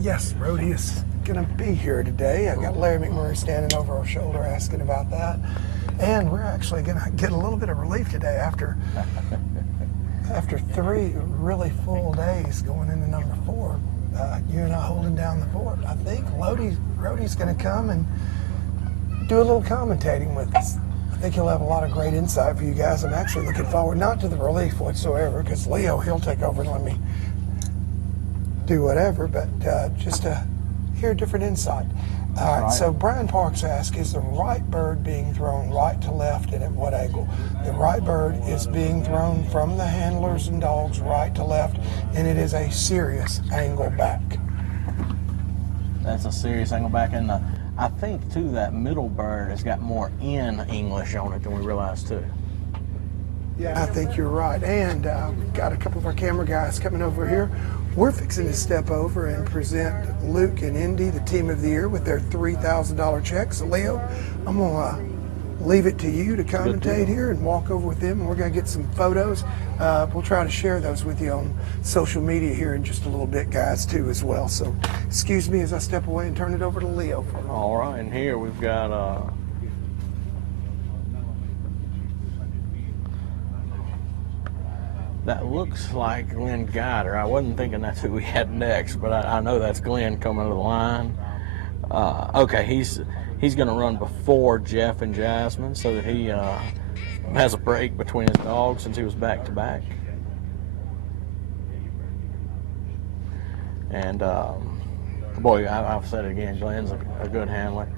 Yes, Rhodey is going to be here today. I got Larry McMurray standing over our shoulder asking about that. And we're actually going to get a little bit of relief today after 3 really full days going into number 4. You and I holding down the fort. I think Rhodey's going to come and do a little commentating with us. I think he'll have a lot of great insight for you guys. I'm actually looking forward, not to the relief whatsoever, because Leo, he'll take over and let me do whatever, but just to hear different insight. All right, so Brian Parks asked, is the right bird being thrown right to left and at what angle? The right bird is being thrown from the handlers and dogs right to left, and it is a serious angle back. That's a serious angle back, and I think, too, that middle bird has got more in English on it than we realized, too. Yeah, I think you're right, and we've got a couple of our camera guys coming over here. We're fixing to step over and present Luke and Indy, the Team of the Year, with their $3,000 checks. So, Leo, I'm going to leave it to you to commentate here and walk over with them, and we're going to get some photos. We'll try to share those with you on social media here in just a little bit, guys, too, as well. So, excuse me as I step away and turn it over to Leo for a moment. All right, and here we've got... that looks like Glenn Guider. I wasn't thinking that's who we had next, but I know that's Glenn coming to the line. Okay, he's going to run before Jeff and Jasmine so that he has a break between his dogs since he was back-to-back. And, boy, I've said it again, Glenn's a good handler,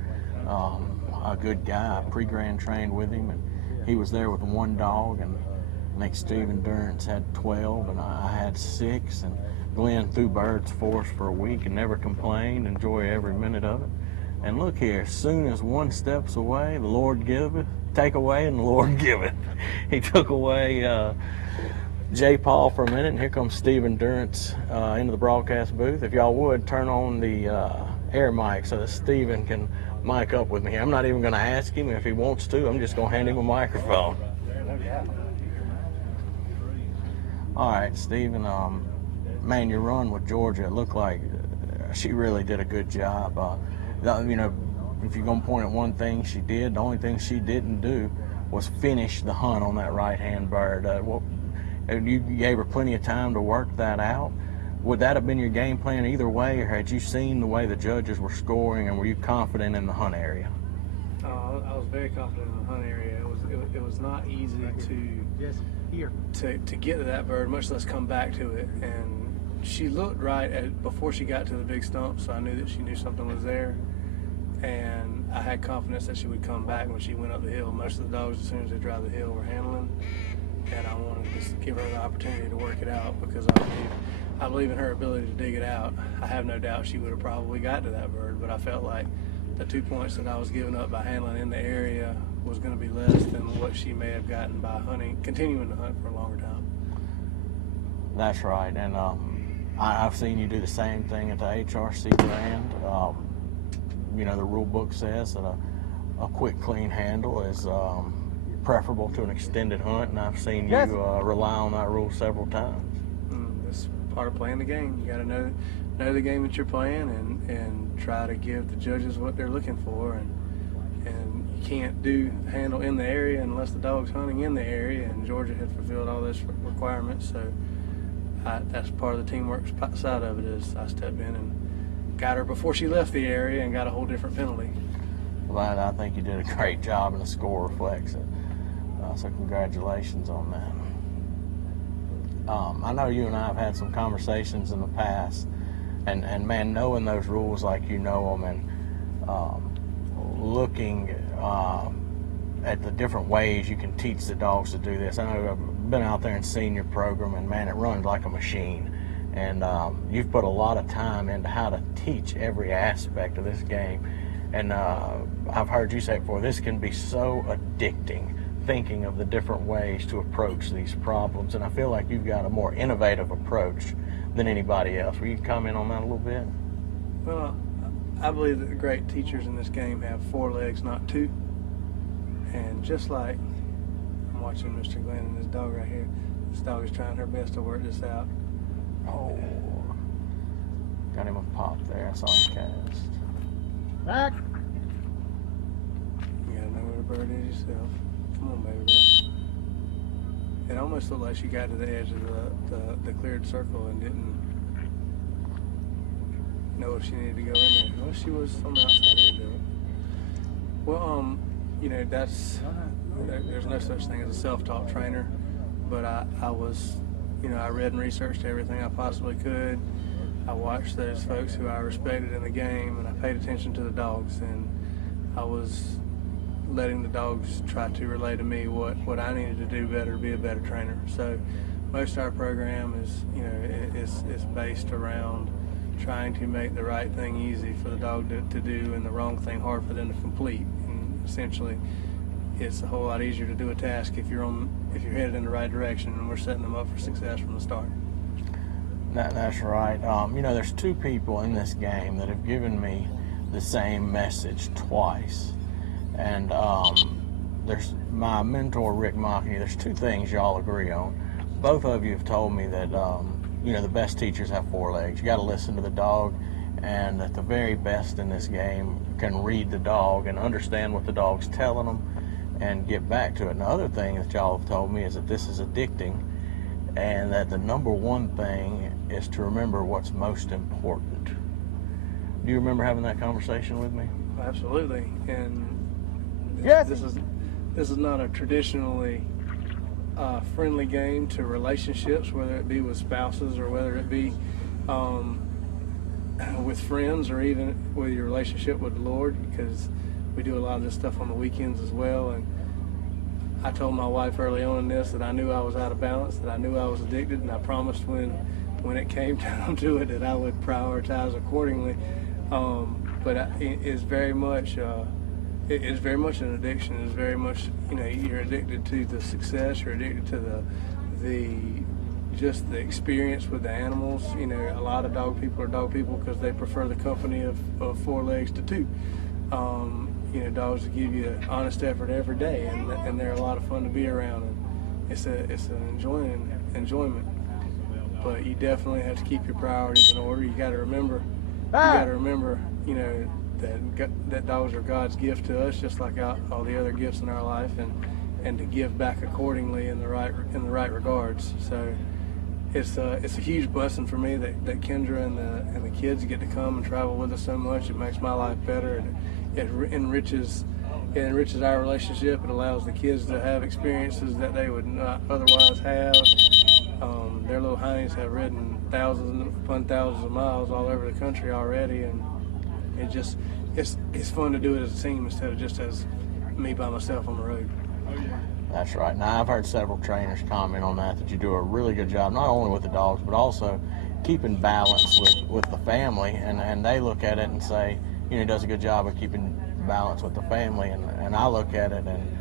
a good guy. I pre-grand trained with him, and he was there with one dog, and I think Stephen Durrance had 12, and I had 6, and Glenn threw birds for us for a week and never complained, enjoy every minute of it. And look here, as soon as one steps away, the Lord giveth, take away, and the Lord giveth. He took away J. Paul for a minute, and here comes Stephen Durrance into the broadcast booth. If y'all would, turn on the air mic so that Stephen can mic up with me. I'm not even going to ask him if he wants to. I'm just going to hand him a microphone. All right, Stephen, man, your run with Georgia, it looked like she really did a good job. You know, if you're going to point at one thing she did, the only thing she didn't do was finish the hunt on that right-hand bird. You gave her plenty of time to work that out. Would that have been your game plan either way, or had you seen the way the judges were scoring, and were you confident in the hunt area? I was very confident in the hunt area. It was not easy to get to that bird, much less come back to it. And she looked right before she got to the big stump, so I knew that she knew something was there. And I had confidence that she would come back when she went up the hill. Most of the dogs, as soon as they drive the hill, were handling. And I wanted to just give her the opportunity to work it out, because I believe in her ability to dig it out. I have no doubt she would have probably got to that bird, but I felt like the 2 points that I was giving up by handling in the area was going to be less than what she may have gotten by continuing to hunt for a longer time. That's right, and I've seen you do the same thing at the HRC Grand. You know, the rule book says that a quick, clean handle is preferable to an extended hunt, and I've seen you rely on that rule several times. It's part of playing the game. You got to know the game that you're playing and try to give the judges what they're looking for. And you can't handle in the area unless the dog's hunting in the area, and Georgia had fulfilled all those requirements. So that's part of the teamwork side of it. Is I stepped in and got her before she left the area and got a whole different penalty. Well, I think you did a great job, and the score reflects it. So congratulations on that. I know you and I have had some conversations in the past, and man, knowing those rules like you know them, and looking at the different ways you can teach the dogs to do this. I know I've been out there and seen your program, and man, it runs like a machine. And you've put a lot of time into how to teach every aspect of this game. And I've heard you say before, this can be so addicting, thinking of the different ways to approach these problems. And I feel like you've got a more innovative approach than anybody else. Will you comment on that a little bit? Well, I believe that the great teachers in this game have 4 legs, not 2. And just like I'm watching Mr. Glenn and his dog right here, this dog is trying her best to work this out. Oh, got him a pop there. I saw him cast. Back. You gotta know where the bird is yourself. Come on, baby girl. It almost looked like she got to the edge of the cleared circle and didn't know if she needed to go in there. Well, she was on the outside of the door. Well, you know, there's no such thing as a self-taught trainer, but I was, you know, I read and researched everything I possibly could. I watched those folks who I respected in the game, and I paid attention to the dogs, and I was letting the dogs try to relay to me what I needed to do better to be a better trainer. So most of our program is, you know, is based around trying to make the right thing easy for the dog to do and the wrong thing hard for them to complete. And essentially, it's a whole lot easier to do a task if you're headed in the right direction, and we're setting them up for success from the start. That's right. You know, there's 2 people in this game that have given me the same message twice. And there's my mentor, Rick Mockney. There's 2 things y'all agree on. Both of you have told me that, you know, the best teachers have 4 legs. You got to listen to the dog, and that the very best in this game can read the dog and understand what the dog's telling them and get back to it. And the other thing that y'all have told me is that this is addicting, and that the number one thing is to remember what's most important. Do you remember having that conversation with me? Absolutely. And yes, this is not a traditionally friendly game to relationships, whether it be with spouses or whether it be with friends or even with your relationship with the Lord, because we do a lot of this stuff on the weekends as well. And I told my wife early on in this that I knew I was out of balance, that I knew I was addicted, and I promised when it came down to it that I would prioritize accordingly. But it's very much it's very much an addiction. It's very much, you know, you're addicted to the success. You're addicted to just the experience with the animals. You know, a lot of dog people are dog people because they prefer the company of 4 legs to 2. You know, dogs that give you an honest effort every day, and they're a lot of fun to be around. And it's an enjoyment. But you definitely have to keep your priorities in order. You got to remember. You know, that dogs are God's gift to us, just like all the other gifts in our life, and to give back accordingly in the right regards. So it's a huge blessing for me that Kendra and the kids get to come and travel with us so much. It makes my life better, and it enriches our relationship. It allows the kids to have experiences that they would not otherwise have. Their little honeys have ridden thousands upon thousands of miles all over the country already, and it's fun to do it as a team instead of just as me by myself on the road. That's right. Now, I've heard several trainers comment on that you do a really good job, not only with the dogs, but also keeping balance with the family, and they look at it and say, you know, he does a good job of keeping balance with the family, and I look at it, and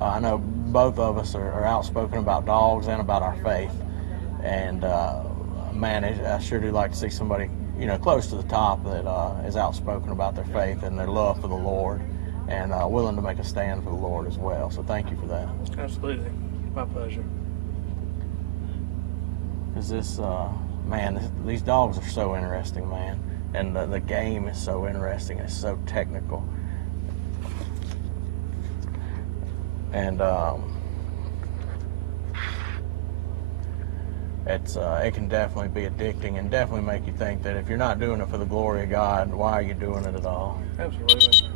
I know both of us are outspoken about dogs and about our faith, and man, I sure do like to see somebody, you know, close to the top that is outspoken about their faith and their love for the Lord, and willing to make a stand for the Lord as well. So thank you for that. Absolutely. My pleasure. Is this man, these dogs are so interesting, man. And the game is so interesting. It's so technical. And it can definitely be addicting and definitely make you think that if you're not doing it for the glory of God, why are you doing it at all? Absolutely.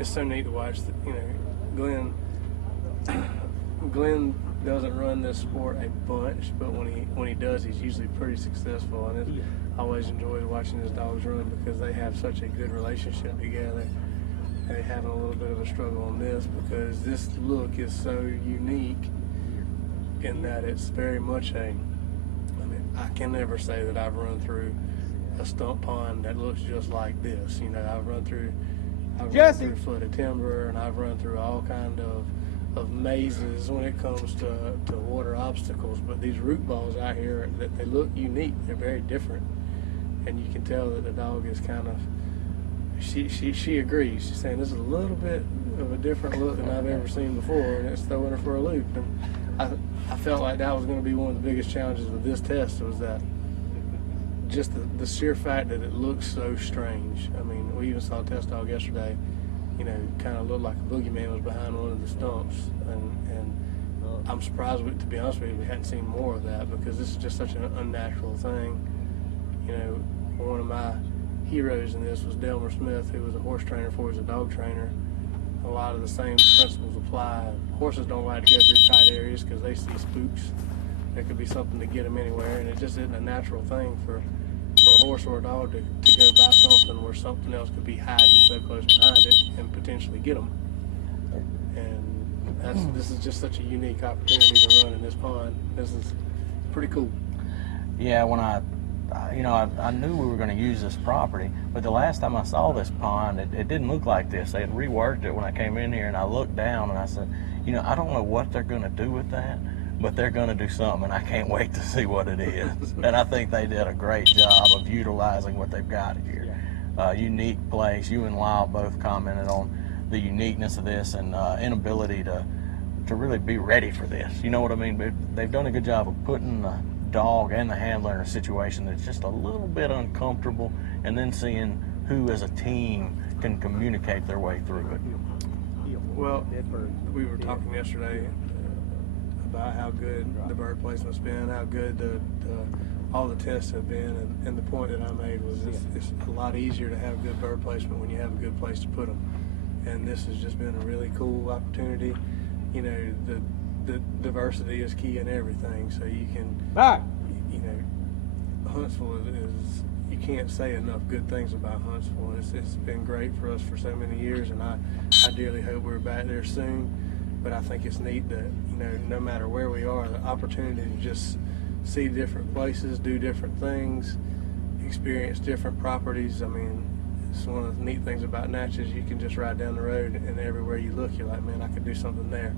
It's so neat to watch. Glenn doesn't run this sport a bunch, but when he does, he's usually pretty successful. And I always enjoy watching his dogs run because they have such a good relationship together. They having a little bit of a struggle on this because this look is so unique in that it's very much I can never say that I've run through a stump pond that looks just like this. I've run through flooded timber, and I've run through all kind of mazes when it comes to water obstacles. But these root balls out here, they look unique. They're very different, and you can tell that the dog is kind of. She agrees. She's saying this is a little bit of a different look than I've ever seen before, and it's throwing her for a loop. And I felt like that was going to be one of the biggest challenges with this test, was that just the sheer fact that it looks so strange. I mean, we even saw a test dog yesterday, kind of looked like a boogeyman was behind one of the stumps, and I'm surprised, to be honest with you, we hadn't seen more of that because this is just such an unnatural thing. One of my heroes in this was Delmer Smith, who was a horse trainer before he was a dog trainer. A lot of the same principles apply. Horses don't like to go through tight areas because they see spooks. There could be something to get them anywhere, and it just isn't a natural thing for a horse or a dog to go by something where something else could be hiding so close behind it and potentially get them. And this is just such a unique opportunity to run in this pond. This is pretty cool. Yeah, when I knew we were going to use this property, but the last time I saw this pond, it didn't look like this. They had reworked it when I came in here, and I looked down and I said, I don't know what they're going to do with that, but they're going to do something, and I can't wait to see what it is. And I think they did a great job of utilizing what they've got here. Unique place. You and Lyle both commented on the uniqueness of this and inability to really be ready for this. You know what I mean? But they've done a good job of putting the dog and the handler in a situation that's just a little bit uncomfortable, and then seeing who as a team can communicate their way through it. Well, we were talking yesterday about how good the bird placement's been, how good all the tests have been, and the point that I made was it's a lot easier to have good bird placement when you have a good place to put them. And this has just been a really cool opportunity. The diversity is key in everything, so you can, Huntsville is you can't say enough good things about Huntsville. It's been great for us for so many years, and I dearly hope we're back there soon. But I think it's neat that, no matter where we are, the opportunity to just see different places, do different things, experience different properties. I mean, it's one of the neat things about Natchez. You can just ride down the road, and everywhere you look, you're like, man, I could do something there.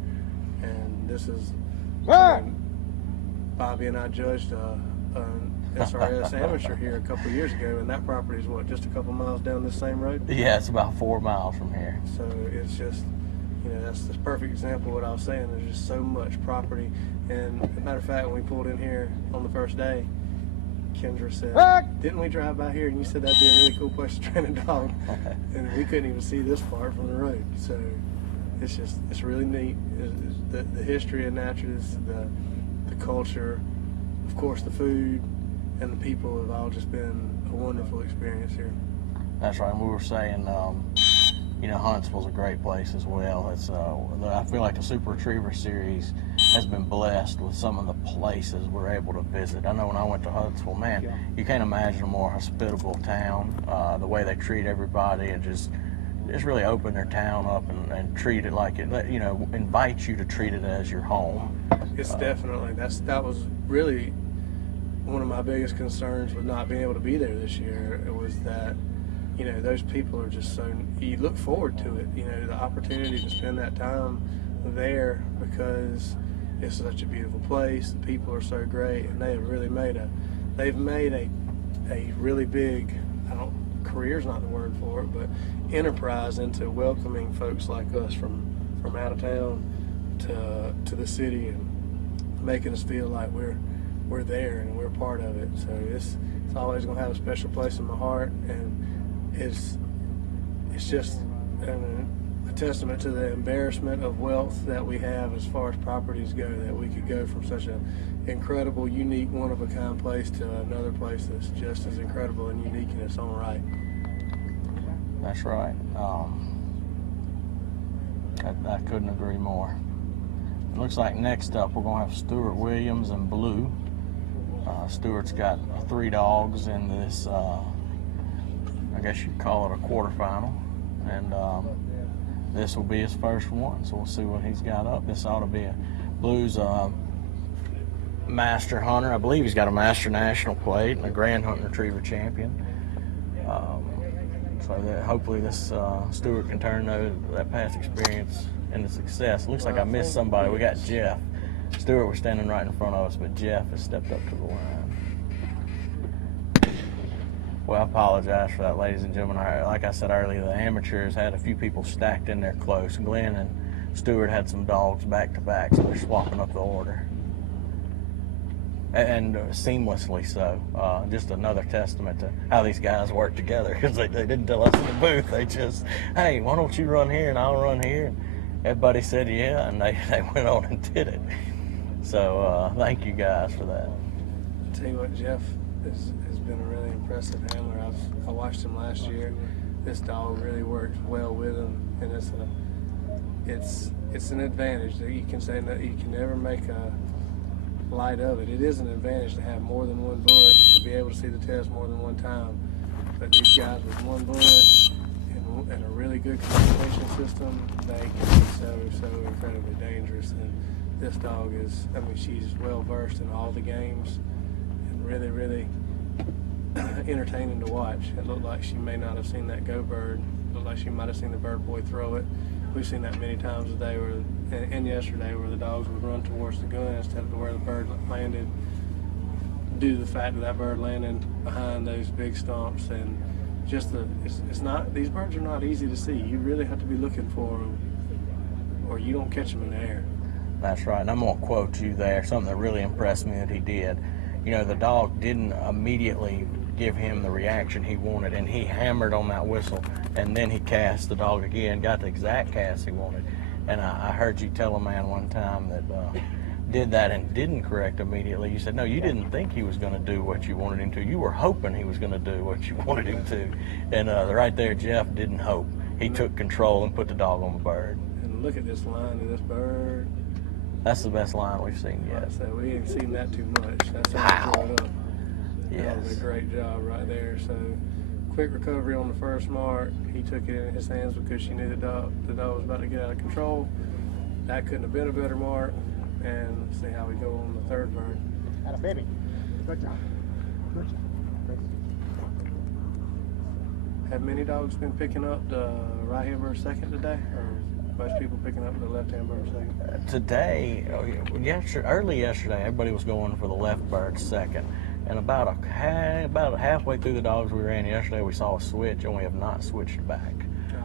And this is, Bobby and I judged an SRS amateur here a couple of years ago, and that property is just a couple miles down this same road? Yeah, it's about 4 miles from here. So it's just, that's the perfect example of what I was saying. There's just so much property. And as a matter of fact, when we pulled in here on the first day, Kendra said, didn't we drive by here and you said that'd be a really cool place to train a dog? And we couldn't even see this far from the road. So it's really neat. The history of Natchez, the culture, of course the food, and the people have all just been a wonderful experience here. That's right. And we were saying, Huntsville's a great place as well. It's I feel like the Super Retriever Series has been blessed with some of the places we're able to visit. I know when I went to Huntsville, man, you can't imagine a more hospitable town. The way they treat everybody, and just really open their town up and treat it like it, invite you to treat it as your home. It's definitely, that was really one of my biggest concerns with not being able to be there this year. It was that, those people are just so, you look forward to it, the opportunity to spend that time there because it's such a beautiful place, the people are so great, and they have really made a really big, career's not the word for it, but enterprise into welcoming folks like us from out of town to the city and making us feel like we're we're there and we're part of it. So it's always going to have a special place in my heart, and it's just a testament to the embarrassment of wealth that we have as far as properties go, that we could go from such an incredible, unique, one-of-a-kind place to another place that's just as incredible and unique in its own right. That's right. I couldn't agree more. It looks like next up we're going to have Stuart Williams and Blue. Stuart's got 3 dogs in this, I guess you'd call it a quarterfinal. And this will be his first one, so we'll see what he's got up. This ought to be Blue's master hunter. I believe he's got a master national plate and a grand hunting retriever champion. So that hopefully this Stuart can turn that past experience into success. It looks like I missed somebody. We got Jeff. Stuart was standing right in front of us, but Jeff has stepped up to the line. Well, I apologize for that, ladies and gentlemen. Like I said earlier, the amateurs had a few people stacked in there close. Glenn and Stuart had some dogs back to back, so they're swapping up the order. And seamlessly so. Just another testament to how these guys work together, because they didn't tell us in the booth. They just, hey, why don't you run here and I'll run here? And everybody said yeah, and they went on and did it. So thank you guys for that. I'll tell you what, Jeff has been a really impressive handler. I watched him last year. This dog really works well with him, and it's an advantage that you can say that you can never make a light of it. It is an advantage to have more than one bullet, to be able to see the test more than one time. But these guys with one bullet and a really good communication system, they can be so incredibly dangerous. And this dog is, I mean, she's well versed in all the games and really entertaining to watch. It looked like she may not have seen that go bird. It looked like she might have seen the bird boy throw it. We've seen that many times today, and yesterday, where the dogs would run towards the gun instead of where the bird landed, due to the fact that that bird landed behind those big stumps. And just these birds are not easy to see. You really have to be looking for them, or you don't catch them in the air. That's right, and I'm going to quote you there, something that really impressed me that he did. You know, the dog didn't immediately give him the reaction he wanted, and he hammered on that whistle, and then he cast the dog again, got the exact cast he wanted. And I heard you tell a man one time that did that and didn't correct immediately. You said, no, you didn't think he was going to do what you wanted him to. You were hoping he was going to do what you wanted him to. And right there, Jeff didn't hope. He took control and put the dog on the bird. And look at this line of this bird. That's the best line we've seen yet. So we ain't seen that too much. That's how we throw it up. Yes. That was a great job right there. So quick recovery on the first mark. He took it in his hands because she knew the dog was about to get out of control. That couldn't have been a better mark. And let's see how we go on the third bird. Had a baby. Good job. Good job. Have many dogs been picking up the right-hand bird second today, or most people picking up the left-hand bird second? Today, early yesterday, everybody was going for the left bird second. And about halfway through the dogs we ran yesterday, we saw a switch, and we have not switched back. Yeah.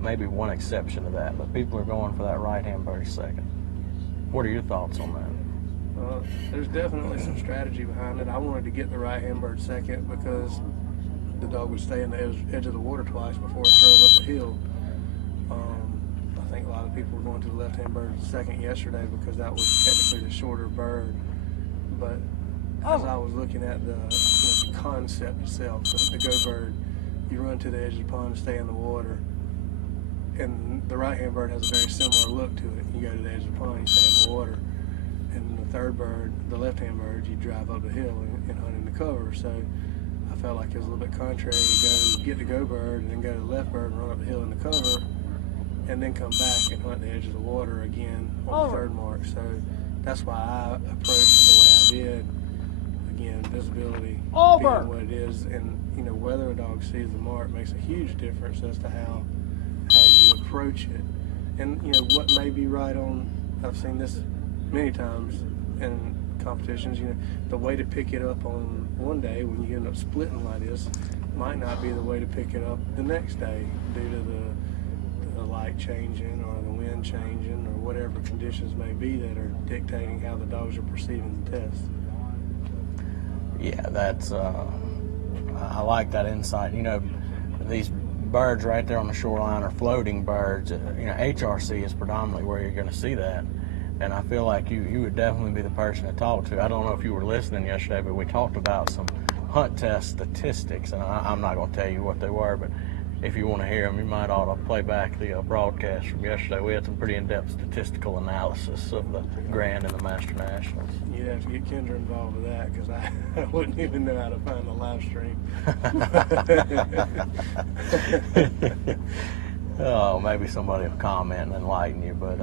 Maybe one exception to that, but people are going for that right-hand bird second. What are your thoughts on that? There's definitely some strategy behind it. I wanted to get the right-hand bird second because the dog would stay in the edge of the water twice before it drove up the hill. I think a lot of people were going to the left-hand bird second yesterday because that was technically the shorter bird. But as I was looking at the concept itself, the go bird, you run to the edge of the pond and stay in the water. And the right-hand bird has a very similar look to it. You go to the edge of the pond, you stay in the water. And the third bird, the left-hand bird, you drive up the hill and hunt in the cover. So I felt like it was a little bit contrary to go get the go bird and then go to the left bird and run up the hill in the cover, and then come back and hunt the edge of the water again on the third mark. So that's why I approached it the way I did. Again, visibility being what it is, and whether a dog sees the mark makes a huge difference as to how you approach it. And what may be right on, I've seen this many times in competitions, the way to pick it up on one day when you end up splitting like this might not be the way to pick it up the next day due to the light changing or the wind changing or whatever conditions may be that are dictating how the dogs are perceiving the test. Yeah, that's, I like that insight. You know, these birds right there on the shoreline are floating birds. You know, HRC is predominantly where you're going to see that. And I feel like you would definitely be the person to talk to. I don't know if you were listening yesterday, but we talked about some hunt test statistics, and I'm not going to tell you what they were, but if you want to hear them, you might ought to play back the broadcast from yesterday. We had some pretty in-depth statistical analysis of the Grand and the Master Nationals. You'd have to get Kendra involved with that, because I wouldn't even know how to find the live stream. Oh, maybe somebody will comment and enlighten you, but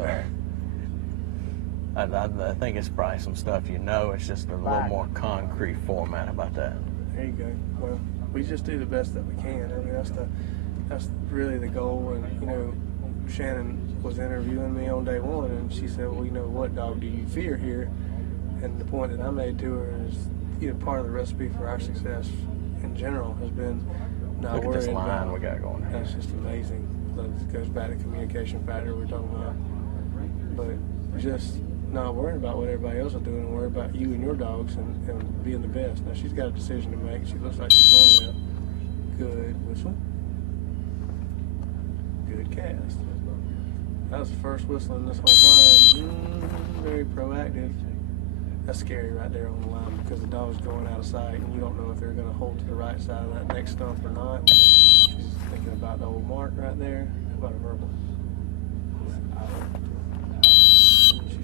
I think it's probably some stuff you know. It's just a little more concrete format about that. There you go. Well, we just do the best that we can. I mean, that's really the goal. And, you know, Shannon was interviewing me on day one, and she said, well, you know, what dog do you fear here? And the point that I made to her is, you know, part of the recipe for our success in general has been not Look at worrying this line about. we got going. That's just amazing. It goes back to communication factor we're talking about. But just not worrying about what everybody else is doing and worry about you and your dogs and being the best. Now, she's got a decision to make. She looks like she's going well. Good whistle. Good cast. That was the first whistle in this whole line. Very proactive. That's scary right there on the line, because the dog's going out of sight and you don't know if they're going to hold to the right side of that next stump or not. She's thinking about the old mark right there. How about a verbal?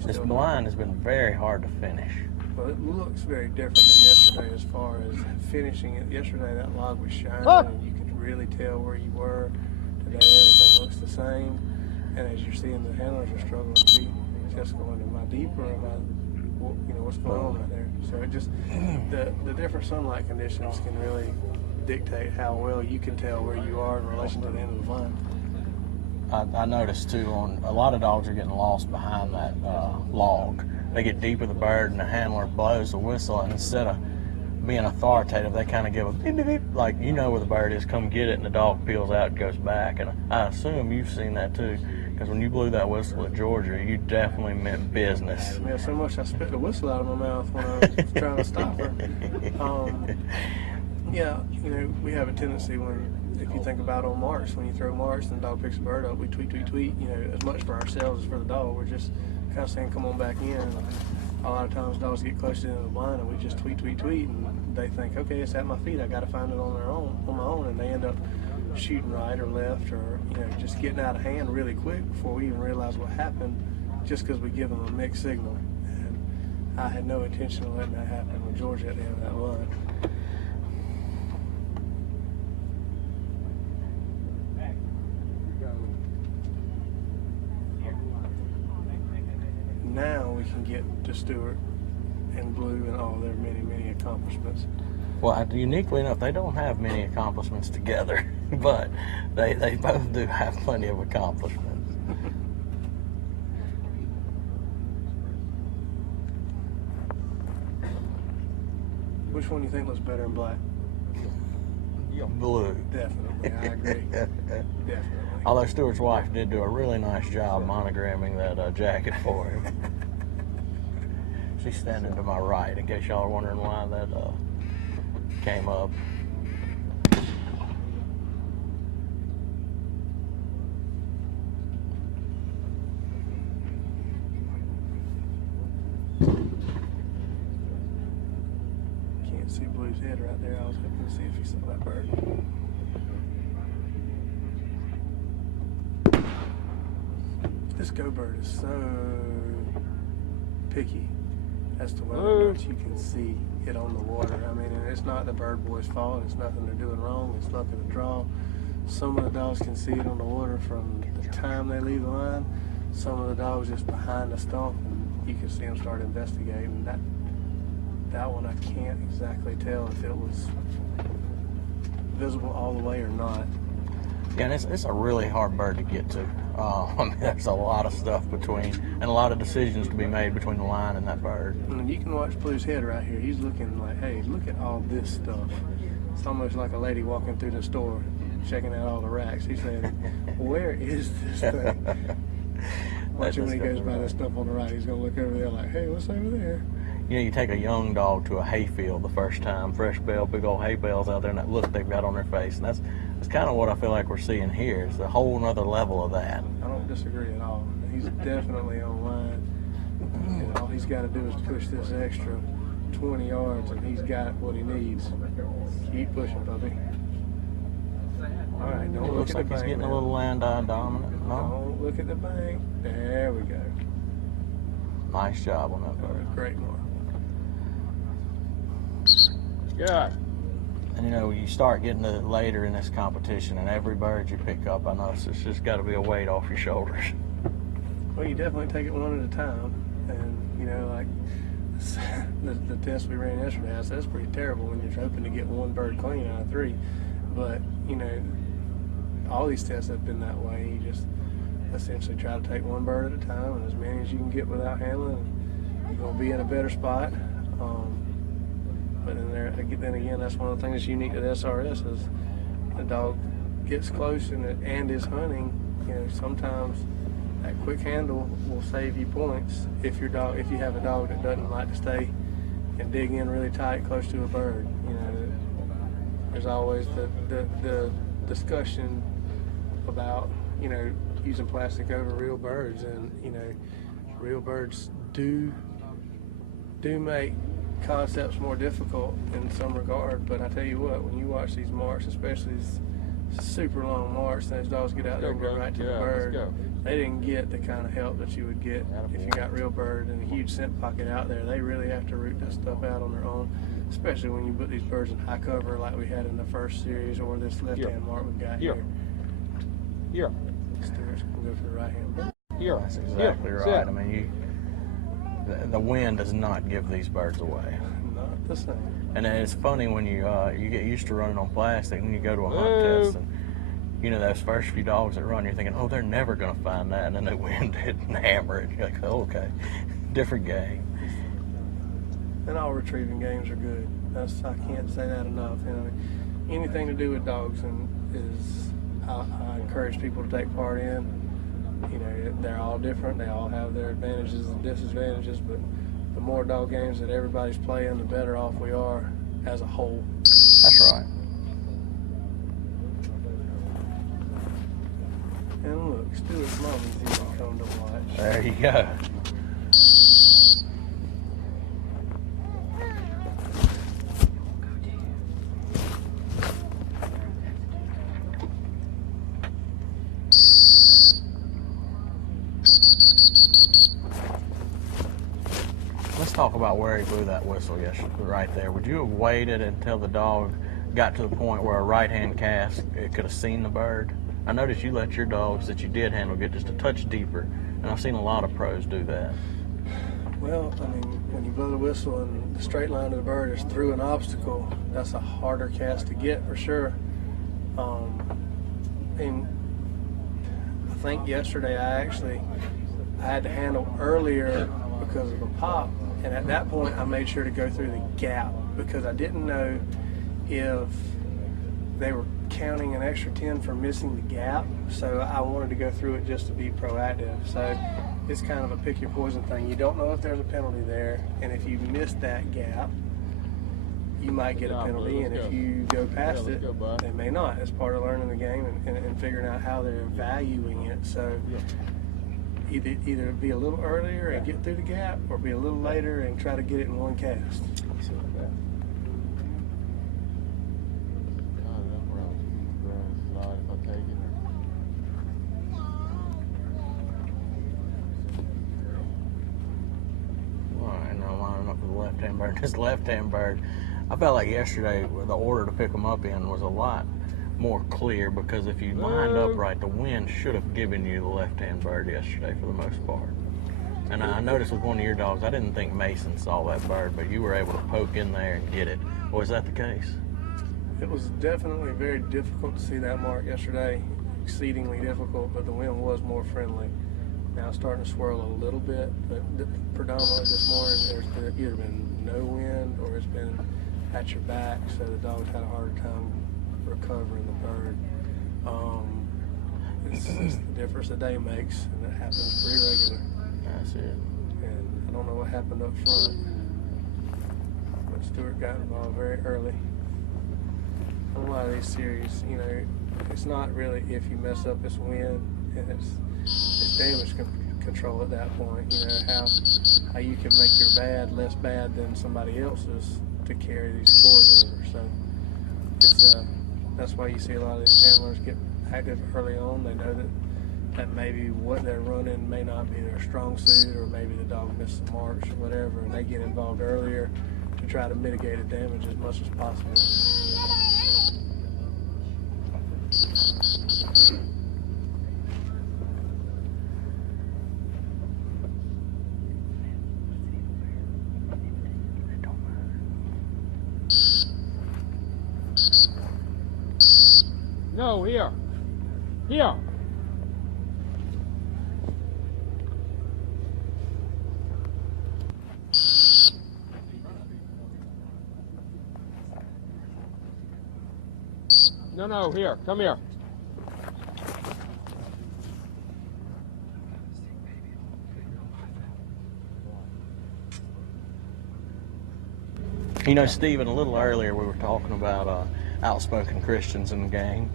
This blind has been very hard to finish. Well, it looks very different than yesterday as far as finishing it. Yesterday that log was shining and you could really tell where you were. Today everything looks the same. And as you're seeing, the handlers are struggling to see, just going, am I deep or am I, you know, what's going on right there? So it just, the different sunlight conditions can really dictate how well you can tell where you are in relation to the end of the line. I noticed too, on a lot of dogs are getting lost behind that log. They get deep with the bird and the handler blows the whistle, and instead of being authoritative, they kind of give a beep, beep, beep, like, you know where the bird is, come get it, and the dog peels out and goes back. And I assume you've seen that too, because when you blew that whistle at Georgia, you definitely meant business. Yeah, so much I spit the whistle out of my mouth when I was trying to stop her. Yeah, you know, we have a tendency if you think about on marks, when you throw marks and the dog picks a bird up, we tweet, tweet, tweet, you know, as much for ourselves as for the dog. We're just kind of saying, come on back in. And a lot of times dogs get close to the end of the blind and we just tweet, tweet, tweet, and they think, okay, it's at my feet, I got to find it on my own, and they end up shooting right or left, or, you know, just getting out of hand really quick before we even realize what happened, just because we give them a mixed signal. And I had no intention of letting that happen with Georgia at the end of that line. Now we can get to Stewart and Blue and all their many, many accomplishments. Well, uniquely enough, they don't have many accomplishments together, but they both do have plenty of accomplishments. Which one do you think looks better in black? Blue. Definitely, I agree. Definitely. Although Stewart's wife did do a really nice job monogramming that jacket for him. She's standing to my right, in case y'all are wondering why that came up. Can't see Blue's head right there. I was hoping to see if he saw that bird. This go bird is so picky as to whether or not you can see it on the water. I mean, and it's not the bird boy's fault. It's nothing they're doing wrong. It's luck of the draw. Some of the dogs can see it on the water from the time they leave the line. Some of the dogs just behind the stump, and you can see them start investigating. That one I can't exactly tell if it was visible all the way or not. Yeah, and it's a really hard bird to get to. I mean, there's a lot of stuff between, and a lot of decisions to be made between the line and that bird. And you can watch Blue's head right here. He's looking like, hey, look at all this stuff. It's almost like a lady walking through the store. checking out all the racks. He's saying, where is this thing? Watch him when he goes by that stuff on the right. He's going to look over there like, hey, what's over there? You know, you take a young dog to a hayfield the first time, fresh bale, big old hay bales out there, and that look they've got on their face. And that's kind of what I feel like we're seeing here. It's a whole nother level of that. I don't disagree at all. He's definitely online. And all he's got to do is push this extra 20 yards, and he's got what he needs. Keep pushing, puppy. All right, don't look Looks at like the he's bank getting now. a little land-eye dominant. No? Don't look at the bank. There we go. Nice job on that bird. Great mark. Good. And you know, you start getting to later in this competition, and every bird you pick up, I know it's just got to be a weight off your shoulders. Well, you definitely take it one at a time. And, you know, like the test we ran yesterday, I said it's pretty terrible when you're hoping to get one bird clean out of 3. But, you know, all these tests have been that way. You just essentially try to take one bird at a time, and as many as you can get without handling, you're going to be in a better spot. But then again, that's one of the things that's unique to the SRS is the dog gets close and is hunting. You know, sometimes that quick handle will save you points if you have a dog that doesn't like to stay and dig in really tight close to a bird. You know, there's always the discussion about, you know, using plastic over real birds, and you know, real birds do make concepts more difficult in some regard. But I tell you what, when you watch these marks, especially these super long marks, those dogs get out there and go right to the bird. They didn't get the kind of help that you would get if you got real bird and a huge scent pocket out there. They really have to root that stuff out on their own, especially when you put these birds in high cover like we had in the first series, or this left-hand mark we've got here. Yeah. Stewart's going to go for the right hand. Yeah, that's exactly right. I mean, the wind does not give these birds away. Not the same. And then it's funny when you get used to running on plastic, and you go to a hunt test, and you know those first few dogs that run, you're thinking, oh, they're never going to find that, and then they wind it and hammer it. You're like, oh, okay, different game. And all retrieving games are good. I can't say that enough. You know, anything to do with dogs I encourage people to take part in. You know, they're all different. They all have their advantages and disadvantages, but the more dog games that everybody's playing, the better off we are as a whole. That's right. And look, Stuart's mommy's even come to watch. There you go. Let's talk about where he blew that whistle yesterday, right there. Would you have waited until the dog got to the point where a right-hand cast, it could have seen the bird? I noticed you let your dogs that you did handle get just a touch deeper, and I've seen a lot of pros do that. Well, I mean, when you blow the whistle and the straight line of the bird is through an obstacle, that's a harder cast to get for sure. And I think yesterday I had to handle earlier because of a pop, and at that point I made sure to go through the gap because I didn't know if they were counting an extra 10 for missing the gap, so I wanted to go through it just to be proactive. So it's kind of a pick your poison thing. You don't know if there's a penalty there, and if you miss that gap, you might get a penalty, and if you go past it, they may not. It's part of learning the game and figuring out how they're valuing it. So either be a little earlier and get through the gap, or be a little later and try to get it in one cast. Left-hand bird. This left-hand bird, I felt like yesterday the order to pick them up in was a lot more clear, because if you lined up right, the wind should have given you the left-hand bird yesterday for the most part. And I noticed with one of your dogs, I didn't think Mason saw that bird, but you were able to poke in there and get it. Was that the case? It was definitely very difficult to see that mark yesterday, exceedingly difficult, but the wind was more friendly. Now it's starting to swirl a little bit, but predominantly this morning there's either been no wind or it's been at your back, so the dogs had a harder time recovering the bird. It's the difference a day makes, and it happens pretty regular. That's it. And I don't know what happened up front, but Stewart got involved very early. A lot of these series, you know, it's not really if you mess up, it's win, and it's damage control at that point. You know how you can make your bad less bad than somebody else's to carry these scores over. So it's that's why you see a lot of these handlers get active early on. They know that maybe what they're running may not be their strong suit, or maybe the dog missed the marks or whatever, and they get involved earlier to try to mitigate the damage as much as possible. No, here. Here. No, here. Come here. You know, Stephen, a little earlier we were talking about outspoken Christians in the game,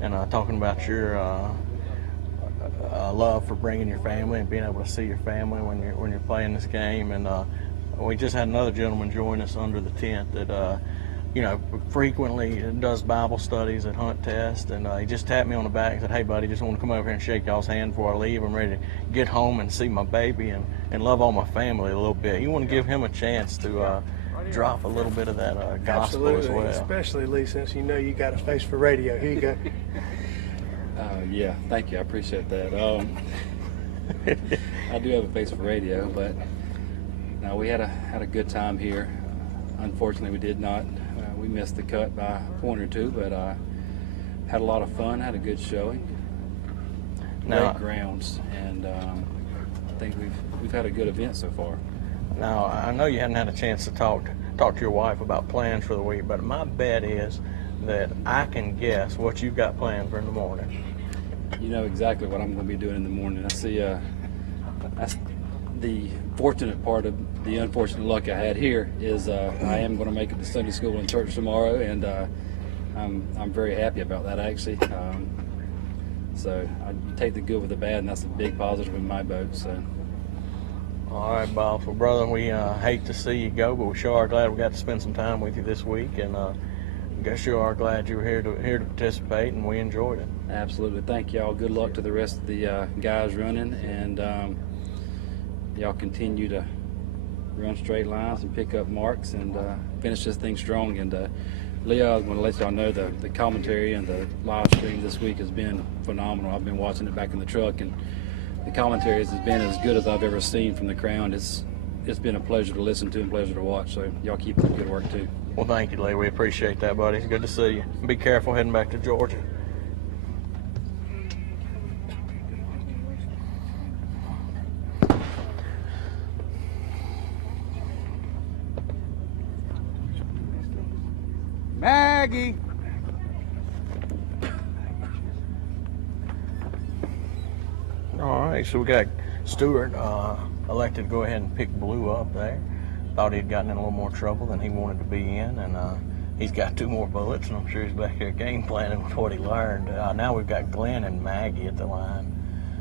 and talking about your love for bringing your family and being able to see your family when you're playing this game. And we just had another gentleman join us under the tent that you know, frequently does Bible studies at Hunt Test, and he just tapped me on the back and said, "Hey buddy, just want to come over here and shake y'all's hand before I leave. I'm ready to get home and see my baby and love all my family a little bit." You want to give him a chance to drop a little bit of that gospel Absolutely, as well. especially Lee, since you know you got a face for radio. Here you go. Yeah, thank you. I appreciate that. I do have a face for radio, but no, we had a good time here. Unfortunately, we did not. We missed the cut by a point or two, but had a lot of fun. Had a good showing. Great grounds, and I think we've had a good event so far. Now, I know you hadn't had a chance to talk to your wife about plans for the week, but my bet is that I can guess what you've got planned for in the morning. You know exactly what I'm going to be doing in the morning. I see that's the fortunate part of the unfortunate luck I had here is I am going to make it to Sunday school and church tomorrow, and I'm very happy about that, actually. So I take the good with the bad, and that's a big positive in my boat. So. All right, boss. Well, brother, we hate to see you go, but we sure are glad we got to spend some time with you this week, and we sure are glad you were here to participate, and we enjoyed it. Absolutely. Thank y'all. Good luck to the rest of the guys running, and y'all continue to run straight lines and pick up marks and finish this thing strong. And Leah, I want to let y'all know the commentary and the live stream this week has been phenomenal. I've been watching it back in the truck, and the commentary has been as good as I've ever seen from the crowd. It's been a pleasure to listen to and pleasure to watch. So y'all keep up the good work too. Well, thank you, Lee. We appreciate that, buddy. It's good to see you. Be careful heading back to Georgia. Maggie. All right, so we got Stewart elected to go ahead and pick Blue up there. Thought he'd gotten in a little more trouble than he wanted to be in, and he's got 2 more bullets, and I'm sure he's back here game planning with what he learned. Now we've got Glenn and Maggie at the line.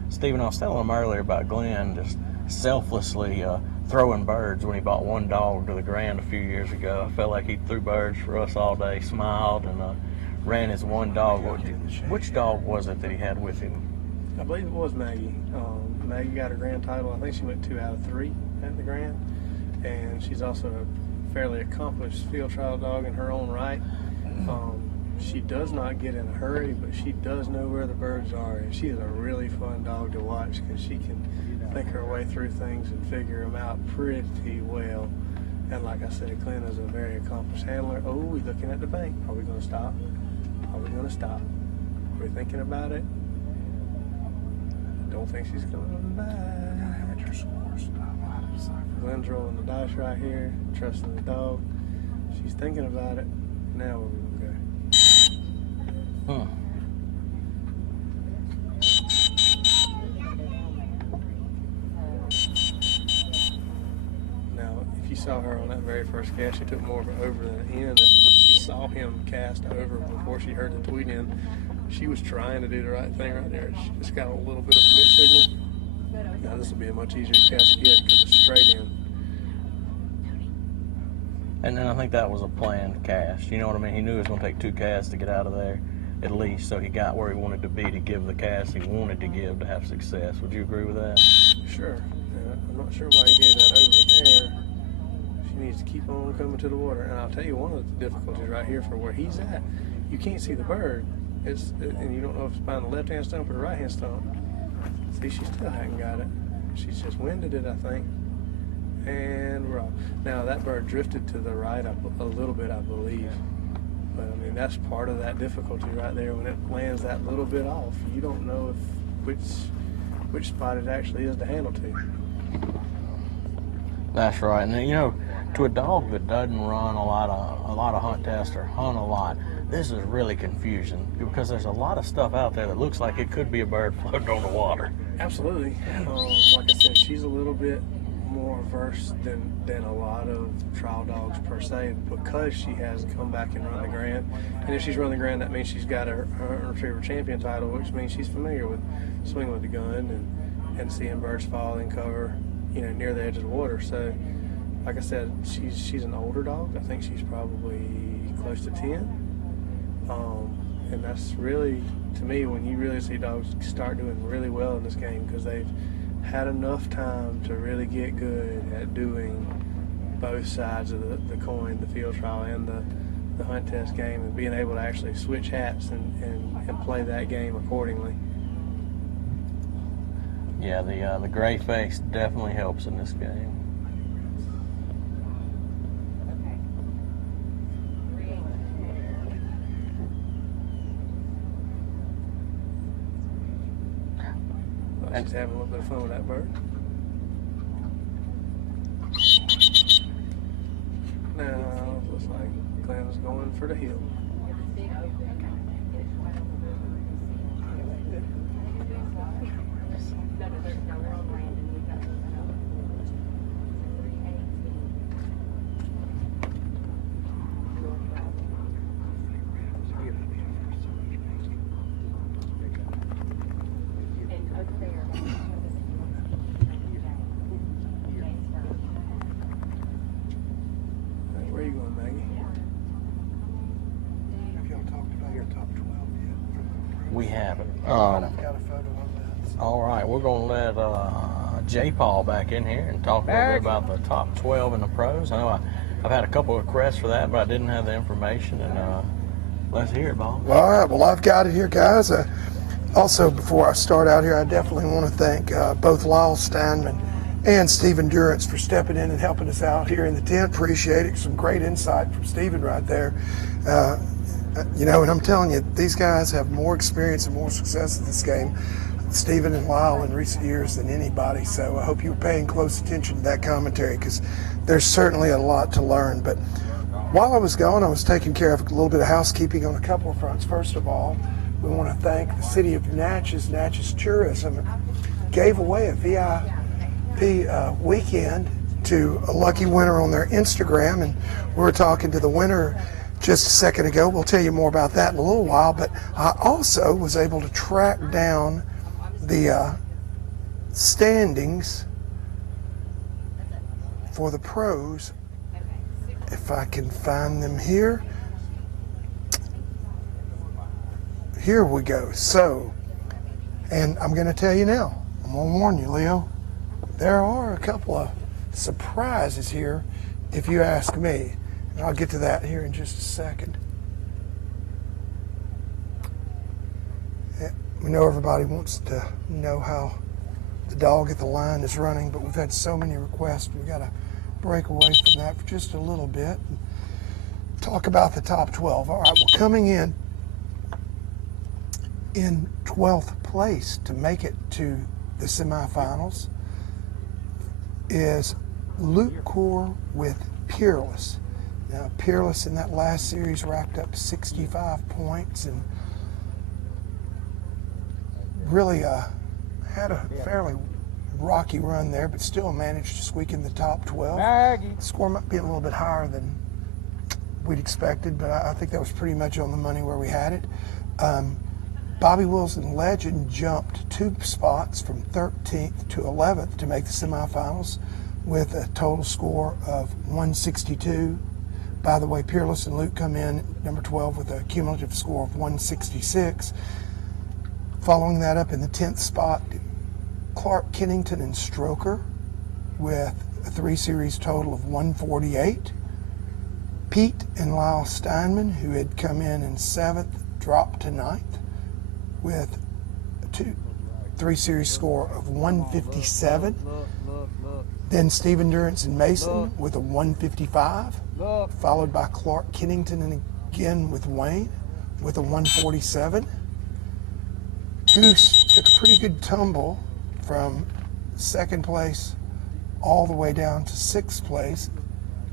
Stephen, I was telling him earlier about Glenn just selflessly throwing birds when he bought one dog to the Grand a few years ago. I felt like he threw birds for us all day, smiled, and ran his one dog. Which dog was it that he had with him? I believe it was Maggie. Maggie got a Grand title. I think she went 2 out of 3 at the Grand. And she's also a fairly accomplished field trial dog in her own right. She does not get in a hurry, but she does know where the birds are. And she is a really fun dog to watch because she can think her way through things and figure them out pretty well. And like I said, Glenn is a very accomplished handler. Oh, he's looking at the bank. Are we going to stop? Are we going to stop? Are we thinking about it? I don't think she's coming back. Glenn's rolling the dice right here, trusting the dog. She's thinking about it. Now where we gonna go? saw her on that very first cast. She took more of it over than in, and she saw him cast over before she heard the tweet in. She was trying to do the right thing right there. She just got a little bit of a mixed signal. Now this will be a much easier cast to get because it's straight in. And then I think that was a planned cast. You know what I mean? He knew it was going to take 2 casts to get out of there, at least, so he got where he wanted to be to give the cast he wanted to give to have success. Would you agree with that? Sure. I'm not sure why he gave that over there. She needs to keep on coming to the water. And I'll tell you one of the difficulties right here for where he's at. You can't see the bird. And you don't know if it's behind the left-hand stump or the right-hand stump. See, she still hasn't got it. She's just winded it, I think. And we're off. Now, that bird drifted to the right a little bit, I believe. But, I mean, that's part of that difficulty right there. When it lands that little bit off, you don't know which spot it actually is to handle to. That's right. And, you know, to a dog that doesn't run a lot of hunt tests or hunt a lot, this is really confusing because there's a lot of stuff out there that looks like it could be a bird floating on the water. Absolutely. Like I said, she's a little bit more versed than a lot of trial dogs per se because she has come back and run the Grand. And if she's run the Grand, that means she's got her retriever champion title, which means she's familiar with swinging with the gun and seeing birds fall in cover, you know, near the edge of the water. So, like I said, she's an older dog. I think she's probably close to 10. And that's really, to me, when you really see dogs start doing really well in this game because they've had enough time to really get good at doing both sides of the coin, the field trial and the hunt test game, and being able to actually switch hats and play that game accordingly. Yeah, the gray face definitely helps in this game. She's having a little bit of fun with that bird. Now, it looks like Glenn's going for the hill. Where are you going, Maggie? Have y'all talked about your top 12 yet? We haven't. I've got a photo of that. All right, we're going to let J. Paul back in here and talk a little bit about the top 12 in the pros. I know I've had a couple of requests for that, but I didn't have the information, and let's hear it, Bob. All right, well, I've got it here, guys. Also, before I start out here, I definitely want to thank both Lyle Steinman and Stephen Durance for stepping in and helping us out here in the tent. Appreciate it. Some great insight from Stephen right there. You know, and I'm telling you, these guys have more experience and more success in this game, Stephen and Lyle, in recent years than anybody. So I hope you were paying close attention to that commentary because there's certainly a lot to learn. But while I was gone, I was taking care of a little bit of housekeeping on a couple of fronts. First of all, we want to thank the city of Natchez Tourism. Gave away a VIP weekend to a lucky winner on their Instagram, and we were talking to the winner just a second ago. We'll tell you more about that in a little while, but I also was able to track down the standings for the pros, if I can find them here. Here we go. So, and I'm going to tell you now, I'm going to warn you, Leo, there are a couple of surprises here, if you ask me. And I'll get to that here in just a second. We know everybody wants to know how the dog at the line is running, but we've had so many requests, we've got to break away from that for just a little bit and talk about the top 12. All right, well, coming in 12th place to make it to the semifinals is Luke Core with Peerless. Now, Peerless in that last series racked up 65 points and really had a fairly rocky run there, but still managed to squeak in the top 12. Maggie. The score might be a little bit higher than we'd expected, but I think that was pretty much on the money where we had it. Bobby Wilson Legend jumped 2 spots from 13th to 11th to make the semifinals with a total score of 162. By the way, Peerless and Luke come in number 12 with a cumulative score of 166. Following that up in the 10th spot, Clark Kennington and Stroker with a 3-series total of 148. Pete and Lyle Steinman, who had come in 7th, dropped to 9th with a 3-series score of 157. Then Stephen Durrance and Mason with a 155, followed by Clark Kennington and again with Wayne with a 147. Goose took a pretty good tumble from 2nd place all the way down to 6th place,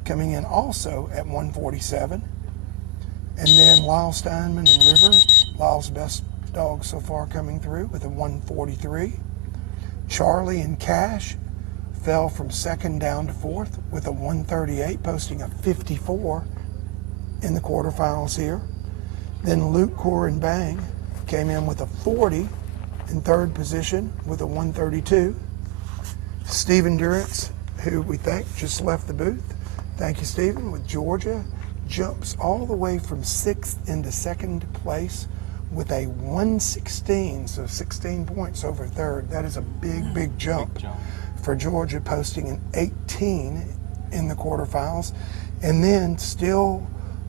coming in also at 147. And then Lyle Steinman and River, Lyle's best dog so far, coming through with a 143. Charlie and Cash fell from 2nd down to 4th with a 138, posting a 54 in the quarterfinals here. Then Luke Core and Bang came in with a 40 in 3rd position with a 132. Stephen Durrance, who we think just left the booth, thank you Stephen, with Georgia, jumps all the way from 6th into 2nd place with a 116, so 16 points over 3rd. That is a big jump for Georgia, posting an 18 in the quarterfinals. And then still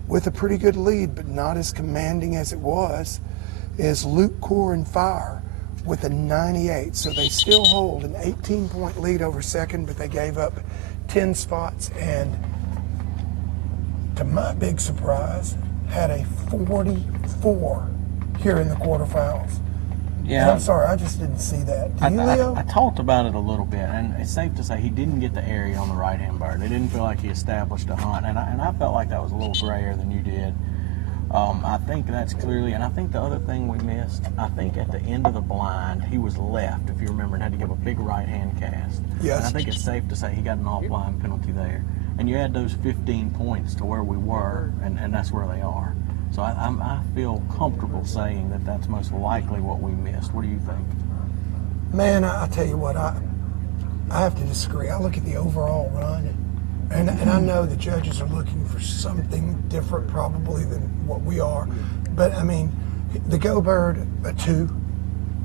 with a pretty good lead, but not as commanding as it was, is Luke Core and Fire with a 98. So they still hold an 18-point lead over 2nd, but they gave up 10 spots and, to my big surprise, had a 44 here in the quarterfinals. Yeah. And I'm sorry, I just didn't see that. Do you, Leo? I talked about it a little bit, and it's safe to say he didn't get the area on the right-hand bird. It didn't feel like he established a hunt, and I felt like that was a little grayer than you did. I think that's clearly, and I think the other thing we missed, I think at the end of the blind, he was left, if you remember, and had to give a big right-hand cast. Yes. And I think it's safe to say he got an off-line penalty there. And you add those 15 points to where we were, and that's where they are. So I feel comfortable saying that that's most likely what we missed. What do you think? Man, I tell you what, I have to disagree. I look at the overall run, and I know the judges are looking for something different probably than what we are. But, I mean, the go bird, a 2.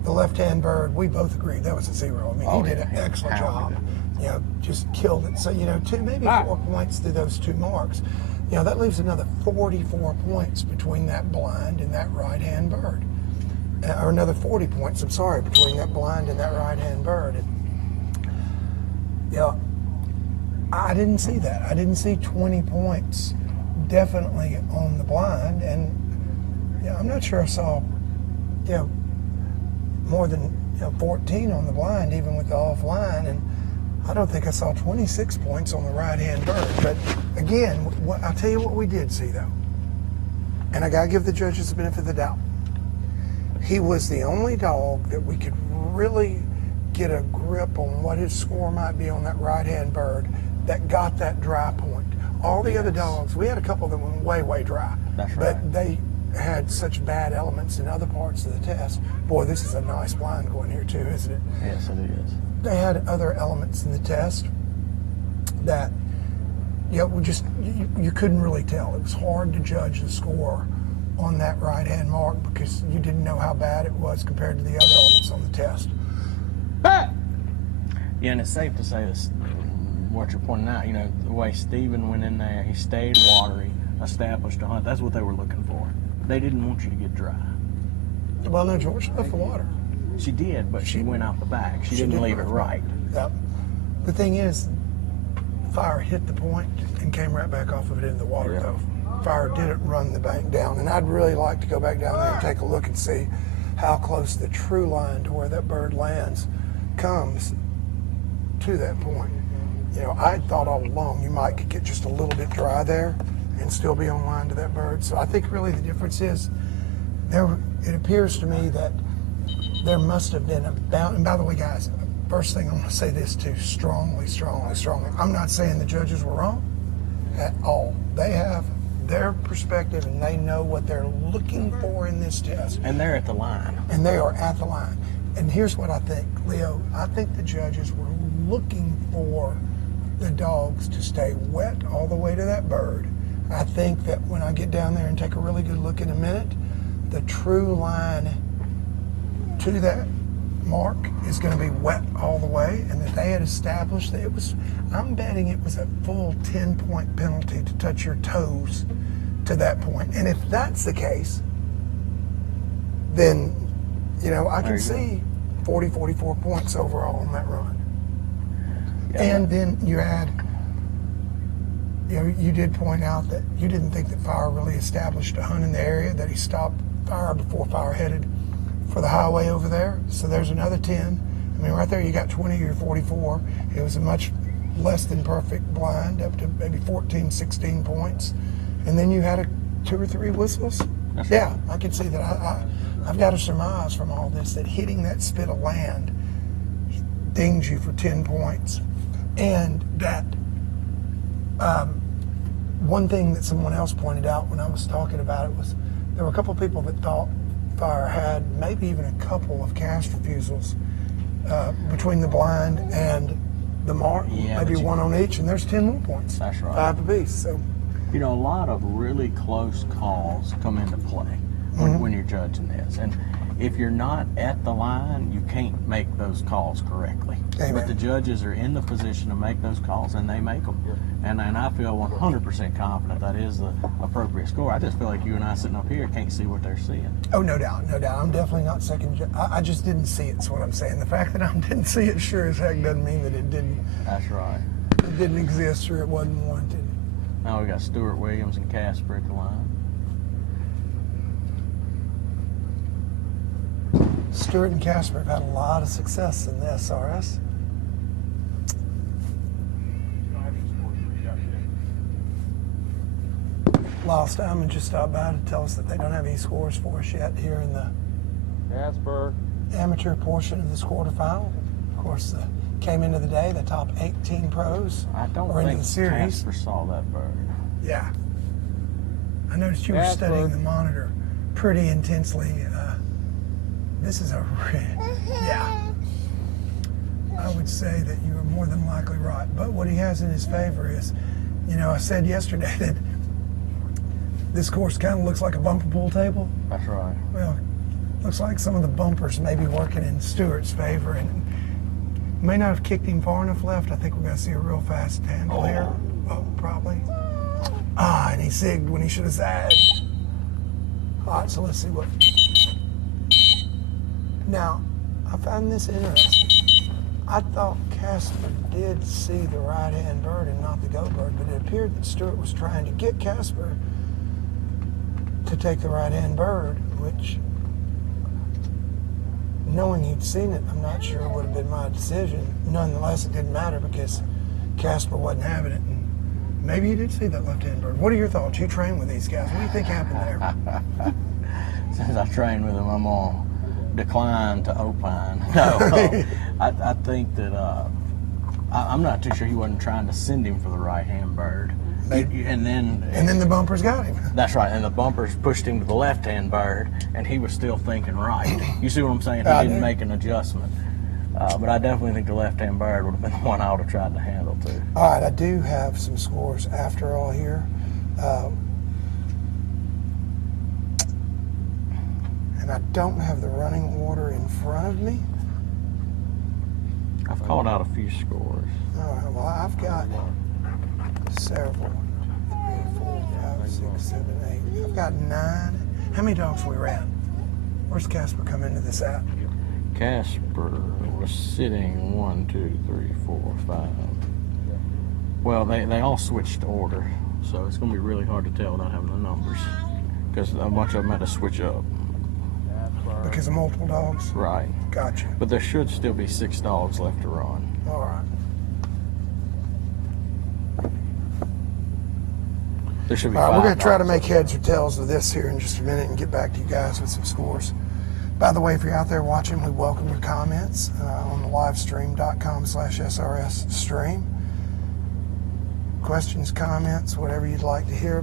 The left-hand bird, we both agreed that was a 0. I mean, he did an excellent job. You know, just killed it. So, you know, 2, maybe 4 points through those 2 marks. You know, that leaves another 44 points between that blind and that right-hand bird. Or another 40 points, I'm sorry, between that blind and that right-hand bird. And, you know, I didn't see that. I didn't see 20 points definitely on the blind. And, you know, I'm not sure I saw, you know, more than 14 on the blind, even with the offline. And I don't think I saw 26 points on the right-hand bird. But again, I'll tell you what we did see, though. And I got to give the judges the benefit of the doubt. He was the only dog that we could really get a grip on what his score might be on that right-hand bird that got that dry point. All the other dogs, we had a couple that went way dry. That's right. But they had such bad elements in other parts of the test. Boy, this is a nice blind going here too, isn't it? Yes, it is. They had other elements in the test that, you know, you couldn't really tell. It was hard to judge the score on that right-hand mark because you didn't know how bad it was compared to the other elements on the test. Yeah, and it's safe to say this, what you're pointing out, you know, the way Steven went in there, he stayed watery, established a hunt. That's what they were looking for. They didn't want you to get dry. Well, no, George left the water. She did, but she went out the back. She didn't leave it right. Yep. The thing is, Fire hit the point and came right back off of it in the water, though. Fire didn't run the bank down, and I'd really like to go back down there and take a look and see how close the true line to where that bird lands comes to that point. You know, I thought all along you might get just a little bit dry there and still be on line to that bird. So I think really the difference is it appears to me that there must have been a bounce. And by the way, guys, first thing I'm going to say this too, strongly. I'm not saying the judges were wrong at all. They have their perspective and they know what they're looking for in this test. And they're at the line. And they are at the line. And here's what I think, Leo. I think the judges were looking for the dogs to stay wet all the way to that bird. I think that when I get down there and take a really good look in a minute, the true line to that mark is going to be wet all the way, and that they had established that it was, I'm betting it was a full 10-point penalty to touch your toes to that point. And if that's the case, then, you know, I can see 44 points overall on that run. Yeah. And then you add, you know, you did point out that you didn't think that Fire really established a hunt in the area, that he stopped Fire before Fire headed for the highway over there. So there's another 10. I mean, right there you got 20 or 44. It was a much less than perfect blind, up to maybe 14, 16 points. And then you had 2 or 3 whistles. That's yeah, right. I can see that. I've got to surmise from all this that hitting that spit of land dings you for 10 points. And that one thing that someone else pointed out when I was talking about it was there were a couple of people that thought Fire had maybe even a couple of cast refusals between the blind and the mark, maybe one on each, and there's 10 more points. That's right. 5 apiece. So, you know, a lot of really close calls come into play when you're judging this. And if you're not at the line, you can't make those calls correctly. Amen. But the judges are in the position to make those calls, and they make them. And I feel 100% confident that is the appropriate score. I just feel like you and I sitting up here can't see what they're seeing. Oh, no doubt. I'm definitely not second. I just didn't see it, is what I'm saying. The fact that I didn't see it sure as heck doesn't mean that it didn't. That's right. It didn't exist or it wasn't wanted. Now we got Stuart Williams and Casper at the line. Stuart and Casper have had a lot of success in the SRS. Last time and just stopped by to tell us that they don't have any scores for us yet here in the Casper amateur portion of this quarterfinal. Of course, came into the day, the top 18 pros were into the series. Casper saw that bird. Yeah. I noticed you were studying the monitor pretty intensely. This is yeah. I would say that you are more than likely right. But what he has in his favor is, you know, I said yesterday that this course kind of looks like a bumper pool table. That's right. Well, looks like some of the bumpers may be working in Stewart's favor, and may not have kicked him far enough left. I think we're going to see a real fast handle here. Oh, probably. And he zigged when he should have zagged. All right, so let's see what. Now, I found this interesting. I thought Casper did see the right-hand bird and not the go bird, but it appeared that Stewart was trying to get Casper to take the right-hand bird, which, knowing he'd seen it, I'm not sure would have been my decision. Nonetheless, it didn't matter because Casper wasn't having it. And maybe he did see that left-hand bird. What are your thoughts? You train with these guys. What do you think happened there? Since I train with them, I'm on decline to opine. No, I think that I'm not too sure he wasn't trying to send him for the right-hand bird. And then the bumpers got him. That's right, and the bumpers pushed him to the left-hand bird, and he was still thinking right. You see what I'm saying? He didn't make an adjustment. But I definitely think the left-hand bird would have been the one I would have tried to handle too. All right, I do have some scores after all here. And I don't have the running order in front of me. I've called out a few scores. All right, well, I've got several. 3, 4, 5, 6, 7, 8. I've got 9. How many dogs we ran? Where's Casper come into this at? Casper was sitting 1, 2, 3, 4, 5. Well, they all switched order, so it's going to be really hard to tell without having the numbers, because a bunch of them had to switch up. Because of multiple dogs? Right. Gotcha. But there should still be 6 dogs left to run. All right. There should be all right, 5 we're going to try to dogs make heads or tails of this here in just a minute and get back to you guys with some scores. By the way, if you're out there watching, we welcome your comments on the livestream.com/SRS stream. Questions, comments, whatever you'd like to hear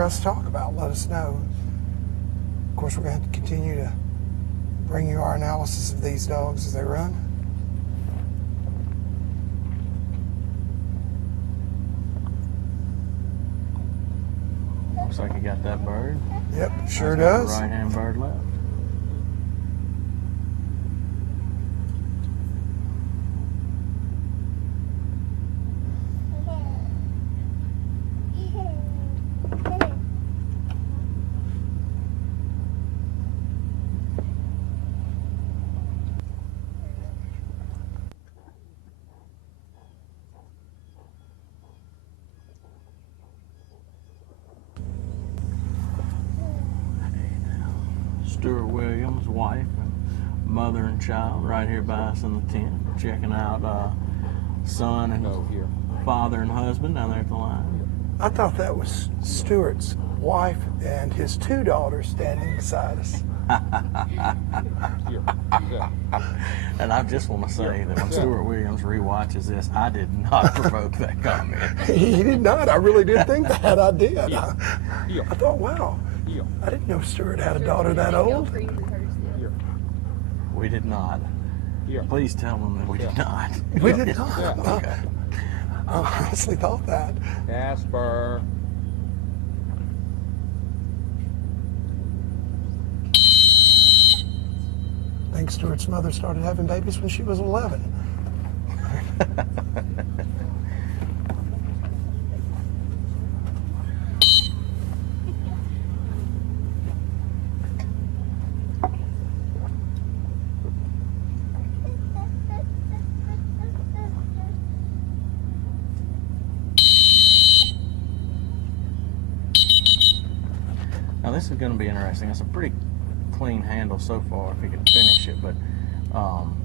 us talk about, let us know. Of course, we're going to have to continue to bring you our analysis of these dogs as they run. Looks like you got that bird. Yep, sure does. Right-hand bird left. Stuart Williams, wife, and mother and child, right here by us in the tent. We're checking out son and father and husband down there at the line. I thought that was Stuart's wife and his 2 daughters standing beside us. And I just want to say that when Stuart Williams rewatches this, I did not provoke that comment. He did not. I really did think that. I did. I thought, wow. I didn't know Stuart had a daughter that old. We did not. Please tell them that we did not. We did not. Okay. I honestly thought that. Casper. I think Stuart's mother started having babies when she was 11. Now this is going to be interesting. It's a pretty clean handle so far if he can finish it, but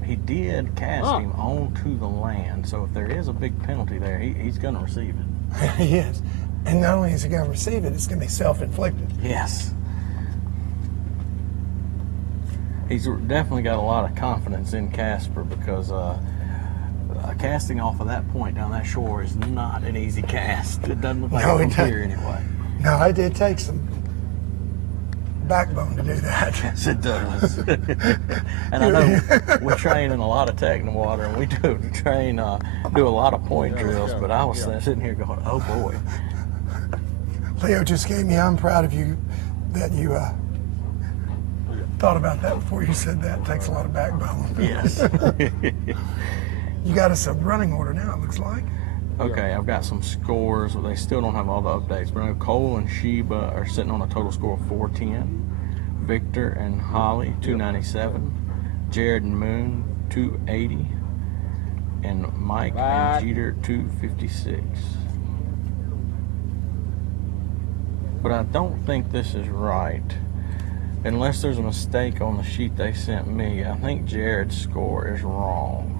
he did cast him onto the land, so if there is a big penalty there, he's going to receive it. He is. And not only is he going to receive it, it's going to be self-inflicted. Yes. He's definitely got a lot of confidence in Casper because casting off of that point down that shore is not an easy cast. It doesn't look like it here anyway. No, I did take some backbone to do that. Yes, it does. And I know we train in a lot of techno water, and we do a lot of point drills, but I was sitting here going, oh boy. Leo just gave me, I'm proud of you that you thought about that before you said that. It takes a lot of backbone. Yes. You got us a running order now, it looks like. Okay, I've got some scores. They still don't have all the updates, but I know Cole and Sheba are sitting on a total score of 410. Victor and Holly, 297. Jared and Moon, 280. And Mike and Jeter, 256. But I don't think this is right. Unless there's a mistake on the sheet they sent me, I think Jared's score is wrong.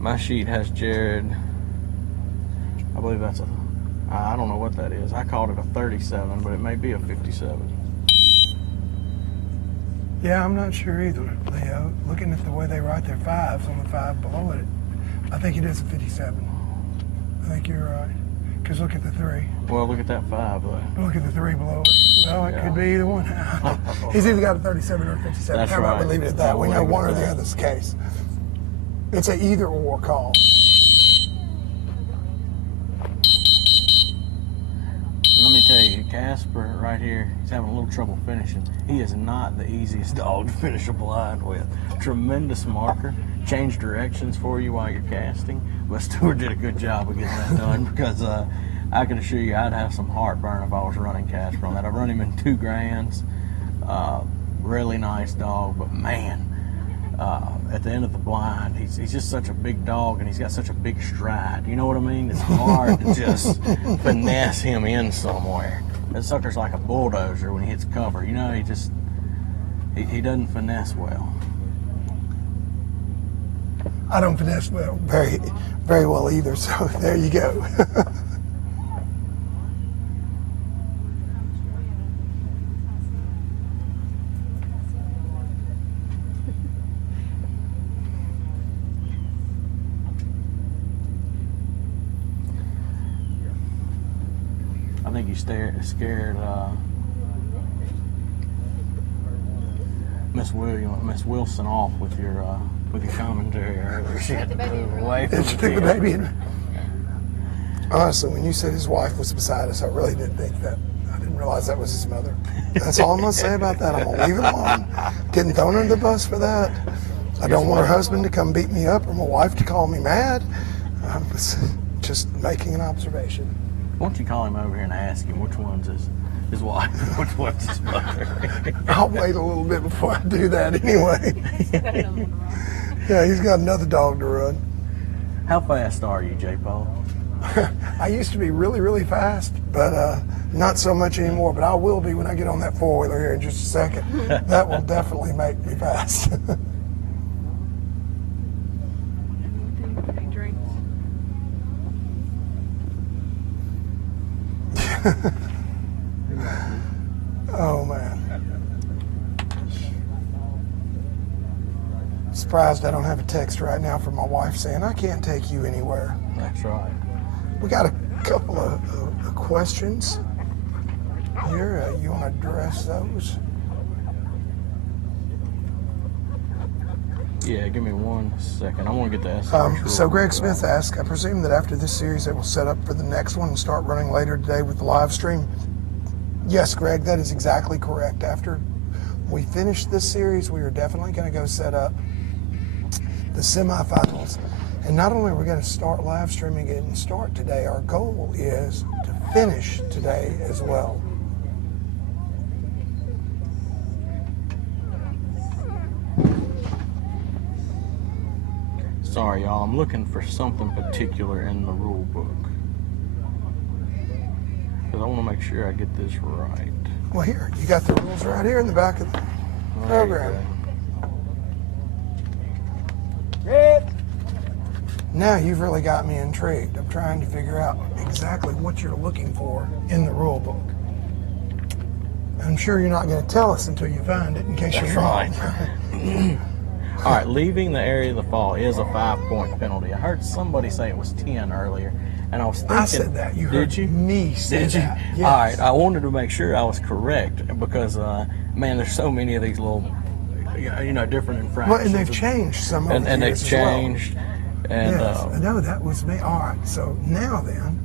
My sheet has Jared, I believe that's I don't know what that is. I called it a 37, but it may be a 57. Yeah, I'm not sure either, Leo. Looking at the way they write their 5s on the 5 below it, I think it is a 57. I think you're right. Because look at the 3. Well, look at that 5, though. Look at the 3 below it. Well, it could be either one. He's either got a 37 or a 57. That's How about right. we leave it at that? We know one or the other's case. It's an either-or call. Let me tell you, Casper right here, he's having a little trouble finishing. He is not the easiest dog to finish a blind with. Tremendous marker, change directions for you while you're casting. But Stuart did a good job of getting that done because I can assure you I'd have some heartburn if I was running Casper on that. I've run him in 2 grands. Really nice dog, but man, at the end of the blind, he's just such a big dog and he's got such a big stride. You know what I mean? It's hard to just finesse him in somewhere. That sucker's like a bulldozer when he hits cover. You know, he doesn't finesse well. I don't finesse well, very, very well either, so there you go. you scared Miss Wilson off with your commentary earlier. She had to move away from She took the baby in. Honestly, when you said his wife was beside us, I really did think that. I didn't realize that was his mother. That's all I'm going to say about that. I'm going to leave it alone. Getting thrown under the bus for that. I don't want her husband to come beat me up or my wife to call me mad. I was just making an observation. Why don't you call him over here and ask him which one's his wife and which one's his mother? I'll wait a little bit before I do that anyway. Yeah, he's got another dog to run. How fast are you, J. Paul? I used to be really, really fast, but not so much anymore. But I will be when I get on that four-wheeler here in just a second. That will definitely make me fast. Oh man. Surprised I don't have a text right now from my wife saying I can't take you anywhere. That's right. We got a couple of questions here. You want to address those? Yeah, give me 1 second. I want to get the SRS So Greg Smith asked, I presume that after this series they will set up for the next one and start running later today with the live stream. Yes, Greg, that is exactly correct. After we finish this series, we are definitely going to go set up the semifinals. And not only are we going to start live streaming it and start today, our goal is to finish today as well. Sorry, y'all. I'm looking for something particular in the rule book. Because I want to make sure I get this right. Well, here, you got the rules right here in the back of the program. Now you've really got me intrigued. I'm trying to figure out exactly what you're looking for in the rule book. I'm sure you're not going to tell us until you find it, in case you're wrong. All right, leaving the area of the fall is a 5-point penalty. I heard somebody say it was 10 earlier, and I was thinking. I said that. You heard me say Did you? that. Yes. All right, I wanted to make sure I was correct because, man, there's so many of these little, different infractions. Well, and they've changed some of them. And they've changed. Well. And, yes, no, that was me. All right, so now then,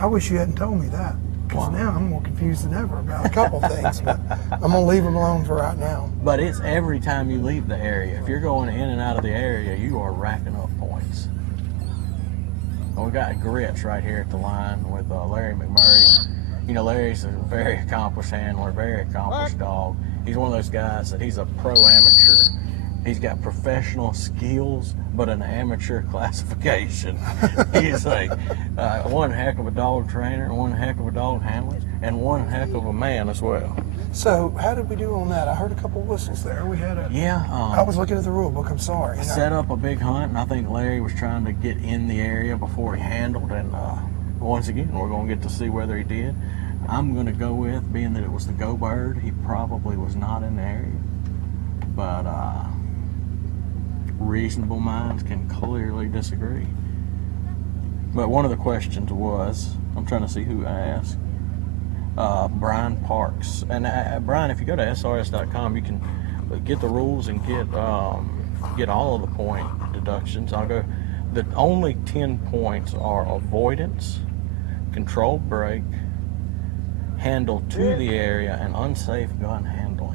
I wish you hadn't told me that. Because now I'm more confused than ever about a couple things, but I'm going to leave them alone for right now. But it's every time you leave the area. If you're going in and out of the area, you are racking up points. And we got Grits right here at the line with Larry McMurray. You know, Larry's a very accomplished handler, very accomplished dog. He's one of those guys that he's a pro amateur. He's got professional skills, but an amateur classification. He's one heck of a dog trainer, one heck of a dog handler, and one heck of a man as well. So how did we do on that? I heard a couple whistles there. We had a. Yeah. I was looking at the rule book. I'm sorry. Set up a big hunt, and I think Larry was trying to get in the area before he handled. And once again, we're going to get to see whether he did. I'm going to go with, being that it was the go bird, he probably was not in the area. But reasonable minds can clearly disagree. But one of the questions was, I'm trying to see who asked, Brian Parks. And Brian, if you go to SRS.com, you can get the rules and get all of the point deductions. I'll go. The only 10 points are avoidance, controlled break, handle to the area, and unsafe gun handling.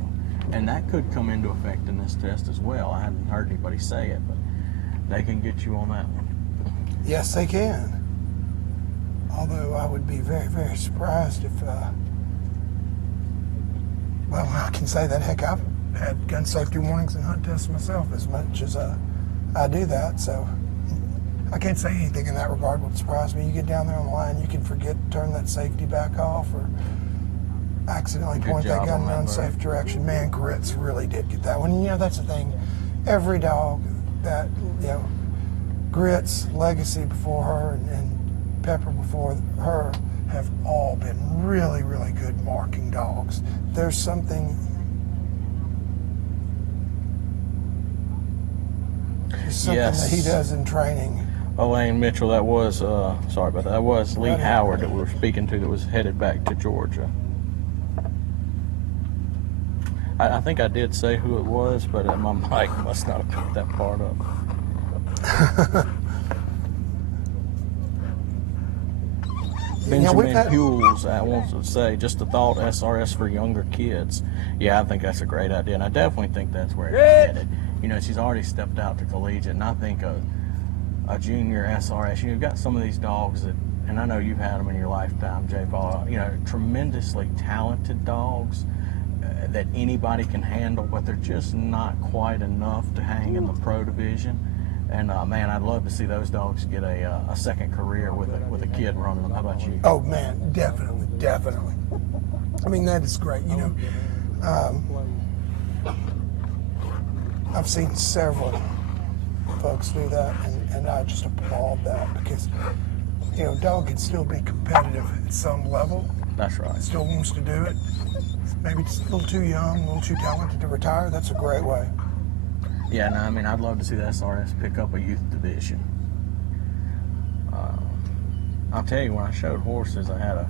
And that could come into effect in this test as well. I haven't heard anybody say it, but they can get you on that one. Yes, they can. Although I would be very, very surprised if, well, I can say that, heck, I've had gun safety warnings and hunt tests myself as much as I do that, so I can't say anything in that regard would surprise me. You get down there on the line, you can forget to turn that safety back off or accidentally point that gun in an unsafe direction. Man, Grits really did get that one. You know, that's the thing. Every dog that, Grits, Legacy before her, and Pepper before her have all been really, really good marking dogs. There's something that he does in training Elaine Mitchell, that was, sorry about that, that was Lee Howard that we were speaking to that was headed back to Georgia. I think I did say who it was, but my mic must not have picked that part up. Benjamin Hules wants to say, just a thought, SRS for younger kids. Yeah, I think that's a great idea, and I definitely think that's where it's headed. You know, she's already stepped out to collegiate, and I think a junior SRS, you know, you've got some of these dogs that, and I know you've had them in your lifetime, J. Paul, you know, tremendously talented dogs that anybody can handle, but they're just not quite enough to hang in the pro division. And man, I'd love to see those dogs get a second career with a kid running them. How about you? Oh man, definitely, definitely. I mean, that is great. You know, I've seen several folks do that, and I just applaud that because, you know, dog can still be competitive at some level. That's right. Still wants to do it. Maybe just a little too young, a little too talented to retire. That's a great way. Yeah, no, I mean, I'd love to see the SRS pick up a youth division. I'll tell you, when I showed horses, I had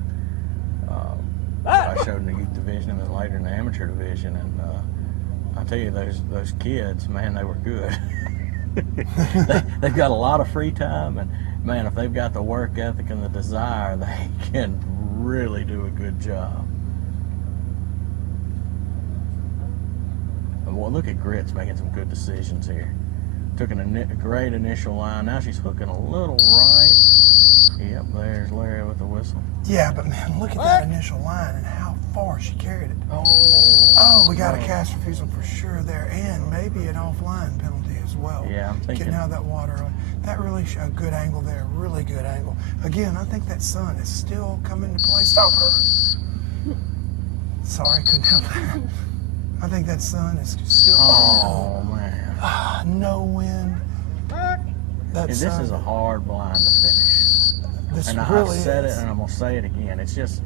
I showed in the youth division and then later in the amateur division, and I'll tell you, those kids, man, they were good. They've got a lot of free time, and man, if they've got the work ethic and the desire, they can really do a good job. Well, look at Grits making some good decisions here. Took a great initial line. Now she's hooking a little right. Yep, there's Larry with the whistle. Yeah, but man, look at that initial line and how far she carried it. Oh, we got a cast refusal for sure there, and maybe an offline penalty as well. Yeah, I'm thinking. Getting out of that water. That really a good angle there, really good angle. Again, I think that sun is still coming to play. Stop her. Sorry, couldn't help that. I think that sun is still. Oh man. No wind. This is a hard blind to finish. This and really I've said is. it, and I'm gonna say it again. It's just,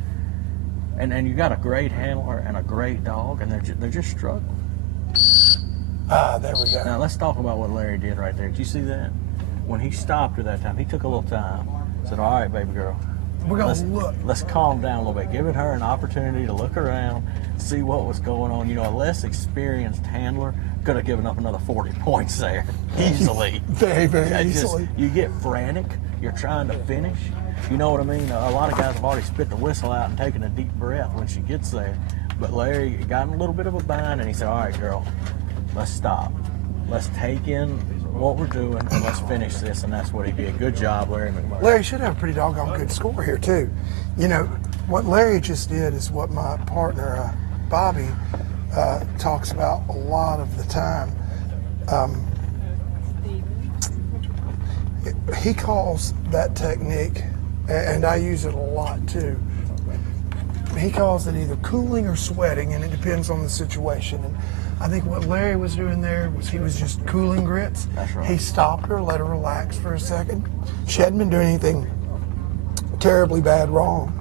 and you got a great handler and a great dog, and they're just struggling. There we go. Now let's talk about what Larry did right there. Did you see that? When he stopped her that time, he took a little time. Said, "All right, baby girl, we're gonna look. Let's calm down a little bit. Giving her an opportunity to look around, see what was going on. You know, a less experienced handler could have given up another 40 points there easily. Very, very easily. You get frantic. You're trying to finish. You know what I mean? A lot of guys have already spit the whistle out and taken a deep breath when she gets there. But Larry got in a little bit of a bind, and he said, "All right, girl, let's stop. Let's take in what we're doing, and let's finish this." And that's what he did. Good job, Larry McMurray. Larry should have a pretty doggone good score here, too. You know, what Larry just did is what my partner, Bobby, talks about a lot of the time. He calls that technique, and I use it a lot too, he calls it either cooling or sweating, and it depends on the situation. And I think what Larry was doing there was he was just cooling Grits. That's right. He stopped her, let her relax for a second. She hadn't been doing anything terribly bad wrong.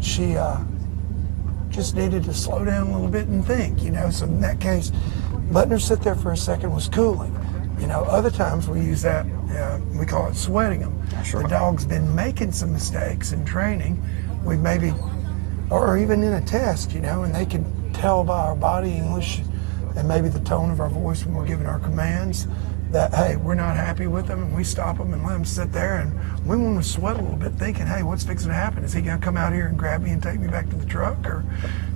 She just needed to slow down a little bit and think, you know. So in that case, letting her sit there for a second was cooling. You know, other times we use that, we call it sweating them. That's right. The dog's been making some mistakes in training. We maybe, or even in a test, you know, and they can tell by our body English and maybe the tone of our voice when we're giving our commands that, hey, we're not happy with them, and we stop them and let them sit there, and we want to sweat a little bit thinking, hey, what's fixing to happen? Is he going to come out here and grab me and take me back to the truck? Or,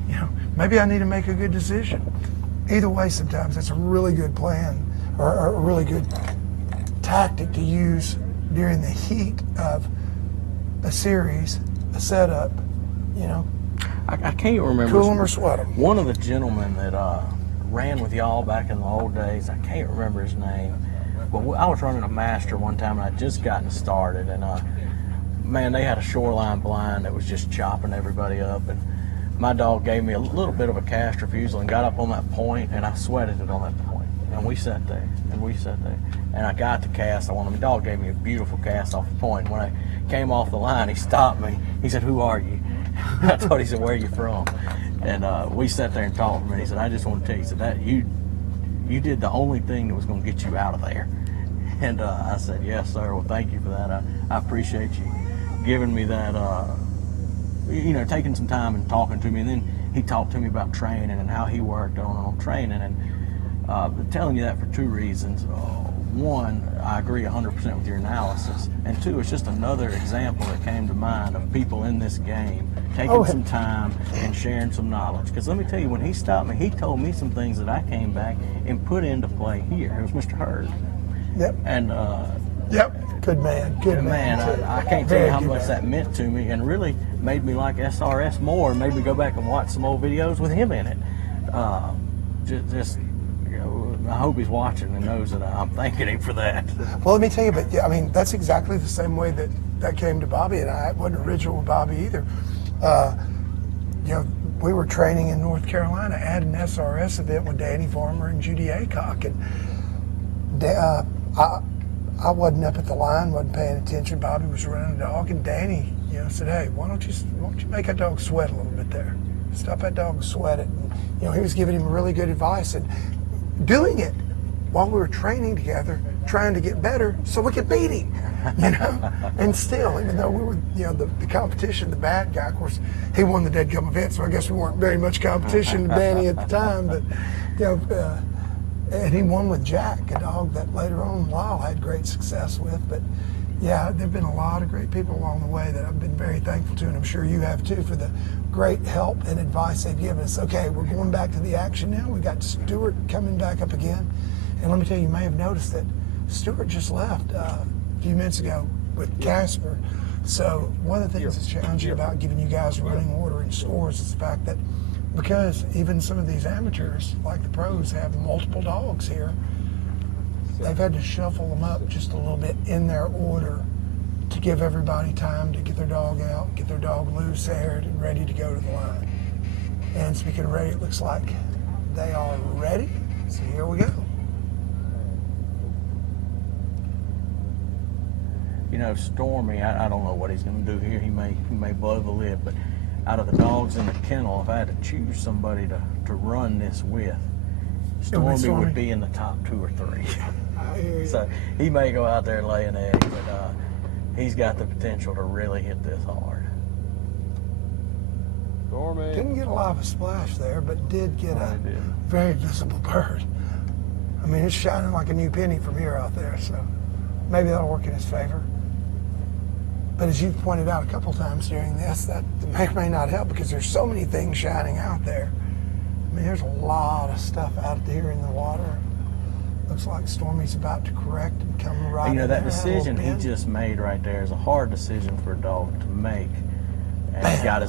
you know, maybe I need to make a good decision. Either way, sometimes that's a really good plan or a really good tactic to use during the heat of a series, a setup, you know. I can't remember. Cool them or sweat them. One of the gentlemen that ran with y'all back in the old days, I can't remember his name, but I was running a master one time, and I'd just gotten started, and man, they had a shoreline blind that was just chopping everybody up, and my dog gave me a little bit of a cast refusal and got up on that point, and I sweated it on that point, and we sat there, and I got the cast. My dog gave me a beautiful cast off the point. When I came off the line, he stopped me. He said, "Who are you?" I thought he said, "Where are you from?" And we sat there and talked for a minute. He said, "I just want to tell you," he said, "that you did the only thing that was going to get you out of there." And I said, yes, sir. Well, thank you for that. I appreciate you giving me that, taking some time and talking to me. And then he talked to me about training and how he worked on training. And telling you that for two reasons. One, I agree 100% with your analysis. And two, it's just another example that came to mind of people in this game taking some time and sharing some knowledge. Because let me tell you, when he stopped me, he told me some things that I came back and put into play here. It was Mr. Hurd. Yep. And good man. Good man. I can't tell you how much that meant to me, and really made me like SRS more, and made me go back and watch some old videos with him in it. I hope he's watching and knows that I'm thanking him for that. Well, let me tell you, but yeah, I mean, that's exactly the same way that came to Bobby and I. It wasn't original with Bobby either. We were training in North Carolina at an SRS event with Danny Farmer and Judy Aycock, and I wasn't up at the line, wasn't paying attention. Bobby was running the dog, and Danny, said, "Hey, why don't you make that dog sweat a little bit there? Stop that dog, sweat it." And, he was giving him really good advice and doing it while we were training together, trying to get better so we could beat him. And still, even though we were, the competition, the bad guy, of course, he won the dead gum event, so I guess we weren't very much competition to Danny at the time, but, and he won with Jack, a dog that later on Lyle had great success with. But yeah, there've been a lot of great people along the way that I've been very thankful to, and I'm sure you have too, for the great help and advice they've given us. Okay, we're going back to the action now. We got Stewart coming back up again. And let me tell you, you may have noticed that Stewart just left a few minutes ago with Casper. So one of the things that's challenging about giving you guys running order and scores is the fact that because even some of these amateurs, like the pros, have multiple dogs here, they've had to shuffle them up just a little bit in their order to give everybody time to get their dog out, get their dog loose haired and ready to go to the line. And speaking of ready, it looks like they are ready. So here we go. Stormy, I don't know what he's going to do here. He may blow the lid, but out of the dogs in the kennel, if I had to choose somebody to run this with, Stormy would be in the top 2 or 3. So he may go out there and lay an egg, but he's got the potential to really hit this hard. Stormy. Didn't get a lot of a splash there, but did get a very visible bird. I mean, it's shining like a new penny from here out there, so maybe that'll work in his favor. But as you've pointed out a couple times during this, that may not help because there's so many things shining out there. I mean, there's a lot of stuff out there in the water. Looks like Stormy's about to correct and come right in that there, decision he just made right there is a hard decision for a dog to make. And he got his